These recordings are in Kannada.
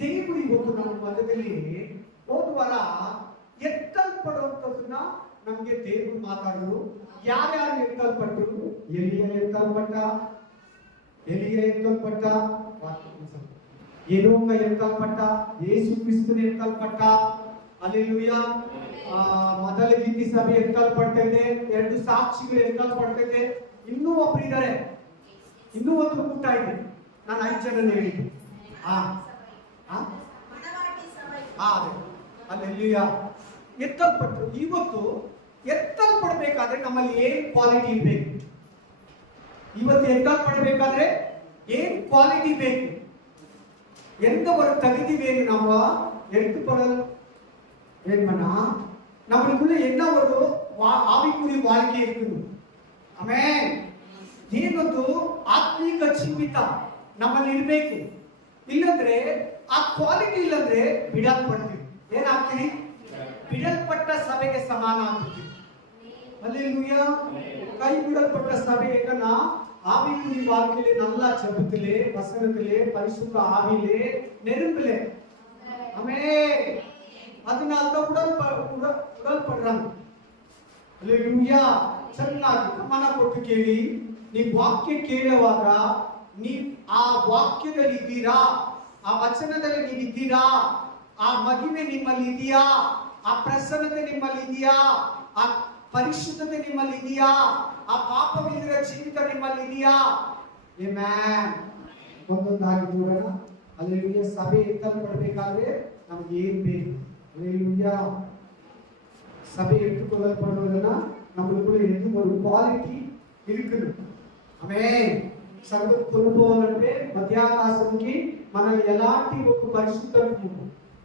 ದೇವರು ಇವತ್ತು ನಮ್ಮ ಮಧ್ಯದಲ್ಲಿ ಹೋದ ವಾರ ಎತ್ತಲ್ಪಡುವಂಥದ್ದನ್ನ ನಮ್ಗೆ ದೇವರು ಮಾತಾಡಿದ್ರು. ಯಾರ್ಯಾರು ಎತ್ತಲ್ಪಟ್ಟರು? ಎಲಿಯ ಎತ್ತಲ್ಪಟ್ಟ, ಏನೋಕ ಎತ್ತಲ್ಪಟ್ಟ, ಯೇಸು ಕ್ರಿಸ್ತನ ಎತ್ತಲ್ಪಟ್ಟ. ಅಲ್ಲೆಲೂಯಾ. ಮೊದಲ ಗೀತಿ ಸಭೆ ಎತ್ತಲ್ಪಟ್ಟಿದೆ, 2 ಸಾಕ್ಷಿಗಳು ಎತ್ತಲ್ಪಟ್ಟಿದೆ. ಇನ್ನೂ ಒಬ್ರು ಇದ್ದಾರೆ, ಇನ್ನೂ ಒಂದು ಕೂಟ ಇದೆ. ನಾನು 5 ಜನ ಹೇಳಿದ್ದೆ. ಅದೇ ಅಲ್ಲೆಲೂಯಾ. ಎತ್ತಲ್ಪಟ್ಟರು. ಇವತ್ತು ಎತ್ತಲ್ಪಡಬೇಕಾದ್ರೆ ನಮ್ಮಲ್ಲಿ ಏನ್ ಕ್ವಾಲಿಟಿ ಇರಬೇಕು? ಇವತ್ತು ಎತ್ತಲ್ಪಡಬೇಕಾದ್ರೆ ಏನ್ ಕ್ವಾಲಿಟಿ ಬೇಕು? எந்தவொரு தகுதி வேணும்? நம்ம எடுத்துப்படல் வேணும்னா நம்மளுக்குள்ள என்ன ஒரு ஆவிக்குரிய வாழ்க்கை இருக்கணும். ಆಮೆನ್. ಏನೊಂದು ಆತ್ಮಿಕ ಜೀವಿತ ನಮ್ಮಲ್ಲಿ ಇರಬೇಕು. ಇಲ್ಲಂದ್ರೆ ಆ ಕ್ವಾಲಿಟಿ ಇಲ್ಲಂದ್ರೆ ಬಿಡಲ್ಪಡ್ತೀವಿ. ಏನಾಗ್ತೀವಿ? ಬಿಡಲ್ಪಟ್ಟ ಸಭೆಗೆ ಸಮಾನ ಆಗ್ತೀವಿ. அல்லேலூயா. கை விடப்பட்ட சபையನ್ನ ஆவிக்குரிய வாழ்க்கையிலே நல்லா ஜெபத்திலே, வசனத்திலே, பரிசுத்த ஆவியிலே, நெருப்பிலே. ஆமென். அதனால தான் உடல்படுறாங்க. அல்லேலூயா. ಚೆನ್ನಾಗಿ ಗಮನ ಕೊಟ್ಟು ಕೇಳಿ. ನೀವು ವಾಕ್ಯ ಕೇಳುವಾಗ ನೀವು ಆ ವಾಕ್ಯದಲ್ಲಿ ಇದ್ದೀರಾ? ಆ ವಚನದಲ್ಲಿ ನೀವು ಇದ್ದೀರಾ? ಆ ಮಹಿಮೆ ನಿಮ್ಮಲ್ಲಿ ಇದೆಯಾ? ಆ ಪ್ರಸನ್ನತೆ ನಿಮ್ಮಲ್ಲಿ ಇದೆಯಾ? ಆ ಪರಿಶುದ್ಧತೆ ನಿಮ್ಮಲ್ಲಿ ಇದೆಯಾ? ಆ ಪಾಪವಿಲ್ಲದ ಜೀವಿತ ನಿಮ್ಮಲ್ಲಿ ಇದೆಯಾ? ಆಮೆನ್. ಒಂದೊಂದಾಗಿ ನೋಡೋಣ. ಅಲ್ಲೆಲೂಯಾ. ಸಭೆ ಎತ್ತಲ್ಪಡಬೇಕಾದ್ರೆ ನಮ್ಗೆ ಏನ್ ಬೇಕು? ಅಲ್ಲೆಲೂಯಾ. சபை எடுத்துக்கொள்ளப்படுவதுன்னா நம்மளுக்குள்ள எந்த ஒரு குவாலிட்டி இருக்குது. ఆమేన్. సంఘం కొనుక్కోవాలంటే మధ్యాకాశంకి మనల్ని ఎలాంటి ఒక పరిశుద్ధము,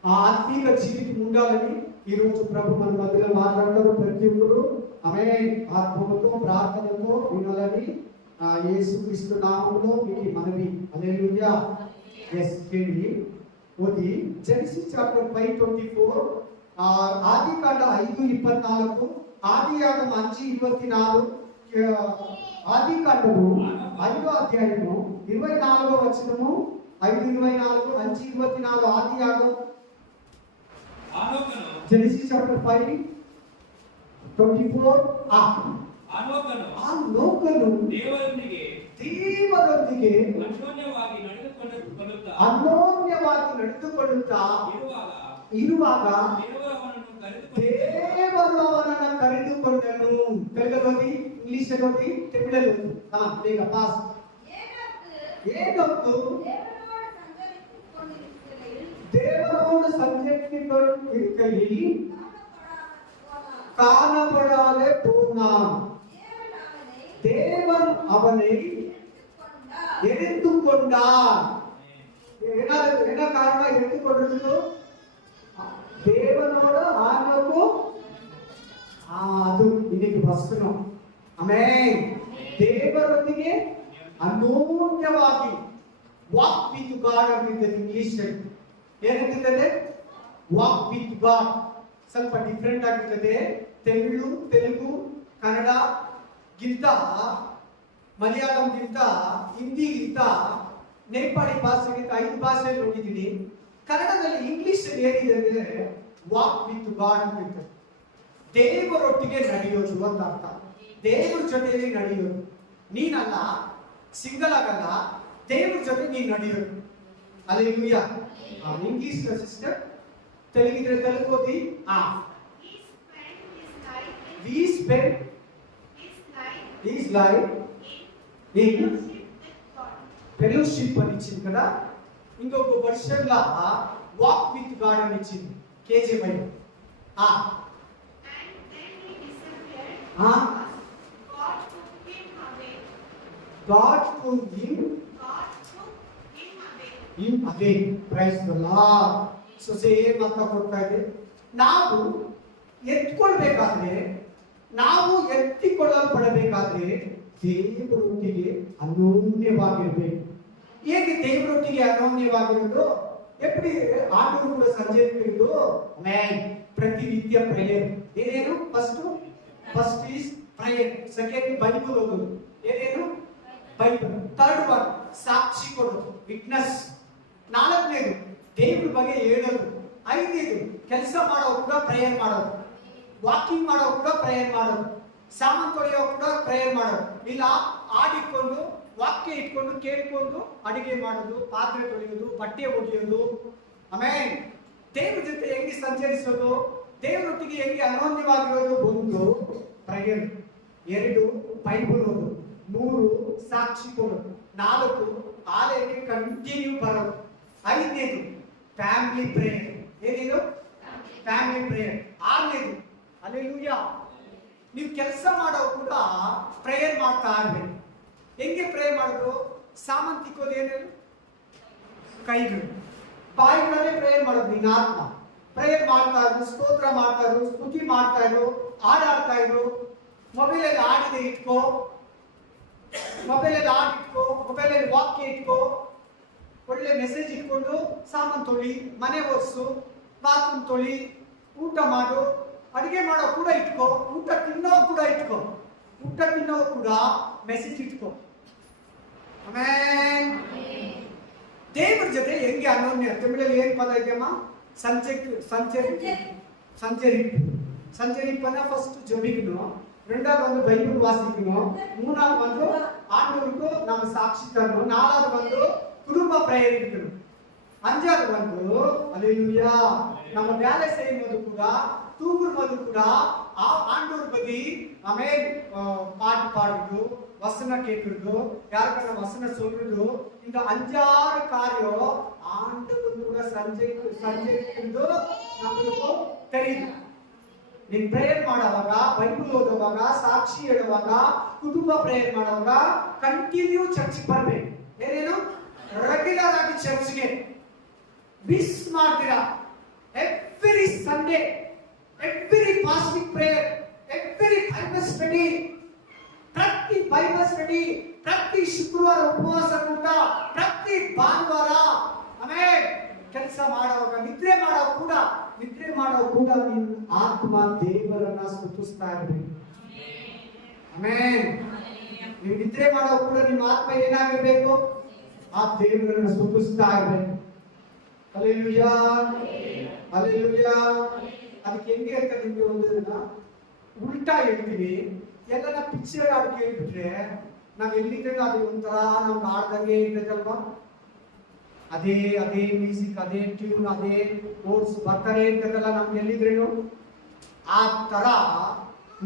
ఆ ఆత్మీక జీవితం ఉండాలని ఈ రోజు ప్రభు మన మధ్యలో మాట్లాడతారు. ప్రతి ఒక్కరు ఆమేన్ ఆత్మతో ప్రార్థనతో వినాలని యేసుక్రీస్తు నామములో మీకు మనవి. హల్లెలూయా. yes కేಳಿ ಓದಿ. ಜೆನೆಸಿಸ್ ಚಾಪ್ಟರ್ 5:24, ఆదికాండ 5:24, ఆదియాగమ 5:24, ఆదికాండము 5వ అధ్యాయము 24వ వచనము, 5:24, 5:24, ఆదియాగం. Genesis chapter 5:24. ಆನೋಕನು ದೇವರೊಂದಿಗೆ ಅನ್ಯೋನ್ಯವಾಗಿ ನಡೆದುಕೊಳ್ಳುತ್ತಾ ಇರುವಾಗ ದೇವರು ಅವನನ್ನು ಕರೆದುಕೊಂಡನು. ತೆಲುಗಲ್ಲಿ, ಇಂಗ್ಲಿಷ್ ಅಲ್ಲಿ, ತಮಿಳಲ್ಲಿ ಬೇಗ ಪಾಸ್. ಏನೊಂದು தேவனோடு சஞ்சரிக்கையில் காணப்படாதே போனான். தேவன் அவனை எடுத்துக்கொண்டார். என்ன காரணம் எடுத்துக்கொண்டது? தேவனோடு ஆனோக்கு ಅದು ಇನ್ನಿಗೆ ವಸ್ತುನು. ಆಮೆನ್. ದೇವರೊಂದಿಗೆ ಅನ್ಯೋನ್ಯವಾಗಿ ವಾಕ್ ವಿತ್ ಗಾಡ್ ಅಂತ ಇಂಗ್ಲಿಷ್ ಏನಂತಿದೆ? Walk with God. ಸ್ವಲ್ಪ ಡಿಫರೆಂಟ್ ಆಗಿರ್ತದೆ. ತೆಲುಗು ಕನ್ನಡ ಗಿಂತ, ಮಲಯಾಳಂ ಗಿಂತ, ಹಿಂದಿ ಗಿಂತ, ನೇಪಾಳಿ ಭಾಷೆಗಿಂತ 5 ಭಾಷೆ ನೋಡಿದ್ದೀನಿ. ಕನ್ನಡದಲ್ಲಿ ಇಂಗ್ಲಿಷ್ ಏನಿದೆ ಅಂದ್ರೆ ವಾಕ್ ವಿತ್ ಗಾಡ್ ಅಂತ ಇರ್ತದೆ. ದೇವರೊಟ್ಟಿಗೆ ನಡೆಯೋದು ಅಂತ ಅರ್ಥ. ದೇವರ ಜೊತೆಯಲ್ಲಿ ನಡೆಯೋದು. ನೀನಲ್ಲ, ಸಿಂಗಲ್ ಆಗಲ್ಲ, ದೇವರ ಜೊತೆ ನೀನು ನಡೆಯೋದು. ಅಲ್ಲೆಲೂಯಾ. ಇಂಗ್ಲಿಷ್ ಸಿಸ್ಟರ್, ತೆಲುಗಿದ್ರೆ ತೆಲುಗು ಓದಿ. We spend his life in fellowship అని ఇచ్చింది కదా. ఇంకొక version law walk with God అని ఇచ్చింది KJV. God took him away. Praise the Lord. So same ಅಂತ ಕೊಡ್ತಾ ಇದೆ. ನಾವು ಎತ್ತಿಕೊಳ್ಳಬೇಕಾದ್ರೆ, ನಾವು ಎತ್ತಿಕೊಳ್ಳಲ್ಪಡಬೇಕಾದ್ರೆ ದೇವರೊಟ್ಟಿಗೆ ಅನ್ಯೋನ್ಯವಾಗಿರಬೇಕು. ಹೇಗೆ ದೇವರೊಟ್ಟಿಗೆ ಅನ್ಯೋನ್ಯವಾಗಿರೋದು? ಎಪ್ಪಡಿ ಆಟರು ಕೂಡ ಸಂಜರಿಸಿದ್ದು ಪ್ರತಿನಿತ್ಯ ಪ್ರೇಯರ್. ಏನೇನು? First is prayer, second Bible ಓದೋದು. ಏನೇನು? ಬೈಬಲ್. ಥರ್ಡ್ ಒನ್ ಸಾಕ್ಷಿ ಕೊಡೋದು, ವಿಟ್ನೆಸ್. 4ನೇದು ದೇವ್ರ ಬಗ್ಗೆ ಹೇಳೋದು. 5 ಕೆಲಸ ಮಾಡೋ ಕೂಡ ಪ್ರೇಯರ್ ಮಾಡೋದು, ವಾಕಿಂಗ್ ಮಾಡೋ ಕೂಡ ಪ್ರೇಯರ್ ಮಾಡೋದು, ಸಾಮಾನು ತೊಳೆಯೋ ಕೂಡ ಪ್ರೇಯರ್ ಮಾಡೋದು. ಇಲ್ಲ ಹಾಡಿಟ್ಕೊಂಡು ವಾಕ್ಯ ಇಟ್ಕೊಂಡು ಕೇಳ್ಕೊಂಡು ಅಡಿಗೆ ಮಾಡೋದು, ಪಾತ್ರೆ ತೊಳೆಯೋದು, ಬಟ್ಟೆ ಒಗೆಯೋದು. ಆಮೇಲೆ ದೇವ್ರ ಜೊತೆ ಹೆಂಗೆ ಸಂಚರಿಸೋದು, ದೇವರೊಟ್ಟಿಗೆ ಹೆಂಗೆ ಅನನ್ಯವಾಗಿರೋದು. 1 ಪ್ರೇಯರ್, 2 ಬೈಬಲ್ ಓದು, 3 ಸಾಕ್ಷಿ ಕೊಡೋದು, 4 ಆಲಯಕ್ಕೆ ಕಂಟಿನ್ಯೂ ಬರೋದು, 5 ಫ್ಯಾಮಿಲಿ ಪ್ರೇಯರ್. ಏನೇನು ಫ್ಯಾಮಿಲಿ ಪ್ರೇಯರ್. 6 ಹಲ್ಲೆಲೂಯಾ. ನೀವು ಕೆಲಸ ಮಾಡೋ ಕೂಡ ಪ್ರೇಯರ್ ಮಾಡ್ತಾ ಇರ್ಬೇಕು. ಹೆಂಗೆ ಪ್ರೇಯರ್ ಮಾಡೋದು? ಸಾಮಾನು ತಿಕ್ಕೋದು ಏನೇನು? ಕೈಗಳು. ಬಾಯಿಗಳೇ ಪ್ರೇಯರ್ ಮಾಡೋದು. ನಿನ್ನ ಆತ್ಮ ಪ್ರೇಯರ್ ಮಾಡ್ತಾ ಇದ್ರು, ಸ್ತೋತ್ರ ಮಾಡ್ತಾ ಇದ್ರು, ಸ್ತುತಿ ಮಾಡ್ತಾ ಇದ್ರು, ಹಾಡಾಡ್ತಾ ಇದ್ರು. ಮೊಬೈಲಲ್ಲಿ ಹಾಡಿದೆ ಇಟ್ಕೋ, ಮೊಬೈಲಲ್ಲಿ ಹಾಡಿಟ್ಕೋ, ಮೊಬೈಲಲ್ಲಿ ವಾಕ್ಯ ಇಟ್ಕೋ, ಒಳ್ಳೆ ಮೆಸೇಜ್ ಇಟ್ಕೊಂಡು ಸಾಮಾನು ತೊಳಿ, ಮನೆ ಒರೆಸು, ಬಾತ್ರೂಮ್ ತೊಳಿ, ಊಟ ಮಾಡು, ಅಡಿಗೆ ಮಾಡೋ ಕೂಡ ಇಟ್ಕೋ, ಊಟ ತಿನ್ನೋ ಕೂಡ ಇಟ್ಕೋ, ಊಟ ತಿನ್ನೋ ಕೂಡ ಮೆಸೇಜ್ ಇಟ್ಕೋ. ಆಮೇಲೆ ದೇವರ ಜೊತೆ ಹೆಂಗೆ ಅನನ್ಯ. ತಮಿಳಲ್ಲಿ ಏನ್ ಪದ ಇದೆಯಮ್ಮ? సంచరింపన ఫస్ట్ జొబిగును, రెండవది బైబిల్ వాసికును, மூணாவது ஆண்டவருக்கு நம்ம சாட்சி தரணும், நாலாவது குடும்ப பிரேரிக்கணும், அஞ்சாவது அல்லேலூயா நம்ம வேலை செய்யும் போது கூட தூங்கும் போது கூட ஆண்டவர் பத்தி ஆமென் பாட்டு பாடுறது, வசனம் கேட்கிறது, யாருக்கான வசனம் சொல்றது. இந்த 5-6 காரியம் ஆண்டவர் கூட ಸಂಚರಿಸಿದ್ದು ನಮಗೆ தெரியுது. ನೀನ್ ಪ್ರೇಯರ್ ಮಾಡುವಾಗ, ಬೈಬಲ್ ಓದುವಾಗ, ಸಾಕ್ಷಿ ಹೇಳುವಾಗ, ಕುಟುಂಬ ಪ್ರೇಯರ್ ಮಾಡುವಾಗ ಕಂಟಿನ್ಯೂ ಚರ್ಚ್ ಬರ್ಬೇಕು. ಏನೇನು? ರೆಗ್ಯುಲರ್ ಆಗಿ ಚರ್ಚ್ಗೆ ಮಿಸ್ ಮಾಡ್ತೀರಾ. Every Sunday, every fasting prayer, every Bible study, ಪ್ರತಿ ಬೈಬಲ್ ಸ್ಟಡಿ, ಪ್ರತಿ ಶುಕ್ರವಾರ ಉಪವಾಸ ಕೂಟ, ಪ್ರತಿ ಭಾನುವಾರ. ಆಮೇಲೆ ಕೆಲಸ ಮಾಡುವಾಗ, ನಿದ್ರೆ ಮಾಡೋ ಕೂಡ ನಿನ್ನ ಆತ್ಮ ದೇವರನ್ನ ಸ್ತುತಿಸ್ತಾ ಇರಬೇಕು. ಆಮೆನ್. ನೀವು ನಿದ್ರೆ ಮಾಡೋ ಕೂಡ ನಿಮ್ಮ ಆತ್ಮ ಏನಾಗಿರ್ಬೇಕು? ಆ ದೇವರನ್ನ ಸ್ತುತಿಸ್ತಾ ಇರಬೇಕು. Hallelujah, hallelujah. ಅದಕ್ಕೆ ಹೆಂಗೆ ಅಂತ ನಿಮ್ಗೆ ಒಂದನ್ನ ಉಲ್ಟಾ ಹೇಳ್ತೀನಿ. ಎಲ್ಲನ ಪಿಕ್ಚರ್ ಹಾಡು ಕೇಳ್ಬಿಟ್ರೆ ನಾವ್ ಎಲ್ಲಿದ್ದೇವೆ ಅದು ಒಂಥರ ನಮ್ಗೆ ಆಡ್ದಂಗೆ ಇರ್ತೈತಲ್ವಾ? ಅದೇ ಮ್ಯೂಸಿಕ್, ಅದೇ ಟ್ಯೂನ್, ಅದೇ ನೋಟ್ಸ್ ಬರ್ತಾನೆ ಇರ್ತದಲ್ಲ ನಮ್ಗೆ ಎಲ್ಲಿದ್ರೇನು. ಆ ತರ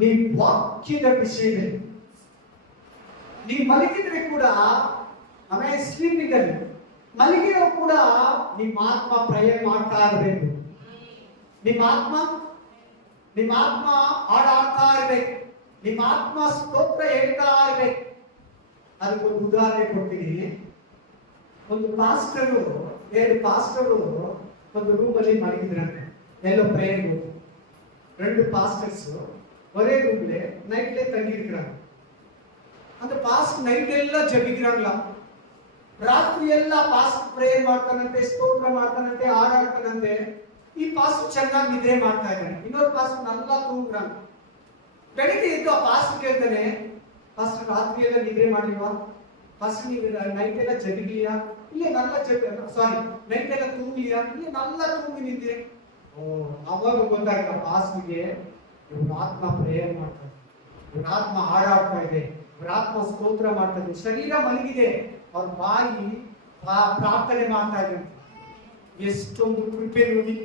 ನೀವು ವಾಕ್ಯದ ವಿಷಯ ನೀವು ಮಲಗಿದ್ರೆ ಕೂಡ, ಆಮೇಲೆ ಸ್ಲೀಪಿಂಗ್ ಅಲ್ಲಿ ಮಲಗಿರೋ ಕೂಡ ನಿಮ್ಮ ಆತ್ಮ ಪ್ರೇಯರ್ ಮಾಡ್ತಾ ಇರಬೇಕು. ನಿಮ್ಮ ಆತ್ಮ ಹಾಡಾಡ್ತಾ ಇರ್ಬೇಕು, ನಿಮ್ಮ ಆತ್ಮ ಸ್ತೋತ್ರ ಹೇಳ್ತಾ ಇರ್ಬೇಕು. ಅದಕ್ಕೊಂದು ಉದಾಹರಣೆ ಕೊಡ್ತೀನಿ. ಒಂದು ಪಾಸ್ಟರು, 2 ಪಾಸ್ಟರು ಒಂದು ರೂಮಲ್ಲಿ ಮಲಗಿದ್ರಂತೆ, ಎಲ್ಲೋ ಪ್ರೇಯರ್. 2 ಪಾಸ್ಟರ್ಸ್ ஒரே ரூம்ல நைட்ல தங்கி இருக்கிறாங்க. அந்த பாஸ்ட் நைட் எல்லாம் ஜெபிக்கிறாங்களா, ರಾತ್ರಿ ಎಲ್ಲ ಪಾಸ್ಟ್ ಪ್ರೇಯರ್ ಮಾಡ್ತಾನಂತೆ, ಸ್ತೋತ್ರ ಮಾಡ್ತಾನಂತೆ, ಹಾಡಾಡ್ತಾನಂತೆ. ಈ ಪಾಸ್ಟ್ ಚೆನ್ನಾಗಿ ನಿದ್ರೆ ಮಾಡ್ತಾ ಇದ್ದಾನೆ, ಇನ್ನೊಂದು ಪಾಸ್ಟ್ நல்லா ತೂங்குறாங்க. ಬೆಳಿಗ್ಗೆ ಎದ್ದು ಆ ಪಾಸ್ಟ್ ಕೇಳ್ತಾನೆ, ಪಾಸ್ಟ್ ರಾತ್ರಿ ಎಲ್ಲ ನಿದ್ರೆ ಮಾಡಿಲ್ವಾ? ಫಸ್ಟ್ ನೀವು ನೈಟ್ ಎಲ್ಲ ಜಗಿಲಿಯಾ? ಇಲ್ಲ ನೈಟ್ ಎಲ್ಲ ತೂಗ್ಲಿಯಾ? ಇಲ್ಲ ನಲ್ಲ ತೂಗಿ ನಿಂತಿದೆ. ಅವಾಗ ಗೊತ್ತಾಯ್ತು ಪಾಸ್ಟ್ಗೆ ಇವ್ರ ಆತ್ಮ ಪ್ರೇಯರ್ ಮಾಡ್ತಾರೆ, ಇವ್ರ ಆತ್ಮ ಹಾಡಾಡ್ತಾ ಇದೆ, ಇವ್ರ ಆತ್ಮ ಸ್ತೋತ್ರ ಮಾಡ್ತಾ ಇದೆ. ಶರೀರ ಮಲಗಿದೆ, ಅವ್ರ ಬಾಯಿ ಪ್ರಾರ್ಥನೆ ಮಾಡ್ತಾ ಇದೆ. ಎಷ್ಟೊಂದು ಕೃಪೆ ನೋಡಿ.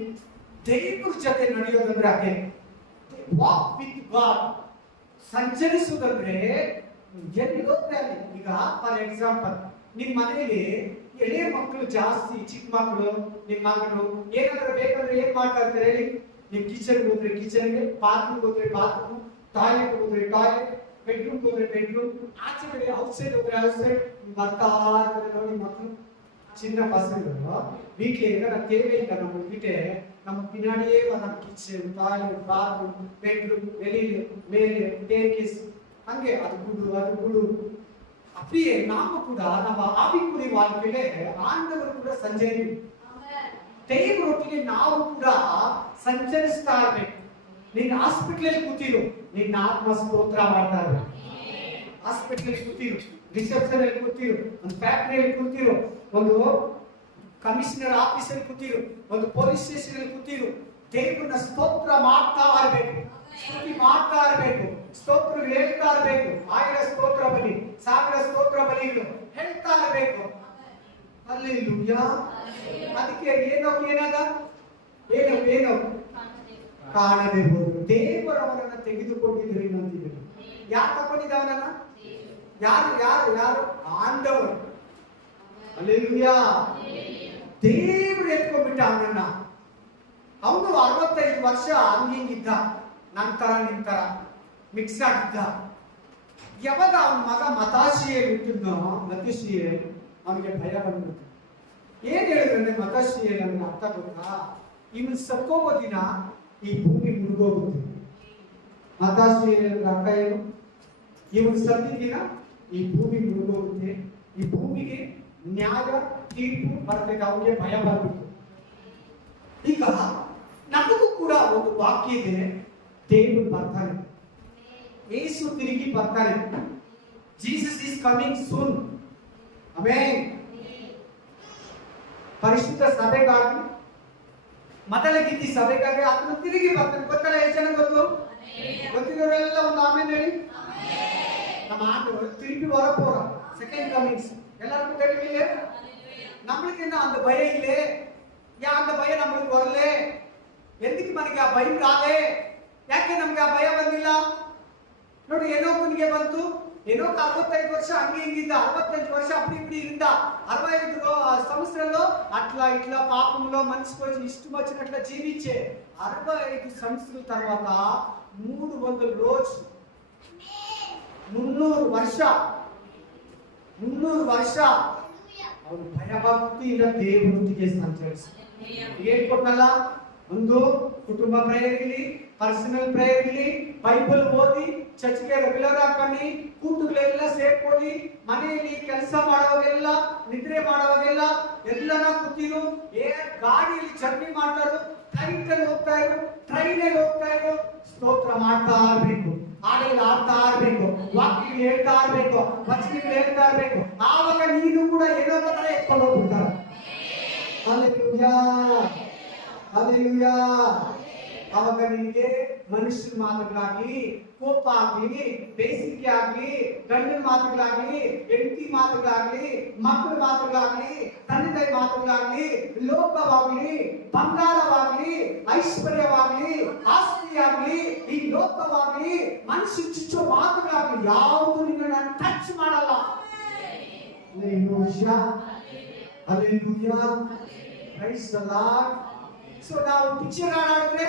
ದೇವ್ರ ಜೊತೆ ನಡೆಯೋದಂದ್ರೆ ಅದೇ ವಾಕ್ ವಿತ್ ಗಾಡ್. ಸಂಚರಿಸುವುದಂದ್ರೆ ಎಲ್ಲೋದ್ರೆ ಅಲ್ಲಿ. ಈಗ ಫಾರ್ ಎಕ್ಸಾಂಪಲ್, ನಿಮ್ ಮನೆಯಲ್ಲಿ ಎಳೆ ಮಕ್ಕಳು ಜಾಸ್ತಿ, ಚಿಕ್ಕ ಮಕ್ಕಳು, ನಿಮ್ ಮಗನು ಏನಾದ್ರೂ ಬೇಕಾದ್ರೆ ಏನ್ ಮಾಡ್ತಾ ಇರ್ತಾರೆ ಹೇಳಿ? ನೀವು ಕಿಚನ್ ಹೋದ್ರೆ ಕಿಚನ್ಗೆ, ಬಾತ್ರೂಮ್ ಹೋದ್ರೆ ಬಾತ್ರೂಮ್, ಟಾಯ್ಲೆಟ್ ಹೋದ್ರೆ ಟಾಯ್ಲೆಟ್, ಬೆಡ್ರೂಮ್ ಹೋದ್ರೆ ಬೆಡ್ರೂಮ್, ಆಚೆ ಕಡೆ ಔಟ್ಸೈಡ್ ಹೋದ್ರೆ ಔಟ್ಸೈಡ್ ಬರ್ತಾ ಇರ್ತಾರೆ ನೋಡಿ ಮಕ್ಕಳು. சின்ன பசங்க வீட்டுல எங்கன்னா தேவையில்லை நம்ம கிட்ட, நம்ம பின்னாடியே வர கிச்சன், டாய்லெட், பாத்ரூம், பெட்ரூம், வெளியில மேலே ஸ்டேர்கேஸ், அங்கே அது குடு. அப்படியே நாம கூட நம்ம ஆவிக்குரிய வாழ்க்கையில ஆண்டவர் கூட ಸಂಚರಿಸಬೇಕು. ದೇವರೊಟ್ಟಿಗೆ ನಾವು ಕೂಡ ಸಂಚರಿಸ್ತಾ ಇರಬೇಕು. ನೀನು ಹಾಸ್ಪಿಟಲ್ ಕೂತಿರು, ನಿನ್ನ ಆತ್ಮ ಸ್ತೋತ್ರ ಮಾಡ್ತಾ ಇರಬೇಕು. ಹಾಸ್ಪಿಟಲ್ ಕೂತಿರು, ರಿಸೆಪ್ಷನ್ ಅಲ್ಲಿ ಕೂತಿರು, ಒಂದು ಫ್ಯಾಕ್ಟರಿಯಲ್ಲಿ ಕೂತಿರು, ಒಂದು ಕಮಿಷನರ್ ಆಫೀಸಲ್ಲಿ ಕೂತಿರು, ಒಂದು ಪೊಲೀಸ್ ಸ್ಟೇಷನ್ ಅಲ್ಲಿ ಕೂತಿರು, ದೇವರನ್ನ ಸ್ತೋತ್ರ ಮಾಡ್ತಾ ಇರಬೇಕು, ಸ್ತುತಿ ಮಾಡ್ತಾ ಇರಬೇಕು, ಸ್ತೋತ್ರ ಹೇಳ್ತಾ ಇರಬೇಕು. 1000 ಸ್ತೋತ್ರ ಬಲಿ, 1000 ಸ್ತೋತ್ರ ಬಲಿಗಳು ಹೇಳ್ತಾ ಇರಬೇಕು. ಹಲ್ಲೆಲೂಯಾ. ಅದಕ್ಕೆ ಏನಾಗ ಏನೋ ಕಾಣದೆ ಹೋದ್ರು. ದೇವರು ಅವರನ್ನ ತೆಗೆದುಕೊಂಡಿದ್ರು ಅಂತಿದ್ರು. ಯಾರು ತಗೊಂಡಿದ್ದ ಅವನನ್ನ? ಯಾರು ಆಂಡವರು. ಹಲ್ಲೆಲೂಯಾ. ದೇವರು ಎತ್ಕೊಂಡ್ಬಿಟ್ಟ ಅವನನ್ನ. ಅವನು 65 ವರ್ಷ ಹಂಗಿಂಗಿದ್ದ, ನಂತರ ನಿಂತರ ಮಿಕ್ಸ್ ಆಗಿದ್ದ. ಯಾವಾಗ ಅವನ ಮಗ ಮತಾಶಿಯಲ್ ಹುಟ್ಟಿದ್ನೋ, ಮತಾಶಿಯಲ್, ಅವನಿಗೆ ಭಯ ಬಂದ್ಬಿಡ್ತು. ಏನ್ ಹೇಳಿದ್ರೆ ಮತಾಶಿಯಲ್ ನಮ್ಗೆ ಅರ್ಥ ಗೊತ್ತಾ? ಇವನು ಸತ್ತೋಗೋ ದಿನ ಈ ಭೂಮಿ ಮುಳುಗೋಗುತ್ತೆ. ಮತಾಶಿಯಲ್ ಅಂದ್ರೆ ಅರ್ಥ ಏನು? ಇವನು ಸತ್ತಿದ ದಿನ ಈ ಭೂಮಿ ಮುಳುಗೋಗುತ್ತೆ, ಈ ಭೂಮಿಗೆ ನ್ಯಾಯ ತೀರ್ಪು ಬರ್ತದೆ. ಅವನಿಗೆ ಭಯ ಬಂದ್ಬಿಟ್ಟು. ಈಗ ನಮಗೂ ಕೂಡ ಒಂದು ವಾಕ್ಯ ಇದೆ, ದೇವರು ಬರ್ತಾನೆ, ಯೇಸು ತಿರುಗಿ ಬರ್ತಾನೆ. Jesus is coming soon. Amen. ಪರಿಶುದ್ಧ ಸಭೆಗಾಗಿ, ಮೊದಲ ಗೀತಿ ಸಭೆಗಾಗಿ ಆತನು ತಿರುಗಿ ಬರ್ತಾನೆ. ಗೊತ್ತಲ್ಲ? ಎಷ್ಟು ಜನ ಗೊತ್ತು? ಗೊತ್ತಿರೋರೆಲ್ಲ ಒಂದು ಆಮೇಲೆ ಹೇಳಿ. ನಮ್ಮ ஆண்டவர் திருப்பி வர போறார். செகண்ட் கமிங்ஸ் எல்லாருக்கும் தெரியலையே? நம்மளுக்கு என்ன அந்த பயம் இல்லையே? ஏன் அந்த பயம் நம்மளுக்கு வரல? ఎందుకు మనకి ಆ ಭಯ ರಾಲೆ? ಯಾಕೆ ನಮಗೆ ಆ ಭಯ ಬಂದಿಲ್ಲ? ನೋಡಿ, ಏನೋಕನಿಗೆ ಬಂತು. ಏನೋಕ 65 ವರ್ಷ ಹಂಗೆ ಹಿಂಗಿದ್ದ, 65 ವರ್ಷ అప్పుడు ఇప్పుడు ఇరిందా, 65 సంవత్సరాల్లో అట్లా ఇట్లా పాపంలో మనిషికి వచ్చి ఇష్టం వచ్చినట్లా జీవించే 65 సంవత్సరాల తర్వాత 300 రోజు 300 ವರ್ಷ ಅವನು ಭಯಭಕ್ತಿಯಿಂದ ದೇವರೊಂದಿಗೆ ಸಂಚರಿಸಿ ಏನ್ ಕೊಟ್ಟನಲ್ಲ? ಒಂದು ಕುಟುಂಬ ಪ್ರೇಯರ್ ಇರಲಿ, ಪರ್ಸನಲ್ ಪ್ರೇಯರ್ ಇರಲಿ, ಬೈಬಲ್ ಓದಿ, ಚರ್ಚ್ಗೆ ರೆಗ್ಯುಲರ್ ಆಗಿ ಬನ್ನಿ, ಕೂಟುಗಳೆಲ್ಲ ಸೇರ್ಕೊಳ್ಳಿ, ಮನೆಯಲ್ಲಿ ಕೆಲಸ ಮಾಡುವಾಗೆಲ್ಲ, ನಿದ್ರೆ ಮಾಡುವಾಗೆಲ್ಲ ಎಲ್ಲನ ಕೂತಿರು, ಗಾಡಿಯಲ್ಲಿ ಜರ್ನಿ ಮಾಡ್ತಾರು, ಫ್ಲೈಟ್ ಅಲ್ಲಿ ಹೋಗ್ತಾ ಇರು, ಟ್ರೈನ್ ಅಲ್ಲಿ ಹೋಗ್ತಾ ಇರು, ಸ್ತೋತ್ರ ಮಾಡ್ತಾ ಇರಬೇಕು, ಹಾಗೆಲ್ಲ ಆಡ್ತಾ ಇರಬೇಕು, ವಾಕ್ಯಗಳು ಹೇಳ್ತಾ ಇರಬೇಕು, ವಚನಗಳು ಹೇಳ್ತಾ ಇರಬೇಕು. ಆವಾಗ ನೀನು ಕೂಡ ಏನೋ ತರ ಎತ್ಕೊಂಡು ಹೋಗ್ಬಿಡ್ತಾರೆ. Hallelujah, hallelujah. ಆವಾಗ ನಿನಗೆ ಮನುಷ್ಯನ ಮಾತುಗಳಾಗ್ಲಿ, ಕೋಪ ಆಗ್ಲಿ, ಬೇಸಿಗೆ ಆಗ್ಲಿ, ಗಂಡನ ಮಾತುಗಳಾಗ್ಲಿ, ಹೆಂಡತಿ ಮಾತುಗಳಾಗ್ಲಿ, ಮಕ್ಕಳ ಮಾತುಗಳಾಗ್ಲಿ, ತಂದೆ ತಾಯಿ ಮಾತುಗಳಾಗ್ಲಿ, ಲೋಕವಾಗ್ಲಿ, ಬಂಗಾರವಾಗ್ಲಿ, ಐಶ್ವರ್ಯವಾಗ್ಲಿ, ಆಸ್ತಿಯಾಗ್ಲಿ, ಈ ಲೋಕವಾಗ್ಲಿ, ಮನುಷ್ಯ ಚುಚ್ಚೋ ಮಾತುಗಳಾಗ್ಲಿ ಯಾವುದು ನಿನ್ನನ್ನು ಟಚ್ ಮಾಡಲ್ಲ. Hallelujah, hallelujah, praise the Lord. So ನಾವು ಪಿಕ್ಚರ್ ಆಡಿದ್ರೆ,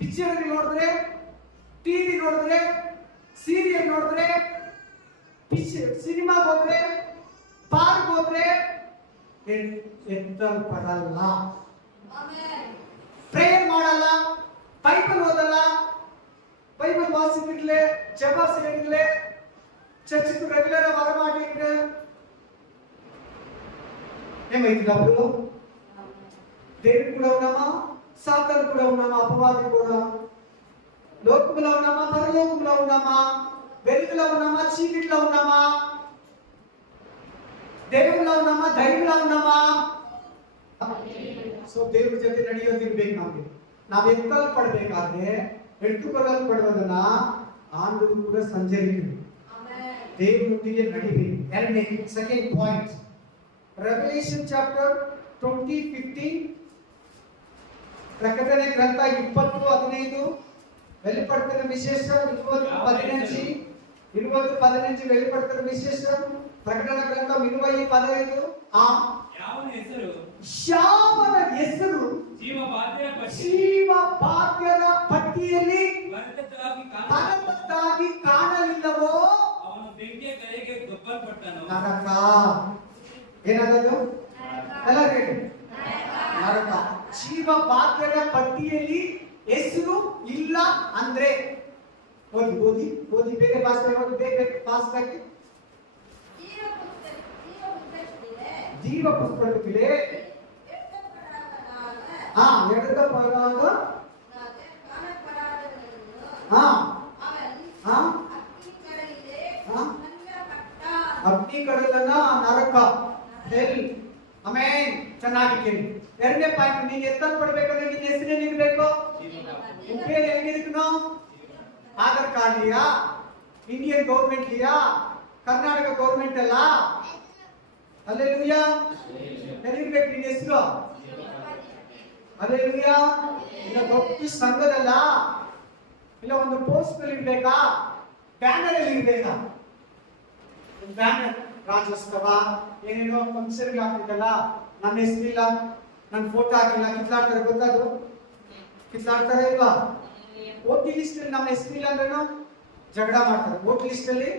ಪಿಕ್ಚರ್ ನೋಡಿದ್ರೆ, ಟಿವಿ ನೋಡಿದ್ರೆ, ಸೀರಿಯಲ್ ನೋಡಿದ್ರೆ, ಸಿನಿಮಾಗೆ ಹೋದ್ರೆ, ಪಾರ್ಕ್ ಹೋದ್ರೆ ಎತ್ತಲ್ಪಡಲ್ಲ, ಪ್ರೇಯರ್ ಮಾಡಲ್ಲ, ಬೈಬಲ್ ಓದಲ್ಲ, ಬೈಬಲ್ ವಾಸಿಸಿರ್ಲೆ, ಜಪ ಸೇರಿರ್ಲೆ, ಚರ್ಚ್ಗೆ ರೆಗ್ಯುಲರ್ ಆಗಿ ಬರಮಾಡಿದ್ರೆ ఏమైతుంది? అప్పుడు దేవుడు కూడా ఉన్నామా, సాతాను కూడా ఉన్నామా, అపవాది కూడా, లోకంలో ఉన్నామా, పరలోకంలో ఉన్నామా, వెలుగులో ఉన్నామా, చీకటిలో ఉన్నామా, దేవుల్లో ఉన్నామಾ, ದೈವలో ఉన్నామా? ಸೊ ದೇವ್ರ ಜೊತೆ ನಡೆಯೋದಿರ್ಬೇಕು. ನಮಗೆ ನಾವು ಎತ್ತಲ್ಪಡಬೇಕಾದ್ರೆ, ಎತ್ತುಕೊಳ್ಳಲ್ಪಡುವುದನ್ನ ಆಂಡವರು ಕೂಡ ಸಂಚರಿಸಬೇಕು, ದೇವರೊಂದಿಗೆ ನಡಿಬೇಕು. ಎರಡನೇ ಸೆಕೆಂಡ್ ಪಾಯಿಂಟ್, ರೆವಲ್ಯೂಷನ್ ಚಾಪ್ಟರ್ 20:15, ప్రకటన గ్రంథ 20:15, வெளிப்படுத்தின விசேஷம் 20:15 வெளிப்படுத்திన విశేషం, ప్రకటన గ్రంథం 20:15. ಯಾವನ ಹೆಸರು ಜೀವಬಾಧ್ಯರ ಪಟ್ಟಿಯಲ್ಲಿ ಬರೆದದ್ದಾಗಿ ಕಾಣಲಿಲ್ಲವೋ ಅವನು ಬೆಂಕಿಯ ಕರೆಗೆ ದೊಬ್ಬಲ್ಪಟ್ಟನು. ನರಕ. ಏನದು? ಎಲ್ಲ ಹೇಳಿ. ನರಕ. ಜೀವಬಾಧ್ಯರ ಪಟ್ಟಿಯಲ್ಲಿ ಹೆಸರು ಇಲ್ಲ ಅಂದ್ರೆ ಓದಿ ಓದಿ ಓದಿ, ಬೇರೆ ಭಾಷೆ ಓದಿ, ಬೇರೆ ಭಾಷೆಗೆ. ಜೀವ ಪುಸ್ತಕದಲ್ಲಿ எழுதப்படாத ಅಗ್ನಿ ಕಡಲನ ನರಕ, ಹೆಲ್. ಆಮೆನ್. ಚೆನ್ನಾಗಿ ಕೇಳಿ. ಎರಡನೇ ಪಾಯಿಂಟ್, ನೀನು ಎತ್ತಲ್ಪಡ್ಬೇಕಂದ್ರೆ ನಿನ್ನ ಹೆಸರೇನಿರ್ಬೇಕು? ನಿನ್ನ பேர் எங்க இருக்கணும்? ಆಧಾರ್ ಕಾರ್ಡ್ ಲಿಯಾ, ಇಂಡಿಯನ್ ಗವರ್ಮೆಂಟ್ ಲಿಯಾ, ಕರ್ನಾಟಕ ಗವರ್ಮೆಂಟ್ ಅಲ್ಲ. ಹಲ್ಲೆಲೂಯಾ. ಎಲ್ಲಿರ್ಬೇಕು ನಿನ್ನ ಹೆಸರು? ಹಲ್ಲೆಲೂಯಾ. ಇಲ್ಲ ದೊಡ್ಡ ಸಂಘದಲ್ಲ, ಇಲ್ಲ ಒಂದು ಪೋಸ್ಟ್ ಅಲ್ಲಿ ಇರ್ಬೇಕಾ, ಬ್ಯಾನರ್ ಅಲ್ಲಿ ಇರ್ಬೇಕಾ? ಬ್ಯಾನರ್ ರಾಜ್ಯೋತ್ಸವ ಏನೇನೋ ಫಂಕ್ಷನ್ ಆಗ್ತಿದ್ದಲ್ಲ, ನನ್ನ ಹೆಸರಿಲ್ಲ, ನನ್ನ ಫೋಟೋ ಹಾಕಿಲ್ಲ, ಕಿತ್ಲಾಡ್ತಾರೆ. ಗೊತ್ತಾದ್ರು ಕಿತ್ಲಾಡ್ತಾರೆ ಇಲ್ವಾ? ಓಟಿ ಲಿಸ್ಟ್ ಅಲ್ಲಿ ನಮ್ಮ ಹೆಸರಿಲ್ಲ ಅಂದ್ರೇನು ಜಗಳ ಮಾಡ್ತಾರೆ. ಓಟಿ ಲಿಸ್ಟ್ ಅಲ್ಲಿ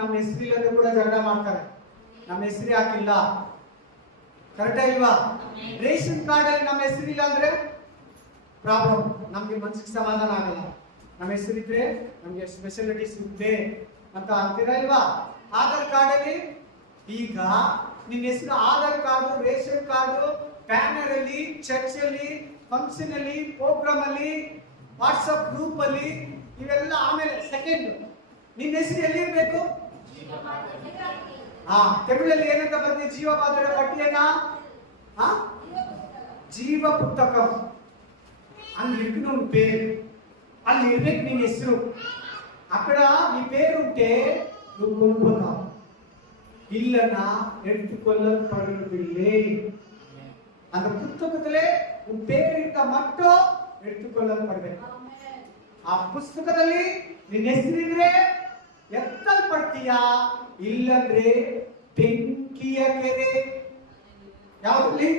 ನಮ್ಮ ಹೆಸರಿಲ್ಲ ಅಂದ್ರೆ ಕೂಡ ಜಗಳ ಮಾಡ್ತಾರೆ. ನಮ್ಮ ಹೆಸರು ಹಾಕಿಲ್ಲ, ಕರೆಕ್ಟಾ ಇಲ್ವಾ? ರೇಷನ್ ಕಾರ್ಡ್ ಅಲ್ಲಿ ನಮ್ಮ ಹೆಸರಿಲ್ಲ ಅಂದ್ರೆ ಪ್ರಾಬ್ಲಮ್, ನಮ್ಗೆ ಮನಸ್ಸಿಗೆ ಸಮಾಧಾನ ಆಗಲ್ಲ. ನಮ್ಮ ಹೆಸರಿದ್ರೆ ನಮ್ಗೆ ಸ್ಪೆಷಾಲಿಟೀಸ್ ಇದೆ ಅಂತ ಅಂತೀರಾ ಇಲ್ವಾ? ಆಧಾರ್ ಕಾರ್ಡ್ ಅಲ್ಲಿ ಈಗ ನಿನ್ನ ಹೆಸರು Aadhaar card, ration card, banner ಅಲ್ಲಿ, ಚರ್ಚ್ ಅಲ್ಲಿ, ಫಂಕ್ಷನ್ ಅಲ್ಲಿ, ಪ್ರೋಗ್ರಾಮ್ ಅಲ್ಲಿ, ವಾಟ್ಸ್ಆಪ್ ಗ್ರೂಪ್ ಅಲ್ಲಿ, ಇವೆಲ್ಲ ಆಮೇಲೆ ಸೆಕೆಂಡ್. ನಿನ್ನ ಹೆಸರು ಎಲ್ಲಿರ್ಬೇಕು? ತೆಲುಗಲ್ಲಿ ಏನಂತ ಬರ್ತೀವಿ? ಜೀವಪಾತ್ರದ ಪಟ್ಟಿಯನ್ನ ಜೀವ ಪುಸ್ತಕಂ అని ఇరుకును పేరు ಅಲ್ಲಿ ఇర్ಬೇಕು నీ ಹೆಸರು. అక్కడ నీ పేరు ఉంటే నువ్వు కొనుక్కోతావు, இல்லனா எடுத்துக்கொள்ளப்படுவதில்லை. அந்த புத்தகத்திலே உன் பேர் இருந்தா மட்டும் எடுத்துಕೊಳ್ಳಲ್ಪಡಬೇಕು. ಆ ಪುಸ್ತಕದಲ್ಲಿ ನಿನ್ನ ಹೆಸರಿದ್ರೆ ಎತ್ತಲ್ಪಡ್ತೀಯಾ, ಇಲ್ಲಂದ್ರೆ ಬೆಂಕಿಯ ಕೆರೆ. ಯಾವ್ದ್ರಲ್ಲಿ?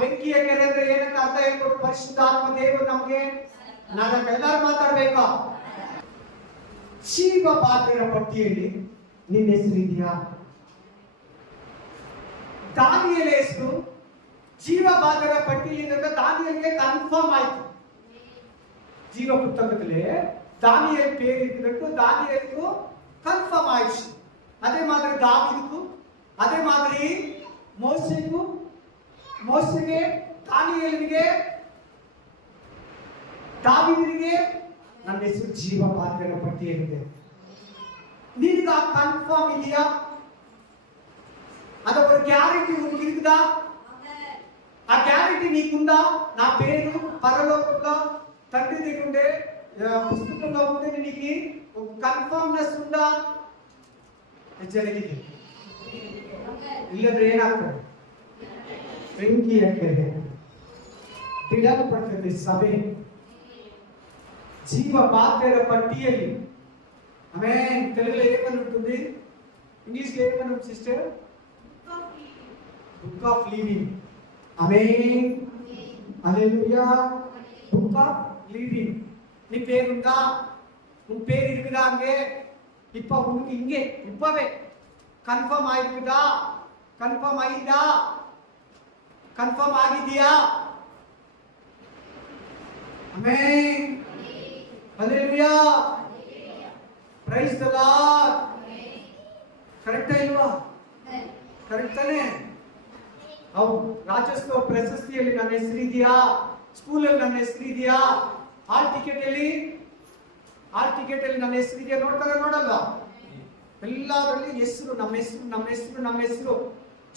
ಬೆಂಕಿಯ ಕೆರೆ ಅಂದ್ರೆ ಏನಂತ ಅರ್ಥ ಹೇಳ್ಕೊಟ್ಟು ಪರಿಶುದ್ಧಾತ್ಮ ದೇವರು ನಮ್ಗೆ ನಾವೆಲ್ಲರೂ ಮಾತಾಡ್ಬೇಕಾ? ಜೀವ ಪಾತ್ರೆಯ ಪಟ್ಟಿಯಲ್ಲಿ ನಿನ್ನ ಹೆಸರಿದೆಯಾ? ದಾನಿಯೇಲ ಹೆಸರು ಜೀವ ಪಾತ್ರೆಯ ಪಟ್ಟಿಯಲ್ಲಿ ದಾನಿಯೇಲಿಗೆ ಕನ್ಫರ್ಮ್ ಆಯ್ತು. ಜೀವ ಪುಸ್ತಕದಲ್ಲಿ ದಾನಿಯೇಲ್ பேர் இருக்கிறது, ದಾನಿಯೇಲ್ಗೂ ಕನ್ಫರ್ಮ್ ಆಯ್ತು. ಅದೇ ಮಾದರಿ ದಾವೀದಕ್ಕೂ, ಅದೇ ಮಾದರಿ ಮೋಸೆಗೆ, ದಾನಿಯೇಲನಿಗೆ, ದಾವೀದನಿಗೆ ನನ್ನ ಹೆಸರು ಜೀವ ಪಾತ್ರೆಯ ಪಟ್ಟಿಯಲ್ಲಿದೆ. ನಿನಗೆ ಆ ಕನ್ಫರ್ಮ್ ಇದೆಯಾ? அது ஒரு గ్యారెంటీ உங்களுக்கு இருக்குதா? ఆ గ్యారెంటీ నీకుందా? నా పేరు పరలోకంలో తండ్రి దగ్గరుండే పుస్తకంలో ఉండే నీకు ఒక కన్ఫర్మ్నెస్ ఉందా? జరిగింది. ಇಲ್ಲದ್ರೆ ಏನಾಗ್ತದೆ? ಬೆಂಕಿ ಹಾಕಿದೆ, ಬಿಡಲು ಪಡ್ತದೆ ಸಭೆ. ಜೀವ ಪಾತ್ರೆಯ ಪಟ್ಟಿಯಲ್ಲಿ ಆಮೇನ್. తెలుగులో ఏమని ఉంటుంది? ఇంగ్లీష్లో ఏమని ఉంటుంది sister? Book of living. Amen, hallelujah. Book of living. நீ பேர் உண்டா? உன் பேர் இருக்குதா அங்கே? இப்ப உனக்கு இங்கே இப்பவே கன்ஃபார்ம் ஆயிருக்குதா? கன்ஃபார்ம் ஆயிதா? கன்ஃபார்ம் ಆಗಿದೆಯಾ? Amen, hallelujah, praise the lord. ಕರೆಕ್ಟಾ ಇಲ್ವಾ? ಕರೆಕ್ಟ್ ತಾನೇ? ಹೌದು. ರಾಜ್ಯೋತ್ಸವ ಪ್ರಶಸ್ತಿಯಲ್ಲಿ ನನ್ನ ಹೆಸರಿದೆಯಾ? ಸ್ಕೂಲಲ್ಲಿ ನನ್ನ ಹೆಸರಿದೆಯಾ? ಹಾಲ್ ಟಿಕೆಟ್ ಅಲ್ಲಿ ನನ್ನ ಹೆಸರಿದೆಯಾ? ನೋಡ್ತಾರೆ ನೋಡಲ್ಲ? ಎಲ್ಲದರಲ್ಲಿ ಹೆಸರು, ನಮ್ಮ ಹೆಸರು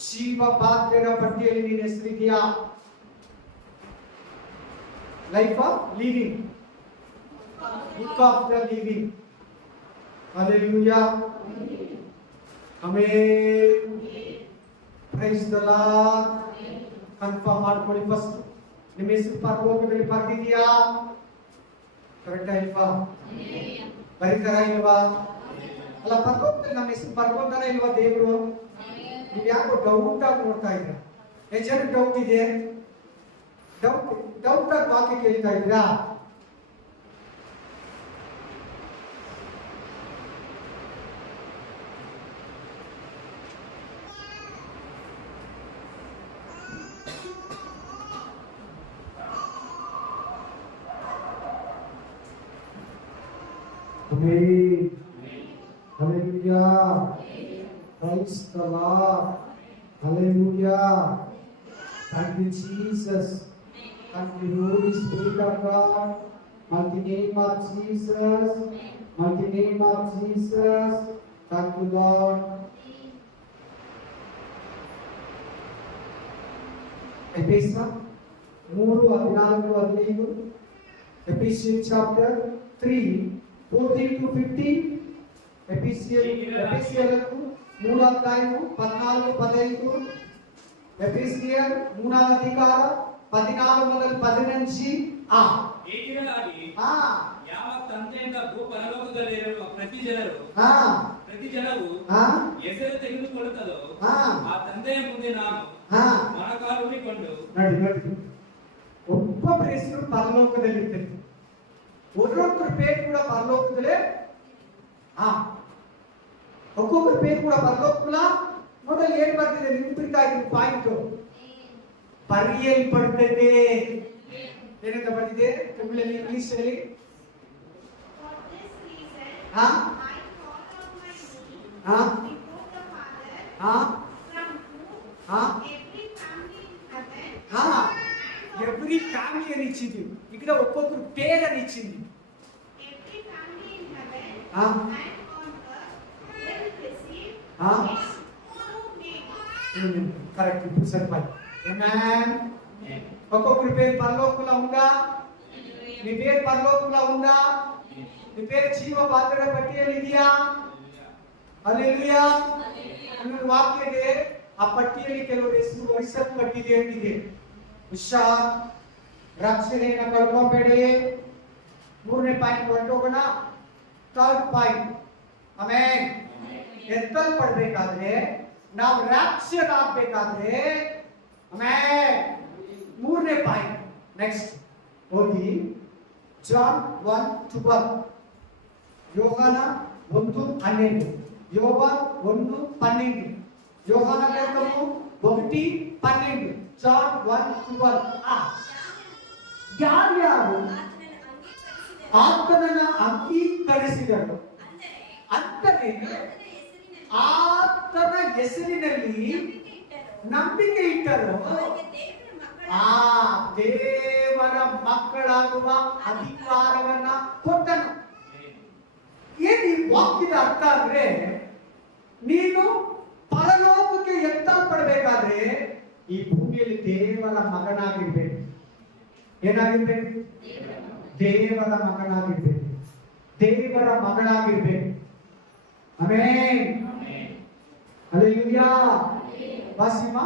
ಜೀವ ಪಾತ್ರೆಯ ಪಟ್ಟಿಯಲ್ಲಿ ನಿನ್ನ ಹೆಸರಿದೆಯಾ? Life of living, book of the living. Hallelujah, amen, praise the lord. Confirm ಮಾಡ್ಕೊಳ್ಳಿ ಫಸ್ಟ್. ನಿಮ್ಮ ಹೆಸರು ಪರಲೋಕದಲ್ಲಿ ಬರ್ತಿದೆಯಾ? ಕರೆಕ್ಟಾ ಇಲ್ವಾ? ಬರೀತಾರ ಇಲ್ವಾ? ಅಲ್ಲ, ಪರಲೋಕದಲ್ಲಿ ನಮ್ಮ ಹೆಸರು ಬರ್ಕೊಂತಾರ ಇಲ್ವಾ ದೇವರು? ನೀವು ಯಾಕೋ ಡೌಟ್ ಆಗಿ ನೋಡ್ತಾ ಇದ್ದೀರಾ? ಎಷ್ಟು ಜನ ಡೌಟ್ ಇದೆ? ಡೌಟ್ ಆಗಿ ವಾಕ್ಯ ಕೇಳ್ತಾ ಇದ್ದೀರಾ? Amen. Hallelujah. Praise the Lord. Hallelujah. Thank you, Jesus. Thank you, Holy Spirit of God. Mighty name of Jesus. Mighty name of Jesus. Thank you, Lord. ಎಫೆಸ 3:14-15, Ephesians chapter 3:14-15, ఎఫెసీయులకు 3:14-15, ఎఫెసీయులు 3:14-15 ಹೀಗಿರಲಾಗಿ ಯಾವ ತಂದೆಯಿಂದ ಭೂ ಪರಲೋಕದಲ್ಲಿರುವ ಪ್ರತಿ ಜನರು ಹೆಸರು ತೆಗೆದುಕೊಳ್ಳುತ್ತದೋ ಆ ತಂದೆಯ ಮುಂದೆ ನಾನು ಮೊಣಕಾಲೂರಿಕೊಂಡು ನೋಡಿ ಒಬ್ಬೊಬ್ಬರ ಹೆಸರು ಪರಲೋಕದಲ್ಲಿ ಇರ್ತದೆ. ಒಬ್ಬೊಬ್ಬರ ಪೇರು ಕೂಡ ಪರಲೋಕದಲ್ಲೇ ಒಬ್ಬೊಬ್ಬರ ಪೇರು ಕೂಡ ಪರಲೋಕಲ್ಲ. ಮೊದಲು ಏನ್ ಬರ್ತಿದೆ ನಿಂತಿರ್ತಾಗಿ ಪಾಯಿಂಟ್ ಬರೆಯಲ್ಪಡ್ತದೆ. ಏನಂತ ಬರ್ತಿದೆ ತಮಿಳಲ್ಲಿ, ಇಂಗ್ಲಿಷ್ ಅಲ್ಲಿ? ఎవ్రీ ఫ్యామిలీ అని ఇచ్చింది. ఇక్కడ ఒక్కొక్కరు పేరు అని ఇచ్చింది. కరెక్ట్, ఇప్పుడు సరిపోయి. ఒక్కొక్కరి పేరు పరలోకంలో ఉందా? నీ పేరు పరలోకంలో ఉందా? నీ పేరు ಜೀವ ಪಾತ್ರದ ಪಟ್ಟಿಯಲ್ಲಿ ಇದೆಯಾ? ಹಲ್ಲೆಲೂಯಾ. ಅನ್ನೋ ವಾಕ್ಯ ಇದೆ. ಆ ಪಟ್ಟಿಯಲ್ಲಿ ಕೆಲವರು ಹೆಸರು ವಹಿಸಲ್ಪಟ್ಟಿದೆ ಅಂತಿದೆ. ಹುಷಾರ್, ರಕ್ಷಣೆಯನ್ನು ಕಳ್ಕೊಂಬೇಡಿ. 3ನೇ ಪಾಯಿಂಟ್ ಹೊರಟೋಗೋಣ. 3rd point, amen. ಎತ್ತಲ್ಪಡಬೇಕಾದ್ರೆ, ನಾವು ರಕ್ಷಕರಾಗಬೇಕಾದ್ರೆ, ಆಮೆನ್. 3ನೇ ಪಾಯಿಂಟ್ ನೆಕ್ಸ್ಟ್ ಹೋಗಿ ಜಾನ್ 1:12, ಯೋಹಾನ 1:12, ಯೋಹಾನ್ 1:12, ಯೋಹಾನ ಲೇಖನವು 1:12, ಜಾನ್ 1:12. ಯಾರ್ಯಾರು ಆತನನ್ನು ಅಂಗೀಕರಿಸಿದರು ಅಂತಲೇ ಆತನ ಹೆಸರಿನಲ್ಲಿ ನಂಬಿಕೆ ಇಟ್ಟರು ದೇವರ ಮಕ್ಕಳಾಗುವ ಅಧಿಕಾರವನ್ನ ಕೊಟ್ಟನು. ಏನ್ ಈ ವಾಕ್ಯದ ಅರ್ಥ ಅಂದ್ರೆ, ನೀನು ಪರಲೋಕಕ್ಕೆ ಎತ್ತಲ್ಪಡಬೇಕಾದ್ರೆ ಈ ಭೂಮಿಯಲ್ಲಿ ದೇವರ ಮಗನಾಗಿರ್ಬೇಕು. ಏನಾಗಿರ್ಬೇಕು? ದೇವರ ಮಗನಾಗಿರ್ಬೇಕು, ದೇವರ ಮಗಳಾಗಿರ್ಬೇಕು. ಆಮೆನ್. ಹಲ್ಲೆಲೂಯಾ. ವಾಸಿಮ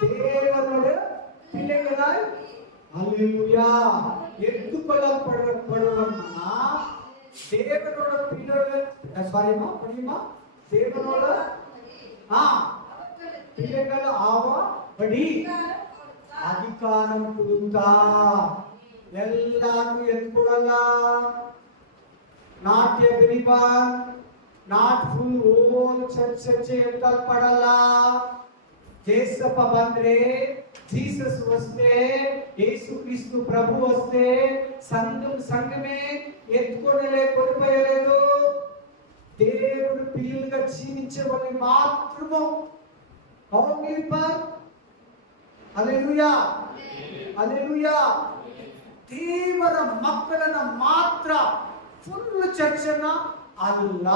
தேவனோட பிள்ளைகளாய் ஹல்லேலூயா எடுத்துக்கொள்ளப்படுவன்னா தேவனோட பிள்ளைகள் சாரிமா படிமா தேவனோட பிள்ளைகள் ஆவபடி ಅಧಿಕಾರಂ ಕೊಡುತ್ತಾ. ಎಲ್ಲಾರು ಎತ್ಕೊಡಲ್ಲ. Not everyone, not full over church ಎತ್ತಲ್ಪಡಲ್ಲ. ಜೇಸಪ್ಪ ಬಂದ್ರೆ, ಜೀಸಸ್ ವಸ್ತೆ, ಯೇಸು ಕ್ರಿಸ್ತು ప్రభు వస్తే సంఘమే ఎత్తుకొనలే కొనిపోయలేదు. దేవుడు పిల్లలుగా జీవించే వాళ్ళని మాత్రము ఓన్లీ ఫర్ ಹಲ್ಲೆಲೂಯಾ, ಹಲ್ಲೆಲೂಯಾ. ದೇವರ ಮಕ್ಕಳನ್ನ ಮಾತ್ರ, ಫುಲ್ ಚರ್ಚನ್ನ ಅಲ್ಲ.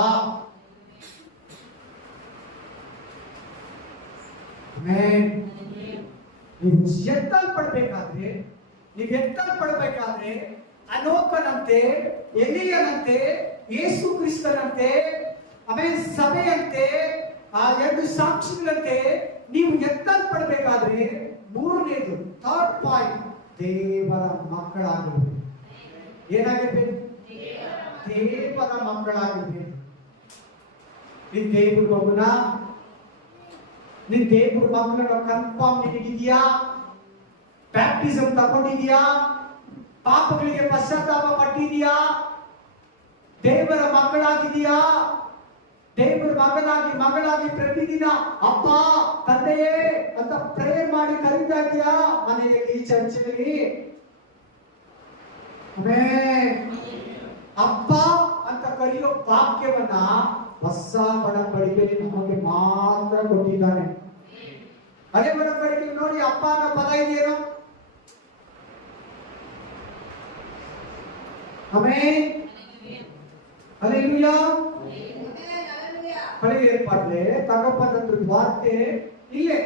ನೀವು ಎತ್ತಲ್ಪಡ್ಬೇಕಾದ್ರೆ ಅನೋಕನಂತೆ, ಎಲಿಯನಂತೆ, ಯೇಸು ಕ್ರಿಸ್ತನಂತೆ, ಆಮೇಲೆ ಸಭೆಯಂತೆ, ಆ 2 ಸಾಕ್ಷಿಗಳಂತೆ ನೀವು ಎತ್ತಲ್ಪಡಬೇಕಾದ್ರೆ 3ನೇದು 3rd ಪಾಯಿಂಟ್ ದೇವರ ಮಕ್ಕಳಾಗಿರ್ಬೇಕು. ಏನಾಗಿರ್ಬೇಕು? ದೇವರ ಮಕ್ಕಳಾಗಿರ್ಬೇಕು. ನಿನ್ ದೇವ್ರ ಮಗುನ, ನಿನ್ ದೇವ್ರ ಮಕ್ಕಳನ್ನ ಕನ್ಫರ್ಮ್ ನಿನಗಿದೆಯಾ? ಬ್ಯಾಪ್ಟಿಸಮ್ ತಗೊಂಡಿದ್ಯಾ? ಪಾಪಗಳಿಗೆ ಪಶ್ಚಾತ್ತಾಪ ಪಟ್ಟಿದ್ಯಾ? ದೇವರ ಮಕ್ಕಳಾಗಿದೆಯಾ? ದೇವರ ಮಗಳಾಗಿ ಪ್ರತಿದಿನ ಅಪ್ಪ ತಂದೆಯೇ ಅಂತ ಪ್ರೇಯರ್ ಮಾಡಿ ಕರೀತಾ ಇದೆಯಾ ಮನೆಯಲ್ಲಿ, ಚರ್ಚಲ್ಲಿ? ಅಪ್ಪ ಅಂತ ಕರೆಯೋ ವಾಕ್ಯವನ್ನ ಹೊಸ ಒಡಂಬಡಿಕೆಯಲ್ಲಿ ನಮಗೆ ಮಾತ್ರ ಕೊಟ್ಟಿದ್ದಾನೆ. ಹಳೆ ಒಡಂಬಡಿಕೆ ನೋಡಿ ಅಪ್ಪ ಅನ್ನೋ ಪದ ಇದೆಯೇನೋ? ಆಮೆನ್. ஹல்லேலூயா. பழைய ஏற்பாட்டிலே தகப்பன் வார்த்தை இல்லை.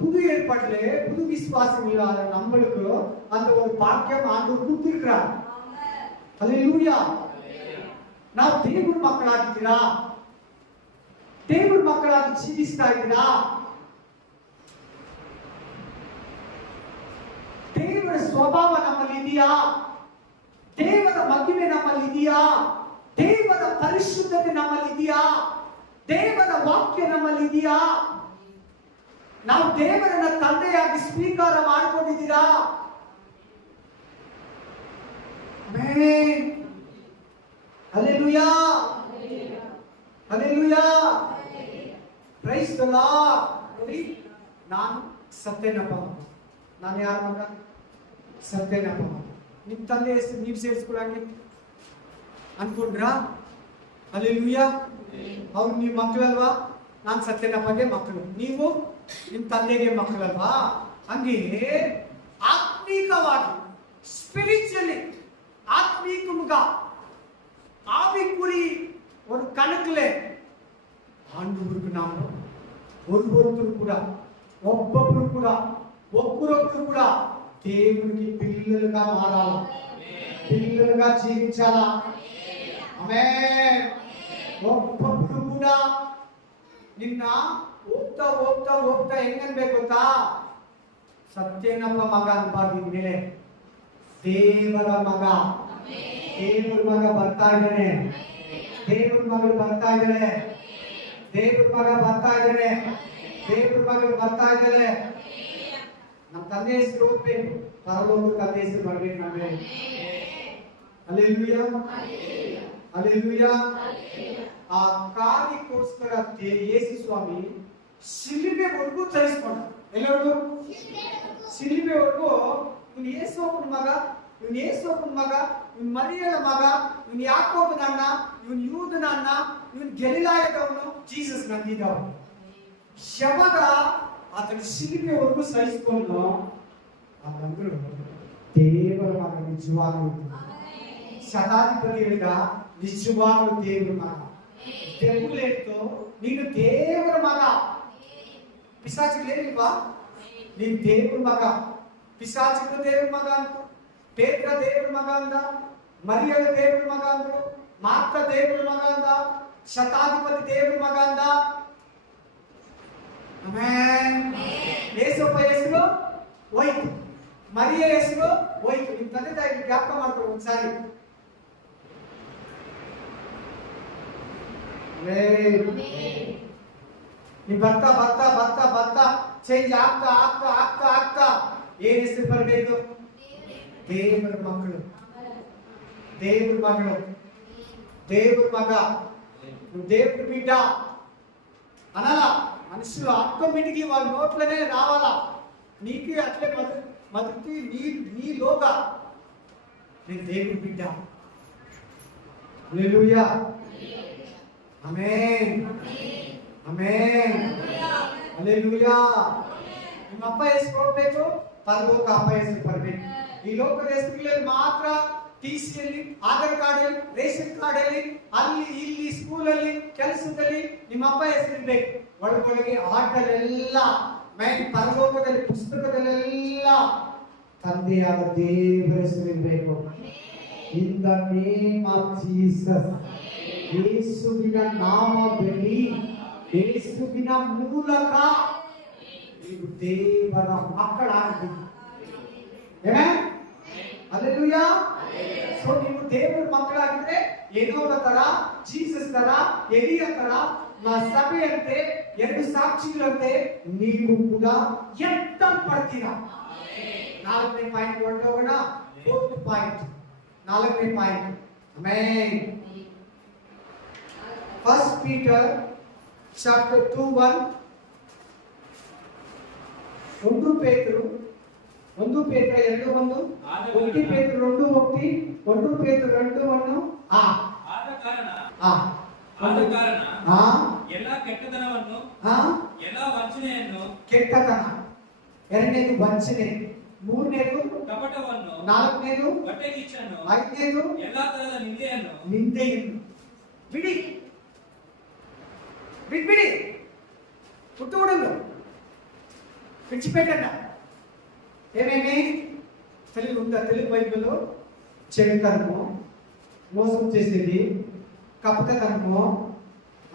புது ஏற்பாட்டிலே புது விசுவாசிகளான நம்மளுக்கு அந்த ஒரு பாக்கியம் ஆண்டவர் கொடுத்திருக்கிறார். ஹல்லேலூயா. ನಾವು ದೇವರ ಮಕ್ಕಳಾಗಿದ್ದೀರಾ? ದೇವರ ಮಕ್ಕಳಾಗಿ ಜೀವಿಸ್ತಾ ಇದ್ದೀರಾ? ದೇವರ ಸ್ವಭಾವ ನಮ್ಮಲ್ಲಿ ಇದೆಯಾ? ದೇವರ ಮಹಿಮೆ ನಮ್ಮಲ್ಲಿ ಇದೆಯಾ? ದೇವರ ಪರಿಶುದ್ಧತೆ ನಮ್ಮಲ್ಲಿ ಇದೆಯಾ? ದೇವರ ವಾಕ್ಯ ನಮ್ಮಲ್ಲಿ ಇದೆಯಾ? ನಾವು ದೇವರನ್ನ ತಂದೆಯಾಗಿ ಸ್ವೀಕಾರ ಮಾಡಿಕೊಂಡಿದ್ದೀರಾ? Amen. Hallelujah. Hallelujah. Praise the lord. ನೋಡಿ, ನಾನು ಸತ್ಯನಪ್ಪ ಮಗ. ನಾನು ಯಾರ ಮಗ? ಸತ್ಯನಪ್ಪ ಮಗ. ನಿಮ್ಮ ತಂದೆ ಹೆಸರು ನೀವು ಸೇರಿಸ್ಕೊಳಂಗೆ ಅನ್ಕೊಂಡ್ರಾ? ಹಲ್ಲೆಲೂಯಾ. ಅವ್ರು ನಿಮ್ಮ ಮಕ್ಕಳಲ್ವಾ? ನಾನು ಸತ್ಯನಪ್ಪಗೆ ಮಕ್ಕಳು, ನೀವು ನಿಮ್ಮ ತಂದೆಗೆ ಮಕ್ಕಳಲ್ವಾ? ಹಂಗೆ ಆತ್ಮೀಕವಾಗಿ ಸ್ಪಿರಿಚುವಲಿ ஆத்மீகமுகா ஆவிக்குறி ஒரு கணக்குல ஆண்டவருக்கு நாம் ஒருவொருத்தರು ಕೂಡ ಒಬ್ಬೊಬ್ಬರು ಕೂಡ ఒక్కరొక్కరు కూడా దేవునికి పిల్లలుగా మారాలి, పిల్లలుగా జీవించాలా. ఆమేన్. ಒಬ್ಬೊಬ್ಬರು ಕೂಡ ನಿನ್ನ ಹೋಗ್ತಾ ಹೋಗ್ತಾ ಹೋಗ್ತಾ ಹೆಂಗನ್ಬೇಕು ಗೊತ್ತಾ? ಸತ್ಯನಪ್ಪ ಮಗ ಅನ್ಬಾರ್ದು. ಇನ್ಮೇಲೆ ದೇವರ ಮಗ, ದೇವರ ಮಗ ಬರ್ತಾ ಇದ್ದಾನೆ, ದೇವರ ಮಗಳು ಬರ್ತಾ ಇದ್ದಾನೆ, ದೇವರ ಮಗ ಬರ್ತಾ ಇದ್ದಾನೆ, ದೇವರ ಮಗಳು ಬರ್ತಾ ಇದ್ದಾನೆ. ನಮ್ಮ ತಂದೆ ಹೆಸರು ಹೋಗ್ಬೇಕು, ಪರಲೋಕ ತಂದೆ ಹೆಸರು ಬರ್ಬೇಕು ನಮಗೆ. ಹಲ್ಲೆಲೂಯಾ. ಹಲ್ಲೆಲೂಯಾ. ಆ ಕಾರ್ಯಕ್ಕೋಸ್ಕರ ಯೇಸು ಸ್ವಾಮಿ ಶಿಲುಬೆವರೆಗೂ ಸಹಿಸಿಕೊಂಡ. ಎಲ್ಲರೂ ಶಿಲುಬೆವರೆಗೂ ಇವನು ಯೇಸೋಪನ ಮಗ, ಇವನು ಯೇಸೋಪನ ಮಗ, ಇವನು ಮರಿಯಳ ಮಗ, ಇವನು ಯಾಕೋಬನ ಅಣ್ಣ, ಇವನು ಯೂದನ ಅಣ್ಣ, ಇವನು ಗಲಿಲಾಯದವನು, ಜೀಸಸ್ ನಂದಿದವನು. ಯಾವಾಗ ಆತನ ಶಿಲುಬೆವರೆಗೂ ಸಹಿಸಿಕೊಂಡು ಅದಂದ್ರು ದೇವರ ಮಗ, ನಿಜವಾಗ್ಲೂ ಶತಾಧಿಪತಿ ಹೇಳಿದ ನಿಜವಾಗ್ಲೂ ದೇವರ ಮಗ. ತೆಲುಗು ಹೇಳ್ತು ನೀನು ದೇವರ ಮಗ. ಪಿಶಾಚಿಗಳೇನಿಲ್ವಾ? ನೀನು ದೇವರ ಮಗ. ಪಿಶಾಚಿಗಳು ದೇವರ ಮಗ ಅಂತ, ಪೇತ್ರ ದೇವರ ಮಗ ಅಂದ, ಮರಿಯಳ ದೇವರ ಮಗ ಅಂದ್ರು, ಮಾರ್ತ ದೇವರ ಮಗ ಅಂದ, ಶತಾಧಿಪತಿ ದೇವರ ಮಗ ಅಂದ. ಆಮೆನ್. ಯೇಸಪ್ಪ ಹೆಸರು ಹೋಯ್ತು, ಮರಿಯ ಹೆಸರು ಹೋಯ್ತು. ನಿಮ್ ತಂದೆ ತಾಯಿ ಜ್ಞಾಪಕ ಮಾಡ್ಕೊಳ್ಳಿ ಒಂದ್ಸಾರಿ. ನೀವು ಬರ್ತಾ ಬರ್ತಾ ಬರ್ತಾ ಬರ್ತಾ ಚೇಂಜ್ ಆಗ್ತಾ ಆಗ್ತಾ ಆಗ್ತಾ ಆಗ್ತಾ ಏನ್ ಹೆಸರು ಬರಬೇಕು? ದೇವರ ಮಕ್ಕಳು, ದೇವರ ಮಗಳು, ದೇವರ ಮಗ, దేవుడి బిడ్డ అనాలా. మనుషులు ఆటోమేటిక్లీ వాళ్ళ నోట్లోనే రావాలా. నీకు అట్లే మొదటి నీలోగా నేను దేవుడి బిడ్డ. హల్లెలూయా. ಆಮೆನ್. ಆಮೆನ್. ಹಲ್ಲೆಲೂಯಾ. ನಿಮ್ಮ ಅಪ್ಪ ಹೆಸರು ಕೊಡ್ಬೇಕು, ಪರಲೋಕ ಅಪ್ಪ ಹೆಸರು ಬರಬೇಕು. ಈ ಲೋಕದ ಹೆಸರುಗಳಲ್ಲಿ ಮಾತ್ರ ಟಿಸಿಯಲ್ಲಿ, ಆಧಾರ್ ಕಾರ್ಡ್ ಅಲ್ಲಿ, ರೇಷನ್ ಕಾರ್ಡ್ ಅಲ್ಲಿ, ಅಲ್ಲಿ ಇಲ್ಲಿ ಸ್ಕೂಲಲ್ಲಿ, ಕೆಲಸದಲ್ಲಿ ನಿಮ್ಮ ಅಪ್ಪ ಹೆಸರು ಇರ್ಬೇಕು. ಒಳಗೊಳಗೆ ಆಟಲೆಲ್ಲ ಮೇನ್ ಪರಲೋಕದಲ್ಲಿ ಪುಸ್ತಕದಲ್ಲೆಲ್ಲ ತಂದೆಯಾದ ದೇವರ ಹೆಸರು ಇರಬೇಕು. In the name of Jesus. ಯೇಸುವಿನ ನಾಮದಲ್ಲಿ, ಯೇಸುವಿನ ಮೂಲಕ ನೀವು ದೇವರ ಮಕ್ಕಳಾಗಿದ್ದೀರಿ. ಆಮೆನ್. ಹಲ್ಲೆಲೂಯಾ. ಸೊ ನೀವು ದೇವರ ಮಕ್ಕಳಾಗಿದ್ರೆ ಏನೋ ತರ, ಜೀಸಸ್ ತರ, ಎಲಿಯ ತರ, ಸಭೆಯಂತೆ, ಎರಡು ಸಾಕ್ಷಿಗಳಂತೆ ನೀವು ಕೂಡ ಎತ್ತಲ್ಪಡ್ತೀರಾ. 4ನೇ ಪಾಯಿಂಟ್ ಹೊರಟೋಗೋಣ. 4th ಪಾಯಿಂಟ್, 4ನೇ point. Amen. First Peter chapter 2:1. 1 ಪೇತ್ರರು 2:1, 1 ಪೇತ್ರರು 2:1. ಆದ ಕಾರಣ ಎಲ್ಲ ಕೆಟ್ಟತನವನ್ನು, ಎಲ್ಲ ವಂಚನೆಯನ್ನು, ಕೆಟ್ಟತನ, ಎರಡನೇದು ವಂಚನೆ, ಮೂರನೇದು ಕಪಟವನ್ನು, ನಾಲ್ಕನೇದು ಹೊಟ್ಟೆ ಕಿಚ್ಚನ್ನು, ಐದನೇದು ಎಲ್ಲಾ ತರಹದ ನಿಂದೆಯನ್ನು, ನಿಂದೆಯನ್ನು ಬಿಡಿ ಬಿಟ್ಬಿಡಿ. పుట్టుడు విడిచిపెట్టండి. ఏమేమి తెలుగు ఉందా? తెలుగు బైబిల్లో చెడుతనము, మోసం చేసేది, కపటతనము.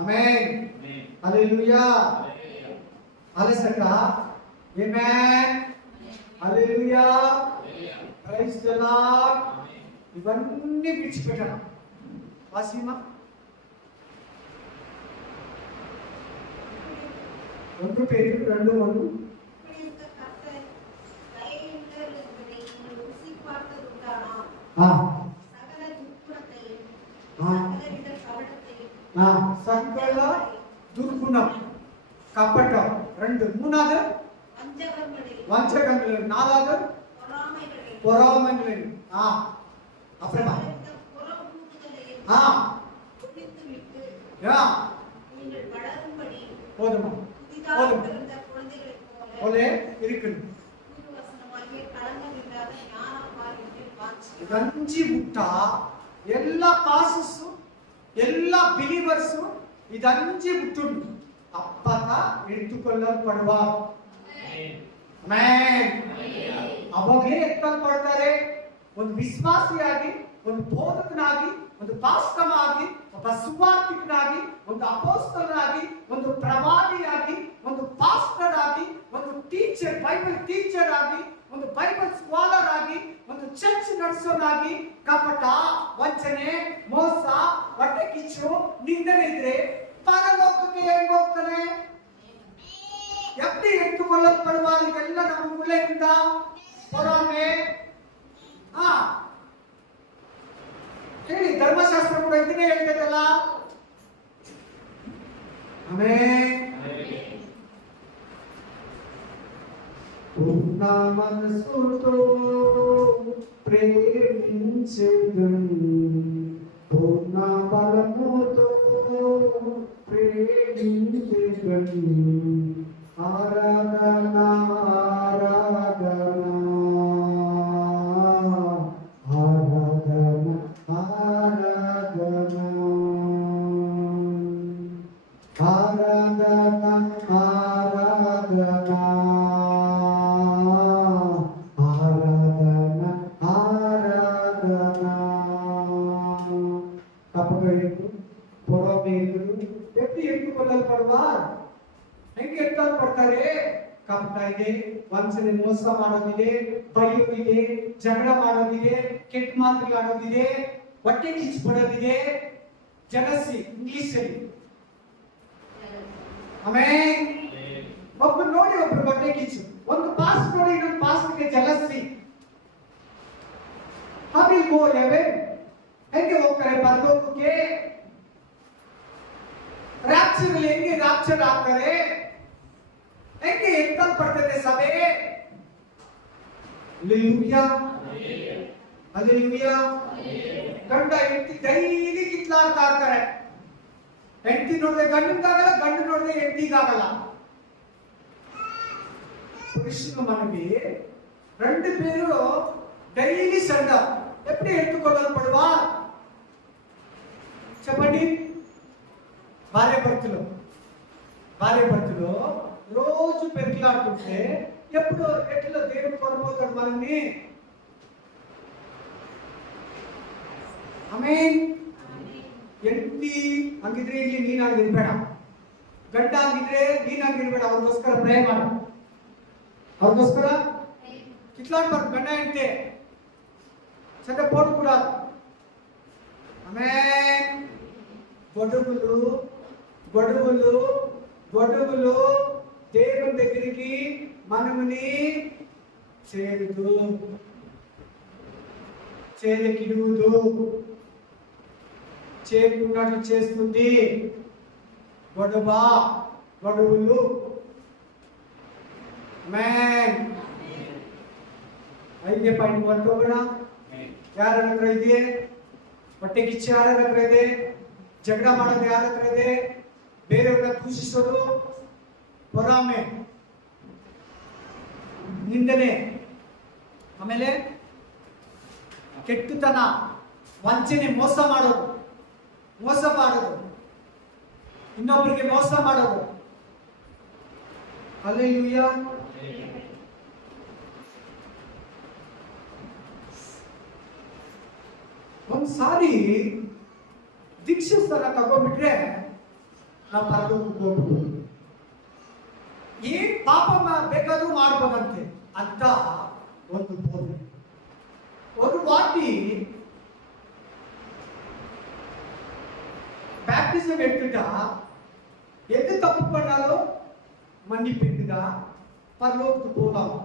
ఆమేన్, హల్లెలూయా. అలసట, ఆమేన్, హల్లెలూయా, ప్రైజ్ ది లార్డ్. ఇవన్నీ విడిచిపెట్టాలి. వాసిమా 1 పేతురు 2:1. సకల దుర్గుణం, కపటం, 2. మూడవది వంచకండి, 4వది పొరామండి. అప్పుడేమా போதுமா போதும் போலே இருக்கணும். ಗಂಜಿ ಊಟ ಎಲ್ಲ ಪಾಸಸ್ ಎಲ್ಲ ಬಿಲೀವರ್ಸ್ ಇದಂಜಿ ಬಿಟ್ಟುಂಡು ಅಪ್ಪತ ಎತ್ತುಕೊಳ್ಳಲ್ಪಡುವ. ಅವಾಗಲೇ ಎತ್ತಲ್ಪಡ್ತಾರೆ. ಒಂದು ವಿಶ್ವಾಸಿಯಾಗಿ, ಒಂದು ಬೋಧಕನಾಗಿ, ಒಂದು ಪಾಸ್ಟರಾಗಿ, ಒಬ್ಬ ಸುವಾರ್ತಿಕನಾಗಿ, ಒಂದು ಅಪೋಸ್ತಲನಾಗಿ, ಒಂದು ಪ್ರವಾದಿಯಾಗಿ, ಒಂದು ಪಾಸ್ಟರ್ ಆಗಿ, ಒಂದು ಟೀಚರ್, ಬೈಬಲ್ ಟೀಚರ್ ಆಗಿ, ಒಂದು ಬೈಬಲ್ ಸ್ಕಾಲರ್ ಆಗಿ, ಒಂದು ಚರ್ಚ್ ನಡೆಸೋನಾಗಿ ಕಪಟ, ವಂಚನೆ, ಮೋಸ, ಹೊಟ್ಟೆ ಕಿಚ್ಚು, ನಿಂದನೆ ಇದ್ರೆ ಪರಲೋಕಕ್ಕೆ ಹೇಗೆ ಹೋಗ್ತಾನೆ? எப்படி எடுத்துக்கொள்ளப்படுவார்? இதெல்லாம் நமக்குள்ள இருந்தா பொறாமை. ಹೇಳಿ, ಧರ್ಮಶಾಸ್ತ್ರ ಕೂಡ ಇದನ್ನೇ ಹೇಳ್ತದಲ್ಲ. ಆಮೆನ್. పూర్ణ మనసుతో ప్రేమించెదను, పూర్ణ బలముతో ప్రేమించెదను. ఆరాధన ఆరాధన ఆరాధన ఆరాధన ఆరాధన ఆరాధన எப்படி எடுத்துக்கொள்ளப்படுவார்? ಹೆಂಗೆ ಎತ್ತಲ್ಪಡ್ತಾರೆ? ಕಪಟ ಇದೆ, ವಂಚನೆ, ಮೋಸ ಮಾಡೋದಿದೆ, ಬೈಯೋದಿದೆ, ಜಗಳ ಮಾಡೋದಿದೆ, ಕೆಟ್ಟ ಮಾತುಗಳಾಡೋದಿದೆ, ಹೊಟ್ಟೆ ಕಿಚ್ಚು ಪಡೋದಿದೆ, ಜಲಸಿ ಇಂಗ್ಲಿಷ್ ಅಲ್ಲಿ. ಆಮೇಲೆ ಒಬ್ಬರು ನೋಡಿ ಒಬ್ರು ಹೊಟ್ಟೆ ಕಿಚ್ಚು, ಒಂದು ಪಾಸ್ ನೋಡಿ ಇನ್ನೊಂದು ಪಾಸ್ಗೆ ಜಲಸಿ. ಆಮೇಲೆ ಹೆಂಗೆ ಹೋಗ್ತಾರೆ ಪರಲೋಕಕ್ಕೆ? ರಾಕ್ಷಸರಲ್ಲಿ ಹೆಂಗೆ ರಾಕ್ಷಸ ಆಗ್ತಾರೆ? ಹೆಂಗೆ ಎತ್ತಲ್ಪಡ್ತದೆ ಸಭೆ? Hallelujah, hallelujah. ಗಂಡ ಹೆಂಡತಿ ಡೈಲಿ ಕಿತ್ಲಾಡ್ತಾ ಇರ್ತಾರೆ. ಹೆಂಡತಿ ನೋಡಿದ್ರೆ ಗಂಡನಿಗಾಗಲ್ಲ, ಗಂಡು ನೋಡಿದ್ರೆ ಹೆಂಡತಿಗಾಗಲ್ಲ. புருஷன் மனைவி 2 பேரும் డైలీ சண்டை. எப்படி எடுத்துக்கொள்ளப்படுவார் చెప్పండి? భార్య భర్తలు రోజు పెరిగిలాడుతుంటే ఎప్పుడు ఎట్లా దేవుడు కొనపోతాడు మనల్ని? ಆಮೇನ್. ಹೆಂಡತಿ ಹಂಗಿದ್ರೆ ಇಲ್ಲಿ ನೀನಾಗಿರ್ಬೇಡ, ಗಂಡ ಹಂಗಿದ್ರೆ ನೀನಾಗಿರ್ಬೇಡ. ಅವ್ರಿಗೋಸ್ಕರ ಪ್ರೇ ಮಾಡು, ಅವ್ರಿಗೋಸ್ಕರ ಕಿತ್ಲಾಡ್ಬಾರ್ದು. ಗಂಡ ಹೆಂಡತಿ చంద పోడుకూడదు. ఆమేన్. గొడుగులు గొడుగులు గొడుగులు దేవుని దగ్గరికి మనముని చేరుకిడుదు, చేరుకున్నట్లు చేస్తుంది. గొడుగులు. ఆమేన్. 5.1 ಹೋಗೋಣ. ಯಾರ ಹತ್ರ ಇದೆ? ಹೊಟ್ಟೆ ಕಿಚ್ಚು ಯಾರ ಹತ್ರ ಇದೆ? ಜಗಳ ಮಾಡೋದು ಯಾರ ಹತ್ರ ಇದೆ? ಬೇರೆಯವ್ರನ್ನ ದೂಷಿಸೋದು, ಪೊರಾಮೆ, ನಿಂದನೆ, ಆಮೇಲೆ ಕೆಟ್ಟತನ, ವಂಚನೆ, ಮೋಸ ಮಾಡೋದು, ಇನ್ನೊಬ್ಬರಿಗೆ ಮೋಸ ಮಾಡೋದು. ಹಲ್ಲೆಲೂಯಾ. ಒಂದ್ಸಾರಿ ದೀಕ್ಷೆ ಸ್ಥಾನ ತಗೊಂಡ್ಬಿಟ್ರೆ ನಾವು ಪರಲೋಕಕ್ಕೆ ಹೋಗ್ಬೋದು. ಏನ್ ಪಾಪ ಬೇಕಾದ್ರೂ ಮಾಡ್ಬೋದಂತೆ ಅಂತ ಒಂದು ಬೋಧನೆ. ஒரு வாட்டி பேப்டிசம் எடுத்துட்டா எது தப்பு பண்ணாலும் மன்னிப்பு இருக்குதா, பரலோகத்துக்கு போகலாம்.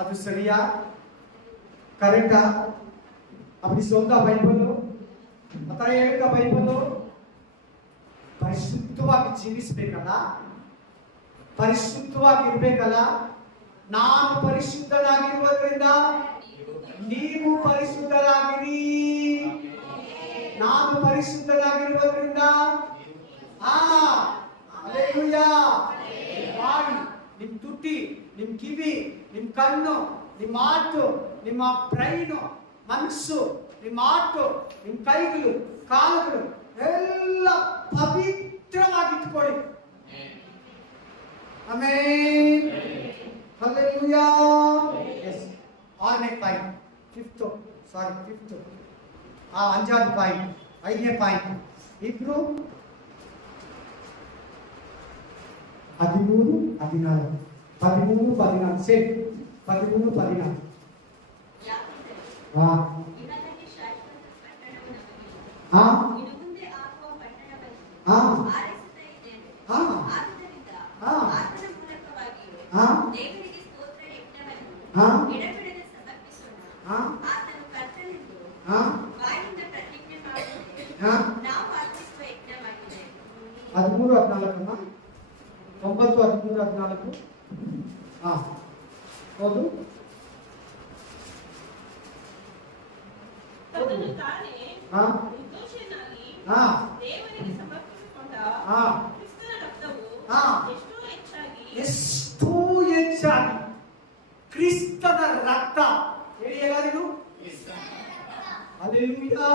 அது சரியா, கரெக்டா? அப்படி சொல்லுதா பைபிள்? ಅಥವಾ ಹೇಳ್ತಾ ಬೈಬಲ್? ಪರಿಶುದ್ಧವಾಗಿ ಜೀವಿಸಬೇಕಲ್ಲ, ಪರಿಶುದ್ಧವಾಗಿರ್ಬೇಕಲ್ಲ. ನಾನು ಪರಿಶುದ್ಧನಾಗಿರುವುದರಿಂದ ನೀವು ಪರಿಶುದ್ಧರಾಗಿರಿ. ನಾನು ಪರಿಶುದ್ಧನಾಗಿರುವುದರಿಂದ ಹಲ್ಲೆಲೂಯಾ. ಬಾಯಿ, ನಿಮ್ ತುಟಿ, ನಿಮ್ ಕಿವಿ, ನಿಮ್ ಕಣ್ಣು, ನಿಮ್ಮ ಮಾತು, ನಿಮ್ಮ ಬ್ರೈನು, ಮನಸ್ಸು, ನಿಮ್ಮ ಮಾತು, ನಿಮ್ಮ ಕೈಗಳು, ಕಾಲುಗಳು ಎಲ್ಲ ಪವಿತ್ರವಾಗಿಟ್ಕೊಳ್ಳಿ. ಆಮೆನ್. ಹಲ್ಲೆಲೂಯಾ. ಎಸ್. 6ನೇ ಪಾಯಿಂಟ್, 5th, ಅಂಜಾದ ಪಾಯಿಂಟ್, 5ನೇ ಪಾಯಿಂಟ್. ಇಬ್ರು 13, 14, 13, 14 ಸೇರಿ 13, 14. ಹದಿಮೂರು 14 9, 13, 14. ಹೌದು. ಎಷ್ಟು ಹೆಚ್ಚಾಗಿ ಕ್ರಿಸ್ತನ ರಕ್ತ, ಹೇಳಿ ಎಲ್ಲರಿಗೂ, hallelujah.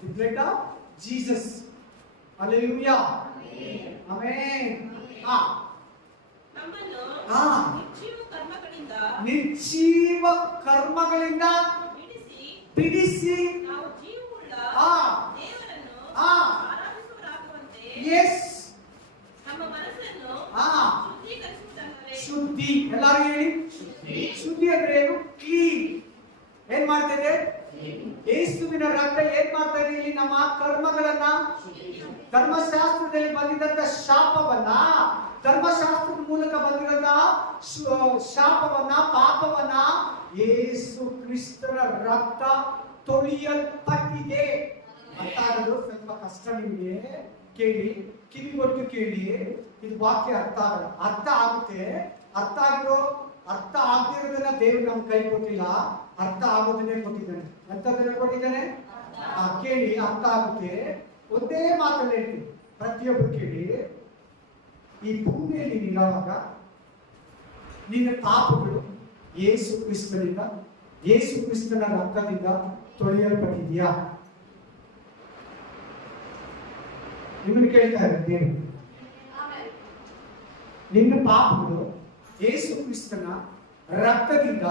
The blood of Jesus. Hallelujah. Amen. ನಿರ್ಜೀವ ಕರ್ಮಗಳಿಂದ ಬಿಡಿಸಿ ಶುದ್ಧಿ. ಎಲ್ಲರೂ ಹೇಳಿ, ಶುದ್ಧಿ ಅಂದ್ರೆ ಏನು? ಕ್ಲೀನ್. ಏನ್ ಮಾಡ್ತದೆ? ಯೇಸುವಿನ ರಕ್ತ ಏನ್ ಮಾಡ್ತಾ ಇದೆ? ಇಲ್ಲಿ ನಮ್ಮ ಕರ್ಮಗಳನ್ನ, ಧರ್ಮಶಾಸ್ತ್ರದಲ್ಲಿ ಬಂದಿದ್ದಂತ ಶಾಪವನ್ನ, ಧರ್ಮಶಾಸ್ತ್ರದ ಮೂಲಕ ಬಂದಿರಂತ ಶಾಪವನ್ನ, ಪಾಪವನ್ನ ಯೇಸು ಕ್ರಿಸ್ತನ ರಕ್ತ ತೊಳೆಯಲ್ಪಟ್ಟಿದೆ. ಅರ್ಥ ಆಗೋದು ಸ್ವಲ್ಪ ಕಷ್ಟ. ನಿಮಗೆ ಕೇಳಿ, ಕಿವಿ ಕೊಟ್ಟು ಕೇಳಿ. ಇದು ವಾಕ್ಯ ಅರ್ಥ ಆಗಲ್ಲ. ಅರ್ಥ ಆಗುತ್ತೆ. ಅರ್ಥ ಆಗದಿರೋದನ್ನ ದೇವರು ನಮ್ ಕೈ ಕೊಟ್ಟಿಲ್ಲ, ಅರ್ಥ ಆಗೋದನ್ನೇ ಕೊಟ್ಟಿದ್ದಾನೆ. ಎಂತದನ್ನ ಕೊಟ್ಟಿದ್ದಾನೆ? ಕೇಳಿ, ಅರ್ಥ ಆಗುತ್ತೆ. ಒಂದೇ ಮಾತಲ್ಲಿ ಹೇಳ್ತೀನಿ, ಪ್ರತಿಯೊಬ್ಬರು ಕೇಳಿ. ಈ ಭೂಮಿಯಲ್ಲಿ ನೀಡುವಾಗ ನಿನ್ನ ಪಾಪಗಳು ಯೇಸು ಕ್ರಿಸ್ತನಿಂದ, ಯೇಸು ಕ್ರಿಸ್ತನ ರಕ್ತದಿಂದ ತೊಳೆಯಲ್ಪಟ್ಟಿದೆಯಾ? ನಿಮ್ಮನ್ನು ಕೇಳ್ತಾ ಇದ್ದೇನೆ. ನಿನ್ನ ಪಾಪಗಳು ಯೇಸು ಕ್ರಿಸ್ತನ ರಕ್ತದಿಂದ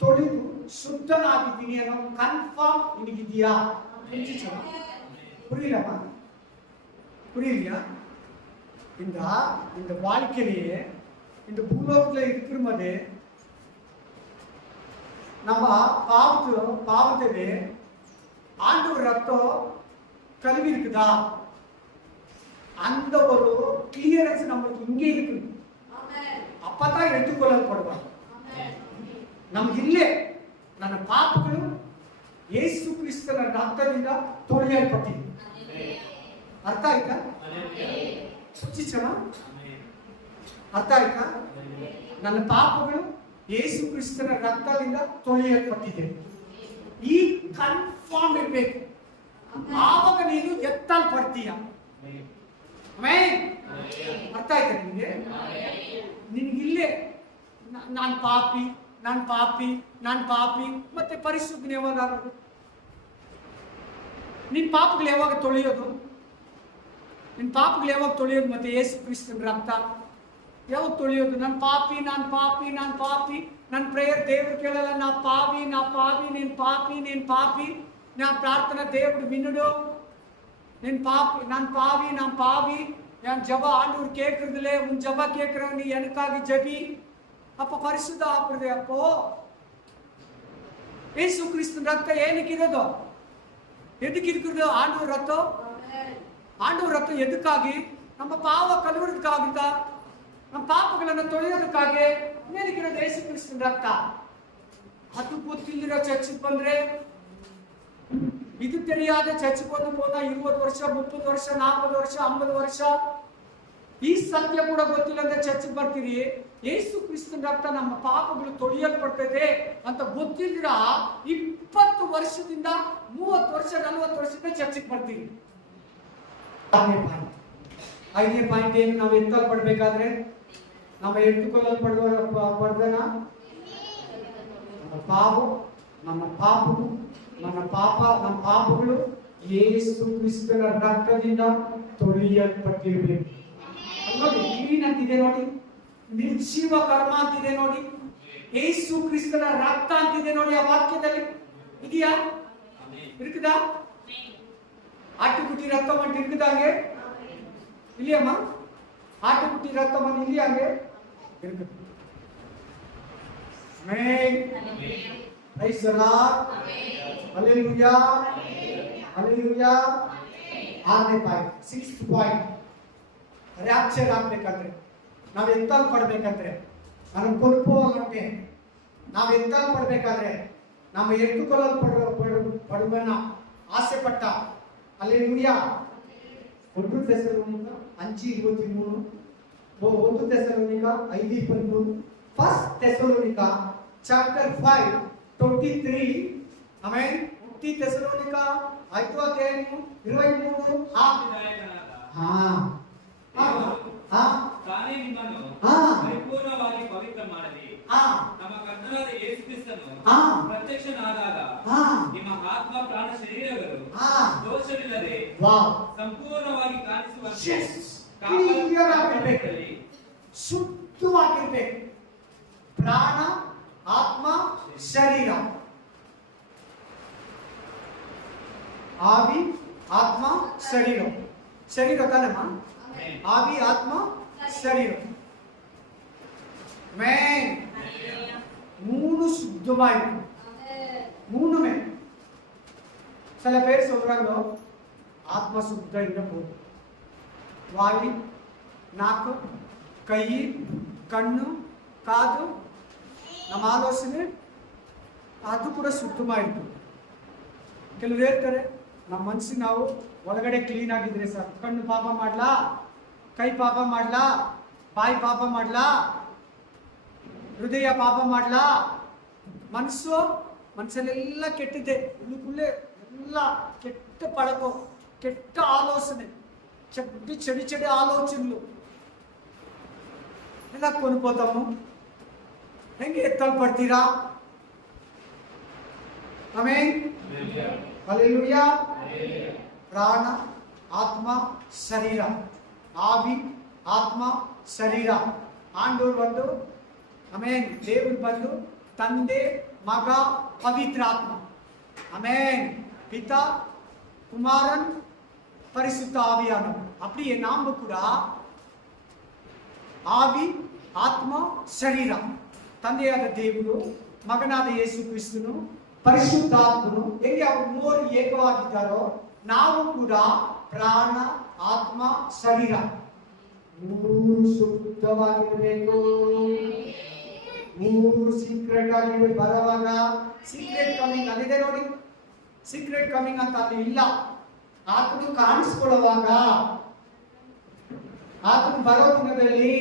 ತೊಳೆದು ಶುದ್ಧನಾಗಿದ್ದೀನಿ ಅನ್ನೋ ಕನ್ಫರ್ಮ್ ನಿನಗಿದೆಯಾ? புரியலமா? புரியலையா? இந்த வாழ்க்கையிலேயே, இந்த பூலோகத்தில் இருக்கிற நம்ம பாவத்திலே ஆண்டவர் ரத்தம் கழுவி இருக்குதா? அந்த ஒரு கிளியரன்ஸ் நம்மளுக்கு இங்கே இருக்கு. அப்பதான் எடுத்துக்கொள்ளப்படுவாங்க. ನಮ್ಗೆ ಇಲ್ಲೇ ನನ್ನ ಪಾಪಗಳು ಯೇಸು ಕ್ರಿಸ್ತನ ರಕ್ತದಿಂದ ತೊಳೆಯಲ್ಪಟ್ಟಿದೆ. ಅರ್ಥ ಆಯ್ತಾ? ಅರ್ಥ ಆಯ್ತಾ? ನನ್ನ ಪಾಪಗಳು ಯೇಸು ಕ್ರಿಸ್ತನ ರಕ್ತದಿಂದ ತೊಳೆಯಲ್ಪಟ್ಟಿದೆ. ಈ ಕನ್ಫರ್ಮ್ ಇರ್ಬೇಕು. ಆವಾಗ ನೀನು ಎತ್ತಲ್ಪಡ್ತೀಯ. ಅರ್ಥ ಆಯ್ತಾ ನಿಮಗೆ? ನಿನ್ಗಿಲ್ಲೇ ನಾನು ಪಾಪಿ, ನಾನು ಪಾಪಿ ಮತ್ತೆ ಪರಿಶುದ್ಧನ ಯಾವಾಗ ಆಗೋದು? ನಿನ್ನ ಪಾಪಗಳು ಯಾವಾಗ ತೊಳೆಯೋದು? ಮತ್ತೆ ಯೇಸು ಕ್ರಿಸ್ತನ ರಕ್ತ ಯಾವಾಗ ತೊಳೆಯೋದು? ನಾನು ಪಾಪಿ, ನನ್ನ ಪ್ರೇಯರ್ ದೇವ್ರು ಕೇಳಲ್ಲ. ನಾ ಪಾಪಿ, ನೀನ್ ಪಾಪಿ. నా ప్రార్థన దేవుడు వినుడు. నేను పావి நான் ஜப ஆண்டவர் கேட்கறதுல உன் ஜப கேட்கிறவன் நீ எனக்காக ஜபி. அப்ப பரிசுத்த ஆக்குறது. அப்போ ಯೇಸು ಕ್ರಿಸ್ತನ ರಕ್ತ ಏನಕ್ಕಿರೋದು? ಎದಕ್ಕಿರುತ್ತದೆ ಆಂಡವರ ರಕ್ತ ಎದಕ್ಕಾಗಿ? ನಮ್ಮ ಪಾಪ ಕಲುವುದಕ್ಕಾಗಿದ್ದ, ನಮ್ಮ ಪಾಪಗಳನ್ನು ತೊಳೆಯೋದಕ್ಕಾಗಿ ಏನಕ್ಕಿರೋದು ಯೇಸು ಕ್ರಿಸ್ತನ ರಕ್ತ. ಅದು ಗೊತ್ತಿಲ್ಲದಿರೋ ಚರ್ಚಿಗೆ ಬಂದ್ರೆ, ಇದು ತಿಳಿಯಾದ ಚರ್ಚಿಗೆ ಬಂದು 20 ವರ್ಷ 30 ವರ್ಷ 40 ವರ್ಷ 50 ವರ್ಷ ಈ ಸತ್ಯ ಕೂಡ ಗೊತ್ತಿಲ್ಲ ಅಂದ್ರೆ ಚರ್ಚಿಗೆ ಬರ್ತೀರಿ. ಯೇಸು ಕ್ರಿಸ್ತನ ರಕ್ತ ನಮ್ಮ ಪಾಪಗಳು ತೊಳೆಯಲ್ಪಡ್ತದೆ ಅಂತ ಗೊತ್ತಿಲ್ದಿರ 20 ವರ್ಷದಿಂದ 30 ವರ್ಷ 40 ವರ್ಷದಿಂದ ಚರ್ಚಿಗೆ ಬರ್ತೀರಿ. 5ನೇ ಪಾಯಿಂಟ್ ಏನು? ನಾವು ಎತ್ತಲ್ಪಡ್ಬೇಕಾದ್ರೆ ನಮ್ಮ ಎತ್ತುಕೊಳ್ಳಲ್ಪಡ್ದನ ನಮ್ಮ ಪಾಪಗಳು ಯೇಸು ಕ್ರಿಸ್ತನ ರಕ್ತದಿಂದ ತೊಳೆಯಲ್ಪಟ್ಟಿರಬೇಕು. ನೋಡಿ, ಕ್ಲೀನ್ ಅಂತಿದೆ ನೋಡಿ, ನಿರ್ಜೀವ ಕರ್ಮ ಅಂತಿದೆ ನೋಡಿ, ಯೇಸು ಕ್ರಿಸ್ತನ ರಕ್ತ ಅಂತಿದೆ ನೋಡಿ. ಆ ವಾಕ್ಯದಲ್ಲಿ ಇದೆಯಾ? இருக்குதா? ஆட்டுக்குட்டி ரத்தம் வந்து இருக்குதாங்க இல்லையாம்மா? ஆட்டுக்குட்டி ரத்தம் வந்து இல்லையாங்க? இருக்குது. Amen. Praise the lord. Hallelujah. Hallelujah. 6ನೇ ಪಾಯಿಂಟ್, 6th ಪಾಯಿಂಟ್, ರ್ಯಾಪ್ಚರ್ ಆಗಬೇಕಾದ್ರೆ, ನಾವು ಎತ್ತಲ್ಪಡಬೇಕಾದ್ರೆ, ನಾನು ಕೊಲ್ಪೋಲಂತೆ ನಾವು ಎತ್ತಲ್ಪಡಬೇಕಾದ್ರೆ, ನಮ್ಮ ಎತ್ತುಕೊಳ್ಳಲ್ಪಡುವನ ಆಸೆ ಪಟ್ಟ. Hallelujah. 1 Thessalonica 5:23, 1 Thessalonica 5:23, 1 Thessalonica chapter 5:23. Amen. 1 Thessalonica 5:23. ತಾನೇ ನಿಮ್ಮನ್ನು ಪರಿಪೂರ್ಣವಾಗಿ ಪವಿತ್ರ ಮಾಡಲಿ. ನಮ್ಮ ಕರ್ತನಾದ ಯೇಸು ಕ್ರಿಸ್ತನು ಪ್ರತ್ಯಕ್ಷನಾದಾಗ ನಿಮ್ಮ ಆತ್ಮ ಪ್ರಾಣ ಶರೀರಗಳು ದೋಷವಿಲ್ಲದೆ ಸಂಪೂರ್ಣವಾಗಿ ಕಾಣಿಸುವಂತೆ ಶುದ್ಧವಾಗಿರ್ಬೇಕು. ಪ್ರಾಣ, ಆತ್ಮ, ಶರೀರ, ಆವಿ, ಆತ್ಮ, ಶರೀರ ತಾನಮ್ಮ? ಆವಿ, ಆತ್ಮ, ಶರೀರ. மேன் 3 சுத்தமாயிருக்கும். 3மே. சில பேர் சொல்றாங்க ஆத்ம சுத்தம் இல்ல போதும். வாய், நாக்கு, ಕೈ, ಕಣ್ಣು, ಕಾದು, ನಮ್ಮ ಆಲೋಚನೆ ಅದು ಕೂಡ ಶುದ್ಧವಾಗಿರ್ತದೆ. ಕೆಲವರು ಹೇಳ್ತಾರೆ ನಮ್ಮ ಮನಸ್ಸಿಗೆ ನಾವು ಒಳಗಡೆ ಕ್ಲೀನ್ ಆಗಿದ್ರೆ ಸರ್, ಕಣ್ಣು ಪಾಪ ಮಾಡ್ಲಾ, ಕೈ ಪಾಪ ಮಾಡ್ಲಾ, ಬಾಯಿ ಪಾಪ ಮಾಡ್ಲಾ, ಹೃದಯ ಪಾಪ ಮಾಡ್ಲಾ, ಮನಸ್ಸಲ್ಲೆಲ್ಲ ಕೆಟ್ಟಿದೆ, ಉಳ್ಳೆ ಎಲ್ಲ ಕೆಟ್ಟ ಪಳಕೋ, ಕೆಟ್ಟ ಆಲೋಚನೆ, చెడి ఆలోచనలు ఎలా కొనిపోతాము? ಹೆಂಗೆ ಎತ್ತಲ್ಪಡ್ತೀರಾ? ಆಮೆನ್. ಹಲ್ಲೆಲೂಯಾ. ಪ್ರಾಣ, ಆತ್ಮ, ಶರೀರ, ಆವಿ, ಆತ್ಮ, ಶರೀರ. ಆಂಡೋರ್ ಬಂದು ಆಮೇನ್, ದೇವರು ಬಂದು ತಂದೆ, ಮಗ, ಪವಿತ್ರ ಆತ್ಮ. ಆಮೇನ್. ಪಿತಾ, ಕುಮಾರನ್, பரிசுத்த ஆவியானவர். அப்படியே நாம கூட ಆವಿ, ಆತ್ಮ, ಶರೀರ, ತಂದೆಯಾದ ದೇವರು, ಮಗನಾದ ಯೇಸು ಕ್ರಿಸ್ತನು, ಪರಿಶುದ್ಧಾತ್ಮನು ಹೆಂಗೆ ಅವರು 3 ಏಕವಾಗಿದ್ದಾರೋ ನಾವು ಕೂಡ ಪ್ರಾಣ, ಆತ್ಮ, ಶರೀರ 3 ಶುದ್ಧವಾಗಿರಬೇಕು. 3 ಸೀಕ್ರೆಟ್ ಆಗಿ ಬರುವಾಗ ಸೀಕ್ರೆಟ್ ಕಮಿಂಗ್ ಅಲ್ಲಿದೆ ನೋಡಿ. ಸೀಕ್ರೆಟ್ ಕಮಿಂಗ್ ಅಂತ ಅಲ್ಲಿ ಇಲ್ಲ. ಆತನು ಕಾಣಿಸ್ಕೊಳ್ಳುವಾಗ, ಆತನು ಬರೋ ದಿನದಲ್ಲಿ,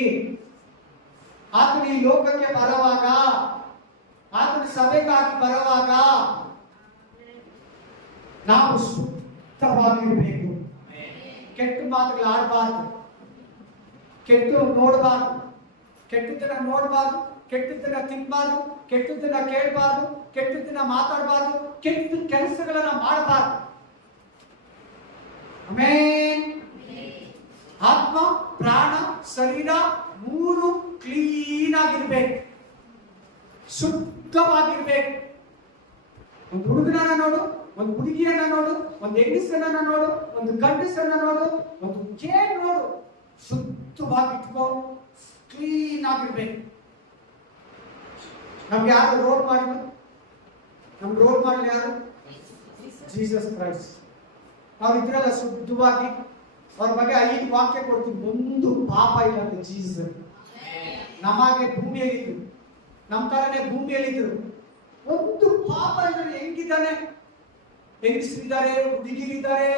ಆತನು ಈ ಲೋಕಕ್ಕೆ ಬರುವಾಗ, ಆತನು ಸಭೆಗಾಗಿ ಬರುವಾಗ ನಾವು ಶುದ್ಧವಾಗಿರಬೇಕು. ಕೆಟ್ಟ ಮಾತುಗಳು ಆಡಬಾರ್ದು, ಕೆಟ್ಟ ನೋಡಬಾರ್ದು, ಕೆಟ್ಟದನ್ನ ನೋಡಬಾರ್ದು, ಕೆಟ್ಟದ್ದನ್ನ ತಿನ್ಬಾರ್ದು, ಕೆಟ್ಟದ್ದನ್ನ ಕೇಳಬಾರ್ದು, ಕೆಟ್ಟದ್ದನ್ನ ಮಾತಾಡಬಾರ್ದು, ಕೆಟ್ಟ ಕೆಲಸಗಳನ್ನ ಮಾಡಬಾರ್ದು. ಆಮೆನ್. ಆತ್ಮ, ಪ್ರಾಣ, ಶರೀರ ಮೂರು ಕ್ಲೀನ್ ಆಗಿರ್ಬೇಕು, ಶುದ್ಧವಾಗಿರ್ಬೇಕು. ಒಂದು ಹುಡುಗನನ್ನ ನೋಡು, ಒಂದು ಹುಡುಗಿಯನ್ನ ನೋಡು, ಒಂದು ಹೆಂಗಸನ್ನ ನೋಡು, ಒಂದು ಗಂಡಸನ್ನ ನೋಡು, ಒಂದು ಕೇಳ್ ನೋಡು, ಶುದ್ಧವಾಗಿಟ್ಕೋ, ಕ್ಲೀನ್ ಆಗಿರ್ಬೇಕು. ನಮ್ಗೆ ಯಾರು ರೋಲ್ ಮಾಡಿದ್ರು? ನಮ್ ರೋಲ್ ಮಾಡಲಿ ಯಾರು? Jesus Christ. ಅವ್ರು ಇದ್ರಲ್ಲ ಶುದ್ಧವಾಗಿ. ಅವ್ರ ಬಗ್ಗೆ 5 ವಾಕ್ಯ ಕೊಡ್ತೀನಿ. ಒಂದು ಪಾಪ ಇಲ್ಲ ಅಂತ ಜೀಸಸ್. ನಮಗೆ ಭೂಮಿಯಲ್ಲಿದ್ರು, ನಮ್ಮ ತರನೇ ಭೂಮಿಯಲ್ಲಿದ್ರು, ಒಂದು ಪಾಪ ಇದ್ರೆ ಹೆಂಗಿದ್ದಾನೆ? ಹೆಂಗಸರಿದ್ದಾರೆ, ಹುಡುಗಿರಿದ್ದಾರೆ,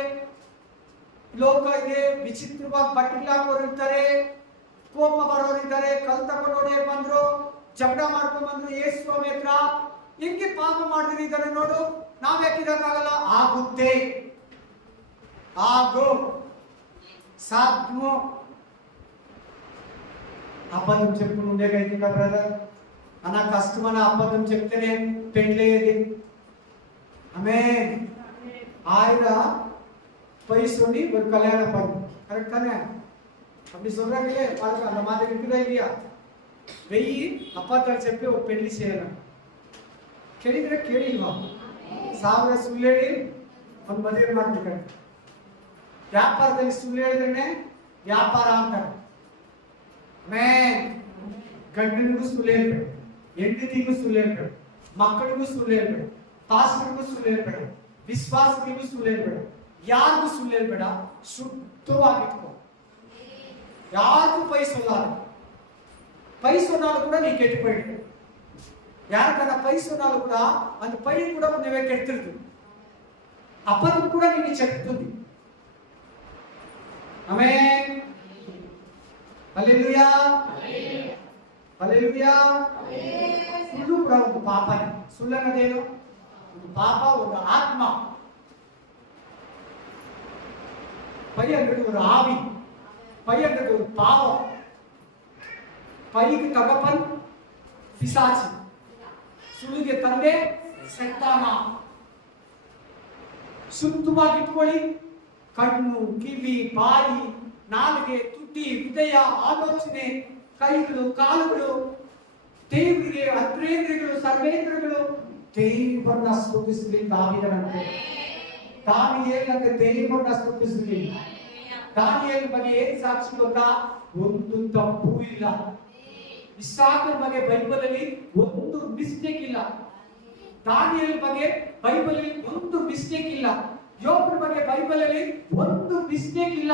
ಲೋಕ ಇದೆ, ವಿಚಿತ್ರವಾಗಿ ಬಟ್ಟೆ ಹಾಕೋರು ಇರ್ತಾರೆ, ಕೋಪ ಬರೋರಿದ್ದಾರೆ, ಕಲ್ ತಗೊಂಡೋಡೆ ಬಂದ್ರು, ಜಗಳ ಮಾಡ್ಕೊಂಡ್ ಬಂದ್ರು ಯೇಸು ಸ್ವಾಮಿ ಹತ್ರ. ಹೆಂಗೆ ಪಾಪ ಮಾಡಿದ್ರೆ ಇದ್ದಾರೆ ನೋಡು. ನಾವ್ ಯಾಕಿರಕ್ಕಾಗಲ್ಲ? ಆಗುತ್ತೆ, ಆಗೋ సాధ్యము. అబద్ధం చెప్పుకుని ఉండేగైతుందా బ్రదర్? అన్న కష్టమని అబద్ధం చెప్తేనే పెళ్ళేది. ఆమేన్. ఆయన పైసోని ஒரு கல்யாணம் பண்ணு. கரெக்ட் தானே? அப்படி சொல்றாங்களே பாருங்க, அந்த மாதிரி இருக்குதா இல்லையா? வெயி ಅಪ್ಪತ್ತಾಳು చెప్పి ఒక పెళ్లి చేయాలి. ಕೇಳಿದ್ರೆ ಕೇಳಿಲ್ವಾ? 1000 ಸುಳ್ಳು ಹೇಳಿ ಒಂದು ಮದುವೆ ಮಾಡ್ಬೇಕಂತ. ವ್ಯಾಪಾರದಲ್ಲಿ ಸುಳ್ಳು ಹೇಳಿದ್ರೆ ವ್ಯಾಪಾರ ಅಂತಾರೆ. ಗಂಡನಿಗೂ ಸುಳ್ಳು ಹೇಳ್ಬೇಡ, ಹೆಂಡತಿಗೂ ಸುಳ್ಳು ಹೇಳ್ಬೇಡ, ಮಕ್ಕಳಿಗೂ ಸುಳ್ಳು ಹೇಳ್ಬೇಡ, ಪಾಸ್ಟರ್ಗೂ ಸುಳ್ಳು ಹೇಳ್ಬೇಡ, ವಿಶ್ವಾಸಗಳಿಗೂ ಸುಳ್ಳು ಹೇಳ್ಬೇಡ, ಯಾರಿಗೂ ಸುಳ್ಳು ಹೇಳ್ಬೇಡ. ಶುದ್ಧವಾಗಿಟ್ಕೋ. ಯಾರಿಗೂ ಪೈ சொல்லாது. பை சொன்னாலும் கூட நீ கெட்டு போயிடு. யாருக்கான பை சொன்னாலும் కూడా அந்த పై కూడా నువ్వే కెడుతుంది. అబద్ధం కూడా నిన్ను చెప్తుంది. ఆమేన్. హల్లెలూయా, హల్లెలూయా. ಸುಳ್ಳು ಕೂಡ ಒಂದು ಪಾಪನೇ. ಸುಳ್ಳನ್ನದೇನು? ಒಂದು ಪಾಪ, ಒಂದು ಆತ್ಮ. பை என்றது ஒரு ஆவி, பை என்றது ஒரு பாவம். பைக்கு தகப்பன் பிசாசு, ಸುಳ್ಳಿಗೆ ತಂದೆ ಸೈತಾನ. ಶುದ್ಧವಾಗಿಟ್ಕೊಳ್ಳಿ. ಕಣ್ಣು, ಕಿವಿ, ಬಾಯಿ, ನಾಲಿಗೆ, ತುಟಿ, ಹೃದಯ, ಆಲೋಚನೆ, ಕೈಗಳು, ಕಾಲುಗಳು, ದೇವರಿಗೆ ಅತ್ರೇಂದ್ರಿಯಗಳು, ಸರ್ವೇಂದ್ರಿಯಗಳು ದೇವರನ್ನ ಸ್ತುತಿಸಲಿ. ದಾವೀದನಂತೆ, ದಾನಿಯೇಲನಂತೆ ದೇವರನ್ನ ಸ್ತುತಿಸಲಿ. ದಾನಿಯೇಲನ ಬಗ್ಗೆ ಏನು ಸಾಕ್ಷಿ ಗೊತ್ತಾ? ಒಂದು ತಪ್ಪು ಇಲ್ಲ. ಇಸಾಕನ ಬಗ್ಗೆ ಬೈಬಲ್ ಅಲ್ಲಿ ಒಂದು ಮಿಸ್ಟೇಕ್ ಇಲ್ಲ. ದಾನಿಯೇಲನ ಬಗ್ಗೆ ಬೈಬಲ್ ಅಲ್ಲಿ ಒಂದು ಮಿಸ್ಟೇಕ್ ಇಲ್ಲ. ಯೋಬನ ಬಗ್ಗೆ ಬೈಬಲ್ ಅಲ್ಲಿ ಒಂದು ಮಿಸ್ಟೇಕ್ ಇಲ್ಲ.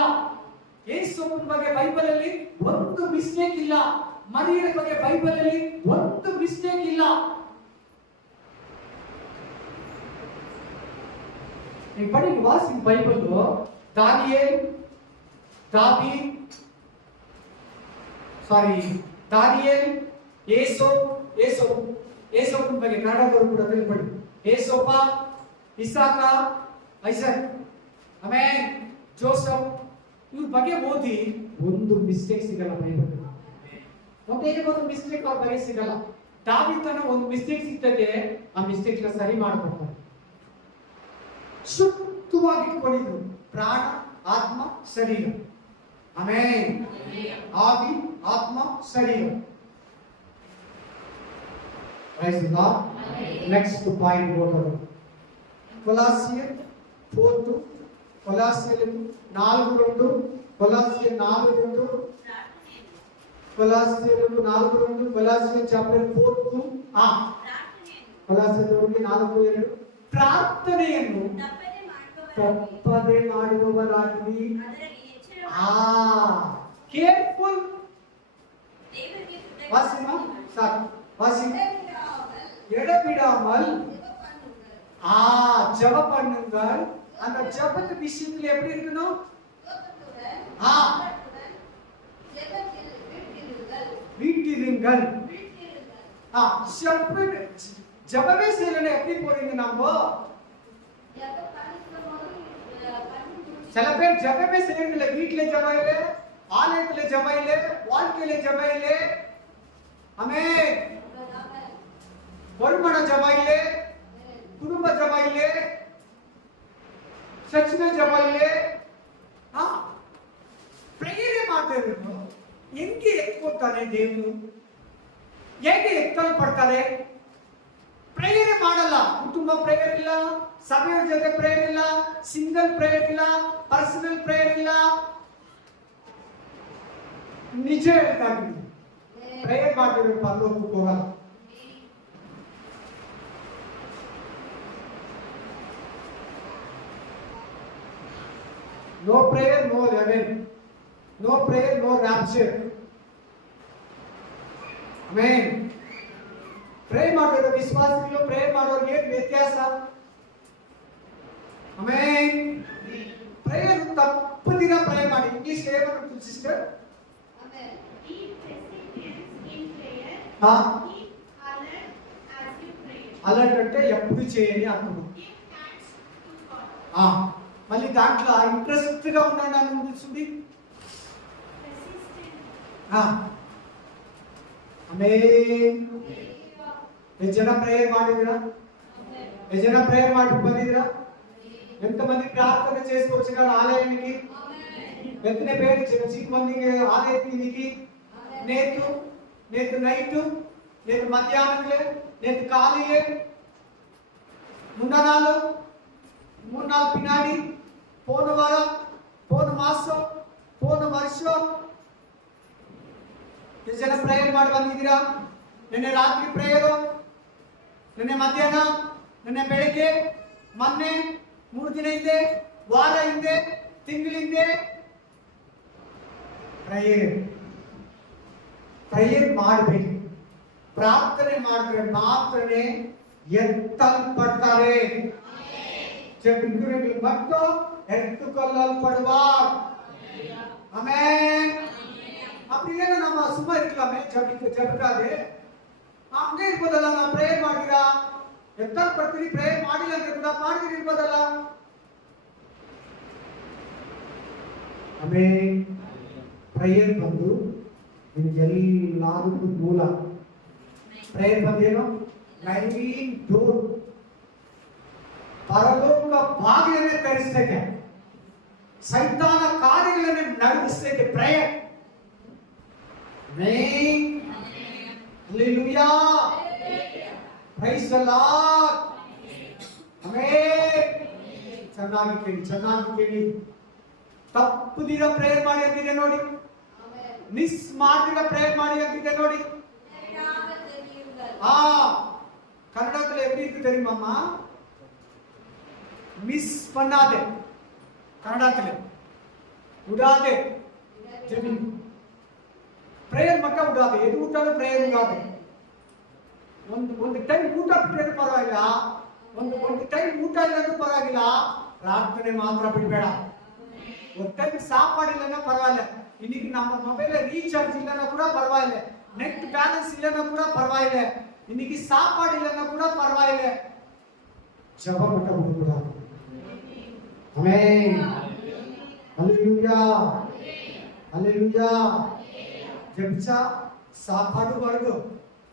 ಯೇಸುವಿನ ಬಗ್ಗೆ ಬೈಬಲ್ ಅಲ್ಲಿ ಒಂದು ಮಿಸ್ಟೇಕ್ ಇಲ್ಲ. ಮರಿಯಳ ಬಗ್ಗೆ ಬೈಬಲ್ ಅಲ್ಲಿ ಒಂದು ಮಿಸ್ಟೇಕ್ ಇಲ್ಲ. ನೀವು ಪಡಿ ವಾಸಿ ಬೈಬಲ್. ದಾನಿಯೇಲ್, ದಾವೀದ್, ದಾನಿಯೇಲ್, ಏಸೋಪನ ಬಗ್ಗೆ ಕನ್ನಡದವರು ಕೂಡ ತಿಳ್ಕೊಳ್ಳಿ. ಏಸೋಪ, ಇಸಾಕ, ಐಸಕ್, ಆಮೇಲೆ ಜೋಸಫ್, ಇವ್ರ ಬಗ್ಗೆ ಓದಿ ಒಂದು ಮಿಸ್ಟೇಕ್ ಸಿಗಲ್ಲ ಬೈಬಲ್. ಒಂದೇ ಒಂದು ಮಿಸ್ಟೇಕ್ ಅವ್ರ ಬಗ್ಗೆ ಸಿಗಲ್ಲ. ದಾವೀದನ ಒಂದು ಮಿಸ್ಟೇಕ್ ಸಿಗ್ತದೆ, ಆ ಮಿಸ್ಟೇಕ್ ನ ಸರಿ ಮಾಡ್ಕೊಡ್ತಾರೆ. ಶುದ್ಧವಾಗಿ ಇಟ್ಕೊಂಡಿದ್ರು ಪ್ರಾಣ, ಆತ್ಮ, ಶರೀರ. ಆಮೆನ್. ಆವಿ, ಆತ್ಮ, ಶರೀರ. Praise the Lord. Next point ಓದೋಣ. ಕೊಲಾಸಿಯರ್ 4:2, ಕೊಲಾಸಿಯರ್ 4:2, ಕೊಲಾಸಿಯರ್ 4:2, ಕೊಲಾಸಿಯರ್ 4:2, ಕೊಲಾಸಿಯರ್ ಚಾಪ್ಟರ್ 4:2. ಕೊಲಾಸಿಯರ್ 4:2. ಪ್ರಾರ್ಥನೆಯನ್ನು ತಪ್ಪದೆ ಮಾಡುವವರಾಗಿ. ಕೇರ್ಫುಲ್. வாசிமா சார் வாசி. எடவிடாமல் ஜெபம் பண்ணுங்கள். அந்த ஜெபத்து விஷயத்துல எப்படி இருக்கணும்? வீட்டிருங்கள். ஜெபமே செய்யலன்னா எப்படி போறீங்க? நம்ம சில பேர் ஜெபமே செய்யறதில்ல. வீட்டுல ஜெபம் இல்லை, ஆலயத்துல ஜெபம் இல்லை, வாழ்க்கையில ஜெபம் இல்லை. ಆಮೇಲೆ वर्मण जब इले कुटुंब जब इले चर्च में जब इले हाँ प्रेयर मारते रहते इनके एक को तारे देवनु ये के एक कल पढ़ता रहे प्रेयर मारला कुटुंब प्रेयर इल्ला सभी जगह प्रेयर इल्ला सिंगल प्रेयर इल्ला पर्सनल प्रेयर इल्ला निजे ताकि प्रेयर मारते रहते पालो कुकोगा No prayer, no heaven. No prayer, no rapture. Amen. Pray ಮಾಡೋರು ವಿಶ್ವಾಸಿಗಳು ಪ್ರೇ ಮಾಡೋರಿಗೆ ಏನು ವ್ಯತ್ಯಾಸ? Amen. ಪ್ರೇಯರ್ ತಪ್ಪದಿರ ಪ್ರೇ ಮಾಡಿ. ಇಂಗ್ಲಿಷ್ ಏನು sister? Amen. Keep persistence in prayer. ಹಾ. Keep alert as you pray. Alert అంటే ఎప్పుడు చేయని అర్థం. Give thanks to God. ఆ మళ్ళీ దాంట్లో ఇంట్రెస్ట్ గా ఉండండి అని ఉంటుంది. ಆಮೆನ್. ಜನ ಪ್ರೇಯರ್ ಮಾಡಿದ್ರಾ? జన ప్రేయర్ ಮಾಡಿ ಬಂದಿದ್ರಾ? ఎంతమంది ప్రార్థన చేసుకోవచ్చు ఆలయానికి? ఎత్తనే పేరు చిన్న మందికి ఆలయానికి నేతు నైట్ నేతు మధ్యాహ్నంలే నేతు కాలియే ಮುಂದನಾಳು 3-4 ಪಿನಾಡಿ ಪೋನ ವಾರ ಪೋನ ಮಾಸ ಪೋನ ವರ್ಷ ಎಷ್ಟು ಜನ ಪ್ರೇಯರ್ ಮಾಡಿ ಬಂದಿದ್ದೀರಾ? ನಿನ್ನೆ ರಾತ್ರಿ ಪ್ರೇಯರು, ನಿನ್ನೆ ಮಧ್ಯಾಹ್ನ, ನಿನ್ನೆ ಬೆಳಿಗ್ಗೆ, ಮೊನ್ನೆ 3 ದಿನ ಹಿಂದೆ, ವಾರ ಹಿಂದೆ, ತಿಂಗಳ ಹಿಂದೆ ಪ್ರೇಯರ್ ಮಾಡಬೇಕು. ಪ್ರಾರ್ಥನೆ ಮಾಡಿದ್ರೆ ಮಾತ್ರನೇ ಎತ್ತಲ್ಪಡ್ತಾರೆ. ಮತ್ತು ಎತ್ತುಕೊಳ್ಳಲ್ಪಡುವಾರ್. ಆಮೆನ್. அப்படியே நம்ம சும்மா இருக்கலாமே ஜபிக்காதே. ಹಂಗೆ ಇರ್ಬೋದಲ್ಲ. ನಾವು ಪ್ರೇಯರ್ ಮಾಡಿರಾ ಎತ್ತಲ್ಪಡ್ತೀರಿ, ಪ್ರೇಯರ್ ಮಾಡಿಲ್ಲ ಅಂದ್ರೆ ಕೂಡ ಮಾಡಿದ್ರೆ ಇರ್ಬೋದಲ್ಲ. ಆಮೆನ್. ಪ್ರೇಯರ್ ಬಂದು ನಿಮಗೆಲ್ಲದಕ್ಕೂ ಮೂಲ. ಪ್ರೇಯರ್ ಬಂದೇನು? ನೈನ್ ಡೋರ್, ಪರಲೋಕ ಬಾಗಿಲನ್ನೇ ತೆರೆಸಲಿಕ್ಕೆ, ಸೈತಾನ ಕಾರ್ಯಗಳನ್ನು ನಡೆಸಲಿಕ್ಕೆ prayer. Hallelujah, praise the lord. Amen. ಚೆನ್ನಾಗಿ ಕೇಳಿ. ತಪ್ಪದಿರ ಪ್ರೇಯರ್ ಮಾಡಿ ಅಂತಿದೆ ನೋಡಿ. ಮಿಸ್ ಮಾಡಿದ ಪ್ರೇಯರ್ ಮಾಡಿ ಅಂತಿದೆ ನೋಡಿ. கன்னடத்துல எப்படி இருக்கு தெரியுமாமா? மிஸ் பண்ணாதே. கன்னடத்துல விடாதே. ஜெபி ಪ್ರೇಯರ್ ಮಟ್ಟ விடாதே. எது விட்டாலும் ಪ್ರೇಯರ್ விடாதே. ಒಂದು ಟೈಮ್ ಊಟ ಬಿಟ್ಟರೆ ಪರವಾಗಿಲ್ಲ, ಒಂದು ಟೈಮ್ ಊಟ ಇಲ್ಲಂದ್ರೂ ಪರವಾಗಿಲ್ಲ, ಪ್ರಾರ್ಥನೆ ಮಾತ್ರ ಬಿಡಬೇಡ. ಒಂದು ಟೈಮ್ ಸಾಪಾಡು ಇಲ್ಲನ ಪರವಾಗಿಲ್ಲ, இன்னைக்கு நம்ம ಮೊಬೈಲ್ ரீசார்ஜ் இல்லனா கூட பரவாயில்லை, ನೆಟ್ ಬ್ಯಾಲೆನ್ಸ್ இல்லனா கூட பரவாயில்லை, இன்னைக்கு சாப்பாடு இல்லனா கூட பரவாயில்லை, ஜெப மட்ட விடக்கூடாது. ஆமென். ஹalleluya, ஹalleluya. ஜெபிச்சா சாப்பாடு வருது,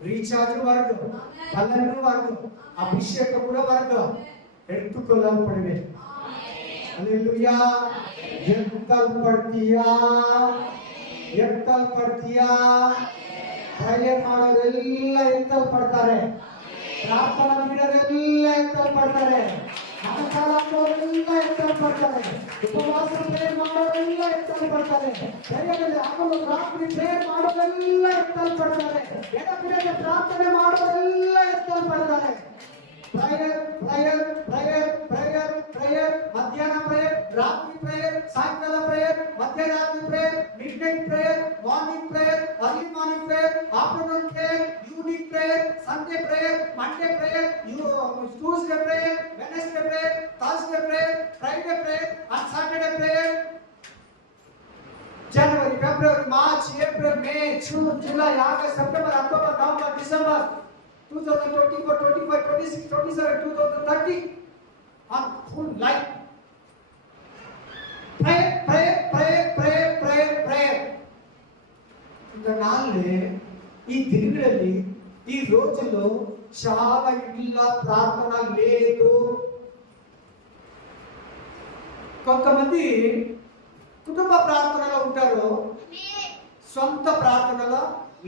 ரீசார்ಜ್ வருது, பலனு வருது, ಅಭಿಷೇಕ ಕೂಡ வருது. எடுத்துக்கொள்ளப்படுவேன். ஹalleluya. ಎತ್ತಲ್ಪಡ್ತೀಯಾ? ಪ್ರೇಯರ್ ಮಾಡೋರೆಲ್ಲ ಎತ್ತಲ್ಪಡ್ತಾರೆ. ಪ್ರಾರ್ಥನಾ ಬಿಡೋರೆಲ್ಲ ಎತ್ತಲ್ಪಡ್ತಾರೆ. ಮನಸಾಲ ಮಾಡೋರೆಲ್ಲ ಎತ್ತಲ್ಪಡ್ತಾರೆ. ಉಪವಾಸ ಪ್ರೇಯರ್ ಮಾಡೋರೆಲ್ಲ ಎತ್ತಲ್ಪಡ್ತಾರೆ. ಪ್ರೇಯರ್ ಆಗಲು ರಾತ್ರಿ ಪ್ರೇಯರ್ ಮಾಡೋರೆಲ್ಲ ಎತ್ತಲ್ಪಡ್ತಾರೆ. ಎಡಬಿಡದೆ ಪ್ರಾರ್ಥನೆ ಮಾಡೋರೆಲ್ಲ ಎತ್ತಲ್ಪಡ್ತಾರೆ. ಪ್ರೇಯರ್ ಮಧ್ಯಾಹ್ನ ಪ್ರೇಯರ್, ರಾತ್ರಿ ಪ್ರೇಯರ್, ಸಾಯಂಕಾಲ ಪ್ರೇಯರ್, ಮಧ್ಯರಾತ್ರಿ prayer, mid night prayer, morning prayer, early morning prayer, afternoon prayer, evening prayer, Sunday prayer, Monday prayer, Tuesday prayer, Wednesday prayer, Thursday prayer, Friday prayer, and Saturday prayer. January, February, March, April, May, June, July, August, September, October, November, December 2024, 25, 26, 27, 2030 on full life. Pray. இந்த நாள்ல ఈ దినಗಳಲ್ಲಿ ఈ రోజుల్లో చాలా ఇళ్ళ ప్రార్థన లేదు. కొంతమంది కుటుంబ ప్రార్థనలో ఉంటారు, సొంత ప్రార్థనలో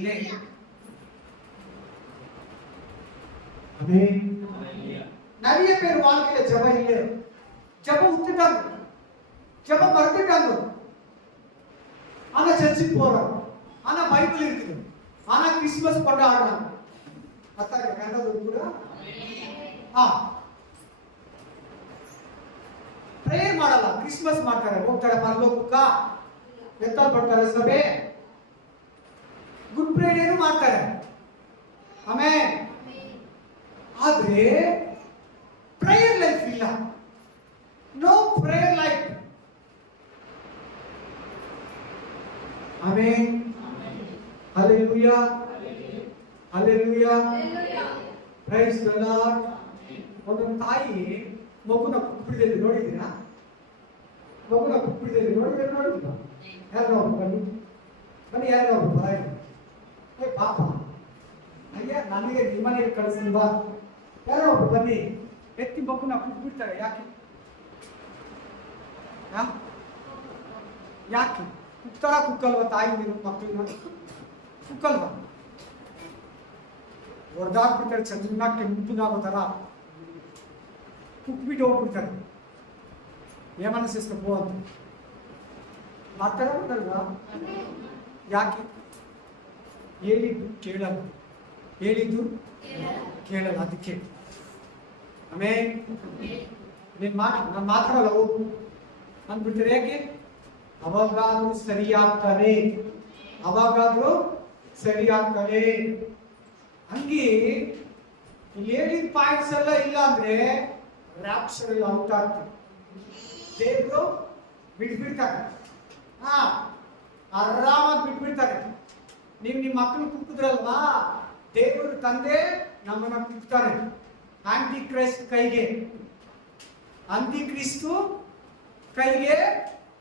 లేదు. நிறைய பேர் வாழ்க்கையில ஜெபம் இல்லை. ஜெபம் விட்டுட்டாங்க, ஜெபம் மறந்துட்டாங்க. ஆனா சர்ச்சுக்கு போறோம், ஆனா பைபிள் இருக்குது, ஆனா கிறிஸ்துமஸ் கொண்டாடுறாங்க. அத்தாங்க கண்டது கூட ಪ್ರೇಯರ್ ಮಾಡಲ್ಲ, ಕ್ರಿಸ್ಮಸ್ ಮಾಡ್ತಾರೆ, ಹೋಗ್ತಾರೆ ಪರಲೋಕಕ್ಕ, ಎತ್ತಲ್ಪಡ್ತಾರೆ ಸಭೆ, ಗುಡ್ ಫ್ರೈಡೇನು ಮಾಡ್ತಾರೆ. ಆಮೇಲೆ ಆದ್ರೆ ಪ್ರೇಯರ್ ಲೈಫ್ ಇಲ್ಲ. No prayer life. Amen. Hallelujah, hallelujah, praise the Lord. ಒಂದು ತಾಯಿ ಮಗುನ ಕುಪ್ಪಿಡಿದಲ್ಲಿ ನೋಡಿದ್ದೀರಾ? ಮಗುನ ಕುಪ್ಪಿಡಿದಲ್ಲಿ ನೋಡಿದ್ದೀರಾ? ಯಾರೋ ಬನ್ನಿ ಬನ್ನಿ, ಯಾರೋ ಪರವಾಗಿಲ್ಲ, ಏ ಪಾಪ, ಅಯ್ಯ ನನಗೆ ನಿಮ್ಮನೆಗೆ ಕಳಿಸ್ತೀನಿ ಬಾ, ಯಾರೋ ಬನ್ನಿ. ಎತ್ತಿ ಮಗುನ ಕುಪ್ಪಿಡ್ತಾರೆ. ಯಾಕೆ ಯಾಕೆ ಕುಕ್ತಾರ? ಕುಕ್ಕಲ್ವ ತಾಯಿ ಮಕ್ಕಳನ್ನ? ಕುಕ್ಕಲ್ವ? ಹೊಡೆದಾಕ್ಬಿಡ್ತಾರೆ, ಚೆನ್ನಾಗಿ ಕೆಂಪುದಾಗೋ ಥರ ಕುಕ್ಬಿಟ್ಟು ಹೋಗ್ಬಿಡ್ತಾರೆ. ಏಮನ್ನ ಸಿಸ್ಕಪ್ಪು ಅಂತ ಮಾತಾಡಲ್ವಾ? ಯಾಕೆ? ಹೇಳಿದ್ದು ಕೇಳಲ್ಲ, ಹೇಳಿದ್ದು ಕೇಳಲ್ಲ. ಅದಕ್ಕೆ ಆಮೇಲೆ ನಾನು ಮಾತಾಡಲ್ಲ ಹೋಗು ಅಂದ್ಬಿಡ್ತಾರೆ. ಯಾಕೆ? ಅವಾಗಾದ್ರೂ ಸರಿಯಾಗ್ತಾನೆ, ಅವಾಗಾದ್ರೂ ಸರಿಯಾಗ್ತಾನೆ. ಹಂಗೆ ಇಲ್ಲಿ ಹೇಳಿದ ಪಾಯಿಂಟ್ಸ್ ಎಲ್ಲ ಇಲ್ಲ ಅಂದ್ರೆ ರ್ಯಾಪ್ಚರ್ ಎಲ್ಲ ಔಟ್ ಆಗ್ತದೆ. ದೇವರು ಬಿಟ್ಬಿಡ್ತಾರೆ, ಆರಾಮಾಗಿ ಬಿಟ್ಬಿಡ್ತಾರೆ. ನೀವು ನಿಮ್ಮ ಮಕ್ಕಳು ಕುಕ್ಕಿದ್ರಲ್ವಾ, ದೇವರು ತಂದೆ ನಮ್ಮನ್ನ ಕುಕ್ತಾರೆ ಆಂಟಿ ಕ್ರೈಸ್ಟ್ ಕೈಗೆ, ಅಂತಿ ಕ್ರಿಸ್ತು ಕೈಗೆ,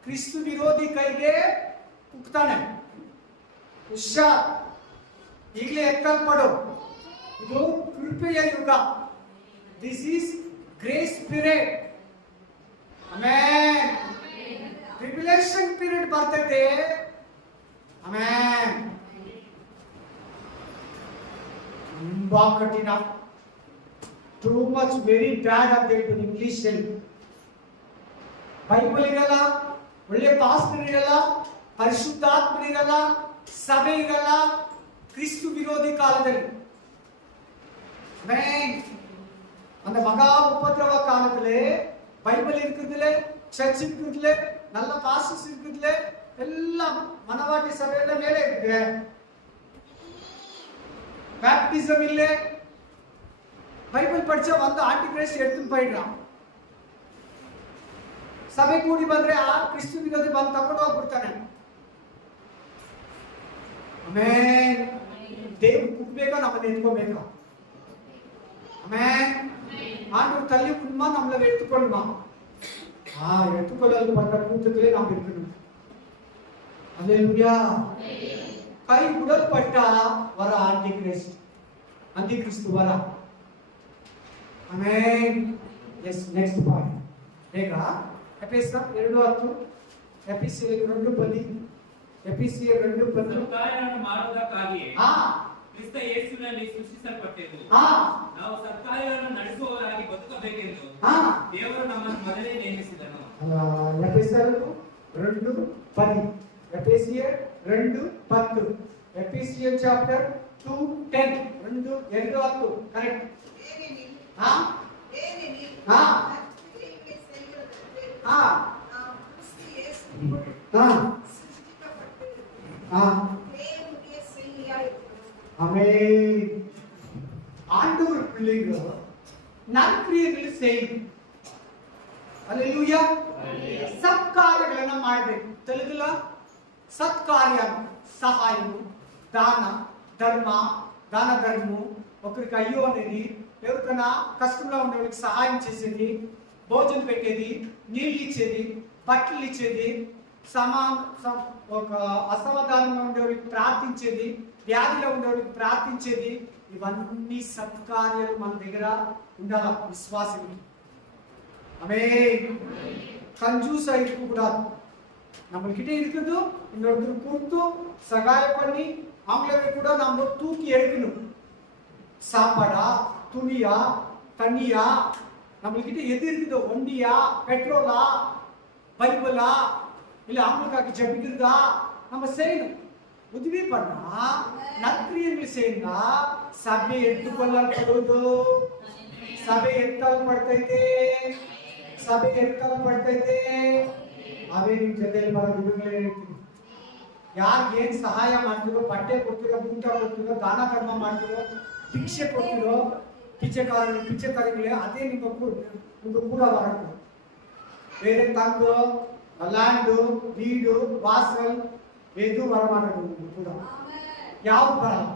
ಕ್ರಿಸ್ತು ವಿರೋಧಿ ಕೈಗೆ ಕುಕ್ತಾನೆ. ಹುಷಾರ್, ಈಗಲೇ ಎಕ್ಕಲ್ಪಡು. ಇದು ಕೃಪೆಯ ಯುಗ. This is grace period. Amen. Tribulation period ಬರ್ತೈತೆ. ಆಮೆನ್. ತುಂಬಾ ಕಠಿಣ, ಟೂ ಮಚ್ ವೆರಿ ಬ್ಯಾಡ್ ಆಗ್ಬೇಕು. ಇಂಗ್ಲಿಷ್ ಅಲ್ಲಿ ಬೈಬಲ್ ಇರಲ್ಲ, ಒಳ್ಳೆ ಪಾಸ್ಟರ್ ಇರಲ್ಲ, ಪರಿಶುದ್ಧಾತ್ಮ ಇರಲ್ಲ, ಸಭೆ ಇರಲ್ಲ. ಕ್ರಿಸ್ತು ವಿರೋಧಿ ಕಾಲದಲ್ಲಿ அந்த மகா உபத்திரவ காலத்துல பைபிள் இருக்குதுல, சர்ச் இருக்குதுல, நல்ல பாஸ்டர்ஸ் இருக்குதுல, எல்லாம் மனவாட்டி சபையில மேலே இருக்கு. பேப்டிசம் இல்ல. பைபிள் படிச்சா வந்து ஆன்டி கிரைஸ்ட் எடுத்துன்னு போயிடுறான். ಸಭೆ ಕೂಡಿ ಬಂದ್ರೆ ಆ ಕ್ರಿಸ್ತು ವಿರೋಧಿ ಬಂದು ತಗೊಂಡು ಹೋಗ್ಬಿಡ್ತಾನೆ. ಆಮೆನ್. ದೇವ್ರು ಕುಗ್ಬೇಕಾ, ನಮ್ಮನ್ನ ಎತ್ಕೋಬೇಕಾ? ಆಮೆನ್. ஆண்டவர் தள்ளி விடுமா, நம்மள எடுத்துக்கொள்ளுமா? எடுத்துக்கொள்ளல் பண்ற கூட்டத்திலே நாம் இருக்கணும். அல்லேலூயா. கை உடல்பட்டா வர ஆன்டி கிறிஸ்து வர. ஆமென். Yes, next point. देखा ಎಫೆಸ 2:10, ಎಫೆಸಿಯರ್ 2:10, ಎಫೆಸಿಯರ್ 2:10. ಸತ್ಕಾರ್ಯವನ್ನು ಮಾಡುವುದಕ್ಕಾಗಿಯೇ ಕ್ರಿಸ್ತ ಯೇಸುವಿನಲ್ಲಿ ಸೃಷ್ಟಿಸಲ್ಪಟ್ಟೆವು. ನಾವು ಸತ್ಕಾರ್ಯವನ್ನು ನಡೆಸುವವರಾಗಿ ಬದುಕಬೇಕೆಂದು ದೇವರು ನಮ್ಮನ್ನು ಮೊದಲೇ ನೇಮಿಸಿದನು. ಎಫೆಸಿಯರ್ 2:10, ಎಫೆಸಿಯರ್ 2:10, ಎಫೆಸಿಯರ್ ಚಾಪ್ಟರ್ 2:10, 2:10 ಕರೆಕ್ಟ್. ஆண்டவர் பிள்ளைகள் நற்கிரியைகளை செய்யும். அல்லேலூயா. ಸತ್ಕಾರ್ಯಗಳನ್ನು ಮಾಡಬೇಕು. తెలుగుಲ సత్కార్య సహాయము, దాన ధర్మము, ఒకరికి అయ్యో అనేది, ఎవరికైనా కష్టంలో ఉండే వాళ్ళకి సహాయం చేసేది, భోజనం పెట్టేది, నీళ్ళు ఇచ్చేది, బట్టలు ఇచ్చేది, ఒక అసమాధానంగా ఉండే వాళ్ళకి ప్రార్థించేది, వ్యాధిలో ఉండేవాడికి ప్రార్థించేది, ఇవన్నీ సత్కార్యాలు మన దగ్గర ఉండాల విశ్వాసకి. ஆமென். கஞ்சூஸா இருக்கக்கூடாது. நம்மள்கிட்ட இருக்குது இன்னொருத்தர் கொடுத்து சகாயம் பண்ணி அவங்கள கூட நம்ம தூக்கி எடுக்கணும். சாப்பாடா, துணியா, தண்ணியா, நம்மள்கிட்ட எது இருக்குதோ, வண்டியா, பெட்ரோலா, பைபிளா, இல்ல அவங்களுக்காக ஜெபிக்கிறதா, நம்ம செய்யணும். உதவி பண்ணா, நற்கிரியைகள் செய்யனா சபை எடுத்துக்கொள்ளப்படுவது. ಸಭೆ ಎತ್ತಲ್ಪಡ್ತೈತೆ, ಸಭೆ ಎತ್ತಲ್ಪಡ್ತೈತೆ. ಅವೇ ನಿಮ್ ಜೊತೆಲಿ ಬರೋ ಗುರುಗಳೇ ಹೇಳ್ತೀನಿ, ಯಾರಿಗೆ ಏನ್ ಸಹಾಯ ಮಾಡ್ತಿರೋ, ಬಟ್ಟೆ ಕೊಡ್ತಿರೋ, ಊಟ ಕೊಡ್ತಿರೋ, ದಾನ ಧರ್ಮ ಮಾಡ್ತಿರೋ, ಭಿಕ್ಷೆ ಕೊಡ್ತಿರೋ, ಪಿಚ್ಚೆಕಾರಿಗಳೇ, ಅದೇ ನಿಮ್ಗೆ ಕೂಡ ಬರಬೇಕು. ಬೇರೆ ತಂದು ಲ್ಯಾಂಡು, ವೀಡು, ವಾಸಲ್ ಎದು ಬರಮಾಡೋದು ಕೂಡ ಯಾವ್ದು ಬರಲ್ಲ.